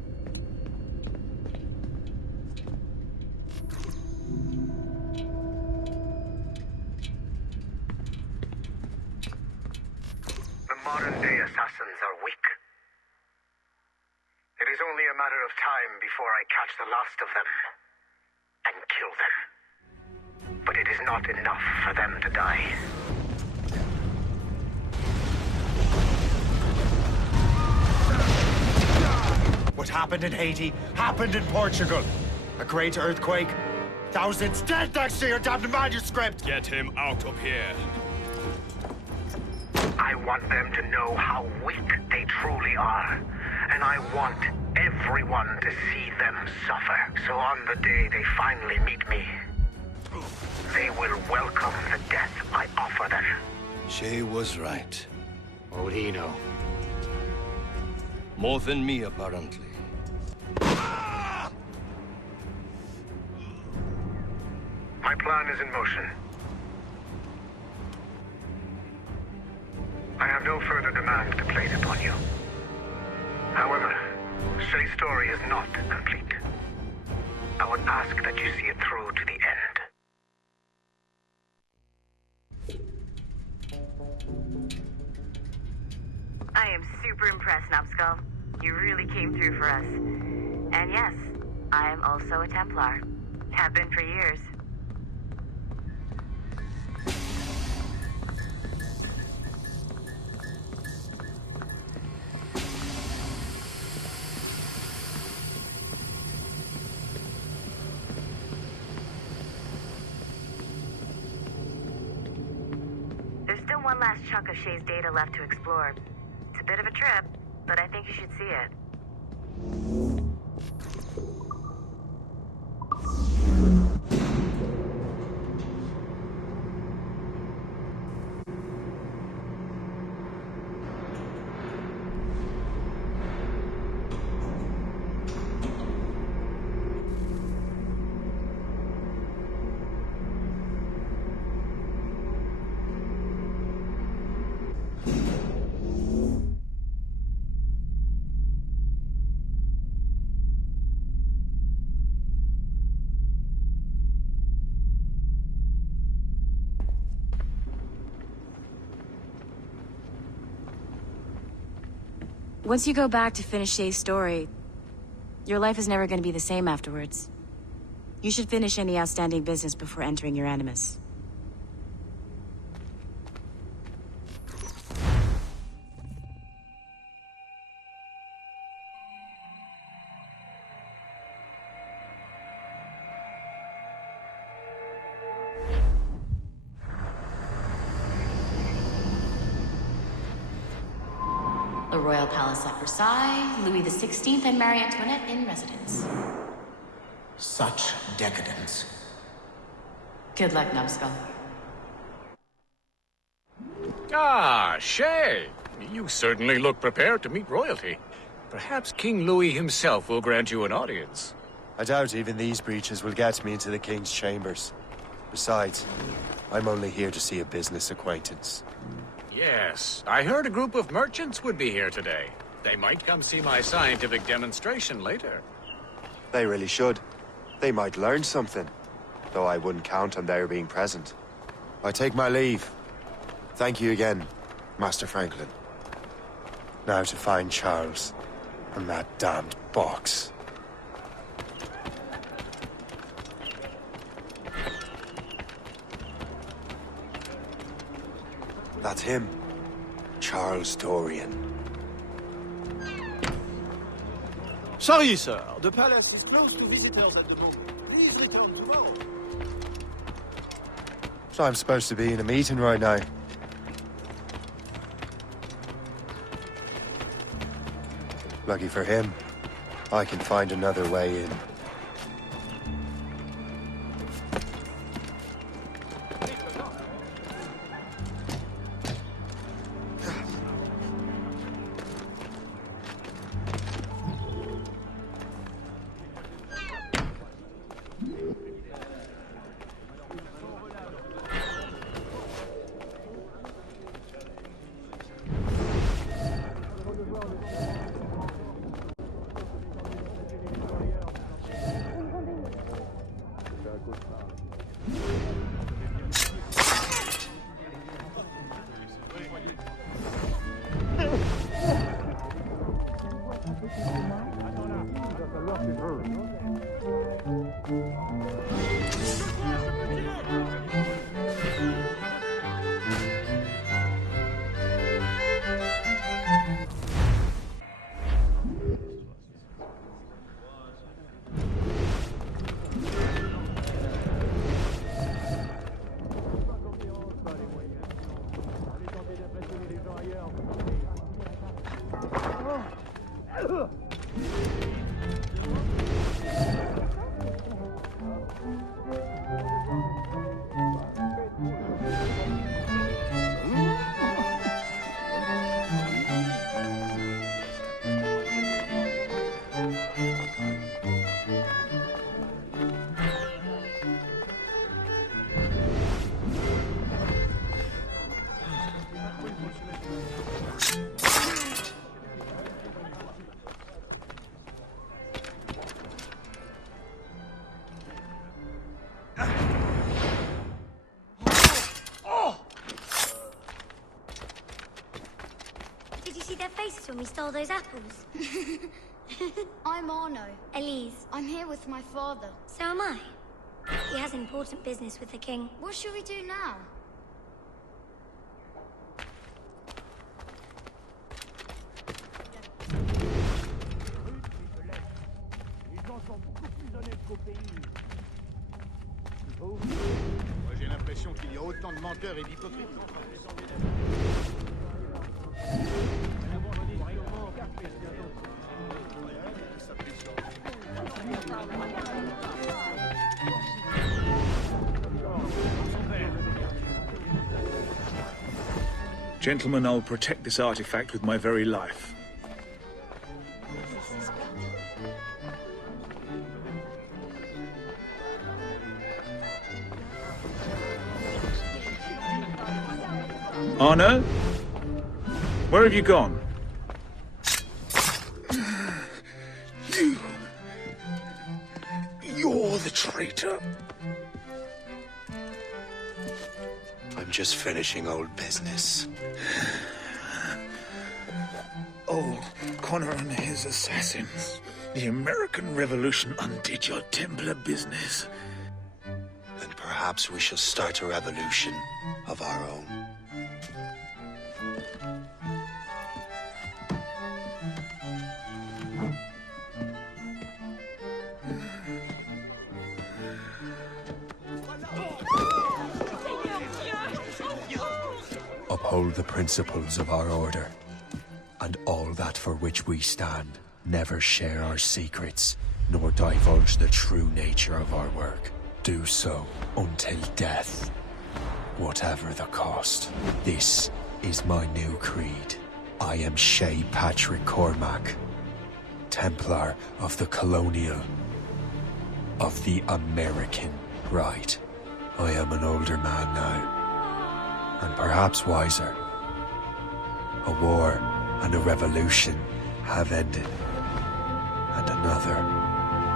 The modern-day assassins are weak. It is only a matter of time before I catch the last of them and kill them. But it is not enough for them to die. What happened in Haiti happened in Portugal. A great earthquake. Thousands dead thanks to your damned manuscript! Get him out of here. I want them to know how weak they truly are. And I want everyone to see them suffer. So on the day they finally meet me, they will welcome the death I offer them. Shay was right. What would he know? More than me, apparently. My plan is in motion. I have no further demands to place upon you. However, Shay's story is not complete. I would ask that you see it through to the end. I am super impressed, Numbskull. You really came through for us. And yes, I am also a Templar. Have been for years. There's still one last chunk of Shay's data left to explore. It's a bit of a trip, but I think you should see it. Once you go back to finish Shay's story, your life is never going to be the same afterwards. You should finish any outstanding business before entering your Animus. The Royal Palace at Versailles, Louis XVI and Marie Antoinette in residence. Such decadence. Good luck, Numbskull. Ah, Shay. You certainly look prepared to meet royalty. Perhaps King Louis himself will grant you an audience. I doubt even these breaches will get me into the King's chambers. Besides, I'm only here to see a business acquaintance. Yes, I heard a group of merchants would be here today. They might come see my scientific demonstration later. They really should. They might learn something, though I wouldn't count on their being present. I take my leave. Thank you again, Master Franklin. Now to find Charles and that damned box. That's him. Charles Dorian. Sorry, sir. The palace is closed to visitors at the moment. Please return tomorrow. So I'm supposed to be in a meeting right now. Lucky for him, I can find another way in. When we stole those apples. I'm Arno. Elise. I'm here with my father. So am I. He has important business with the king. What should we do now? Moi, j'ai l'impression qu'il y a autant de menteurs et d'hypocrites. Gentlemen, I'll protect this artifact with my very life. Arno? Where have you gone? You're the traitor. I'm just finishing old business. Old Connor and his assassins. The American Revolution undid your Templar business. Then perhaps we shall start a revolution of our own. Uphold the principles of our order, and all that for which we stand. Never share our secrets, nor divulge the true nature of our work. Do so until death, whatever the cost. This is my new creed. I am Shay Patrick Cormac, Templar of the Colonial, of the American right. I am an older man now, and perhaps wiser. A war and a revolution have ended, and another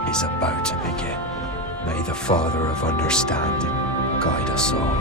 is about to begin. May the Father of Understanding guide us all.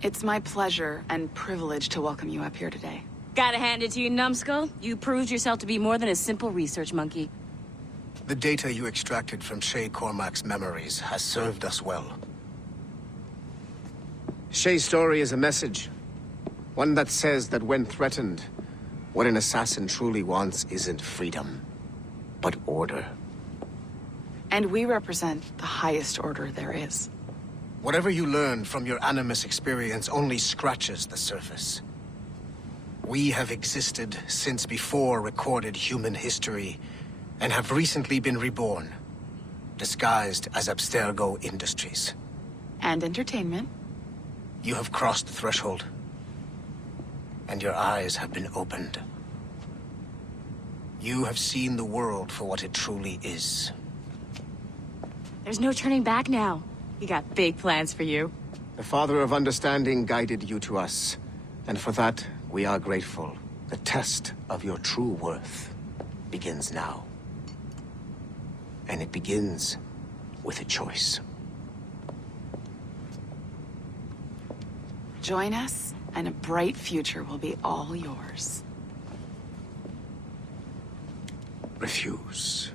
It's my pleasure and privilege to welcome you up here today. Gotta hand it to you, numbskull. You proved yourself to be more than a simple research monkey. The data you extracted from Shay Cormac's memories has served us well. Shay's story is a message. One that says that when threatened, what an assassin truly wants isn't freedom, but order. And we represent the highest order there is. Whatever you learned from your Animus experience only scratches the surface. We have existed since before recorded human history, and have recently been reborn, disguised as Abstergo Industries. And entertainment. You have crossed the threshold, and your eyes have been opened. You have seen the world for what it truly is. There's no turning back now. We got big plans for you. The Father of Understanding guided you to us, and for that, we are grateful. The test of your true worth begins now. And it begins with a choice. Join us, and a bright future will be all yours. Refuse.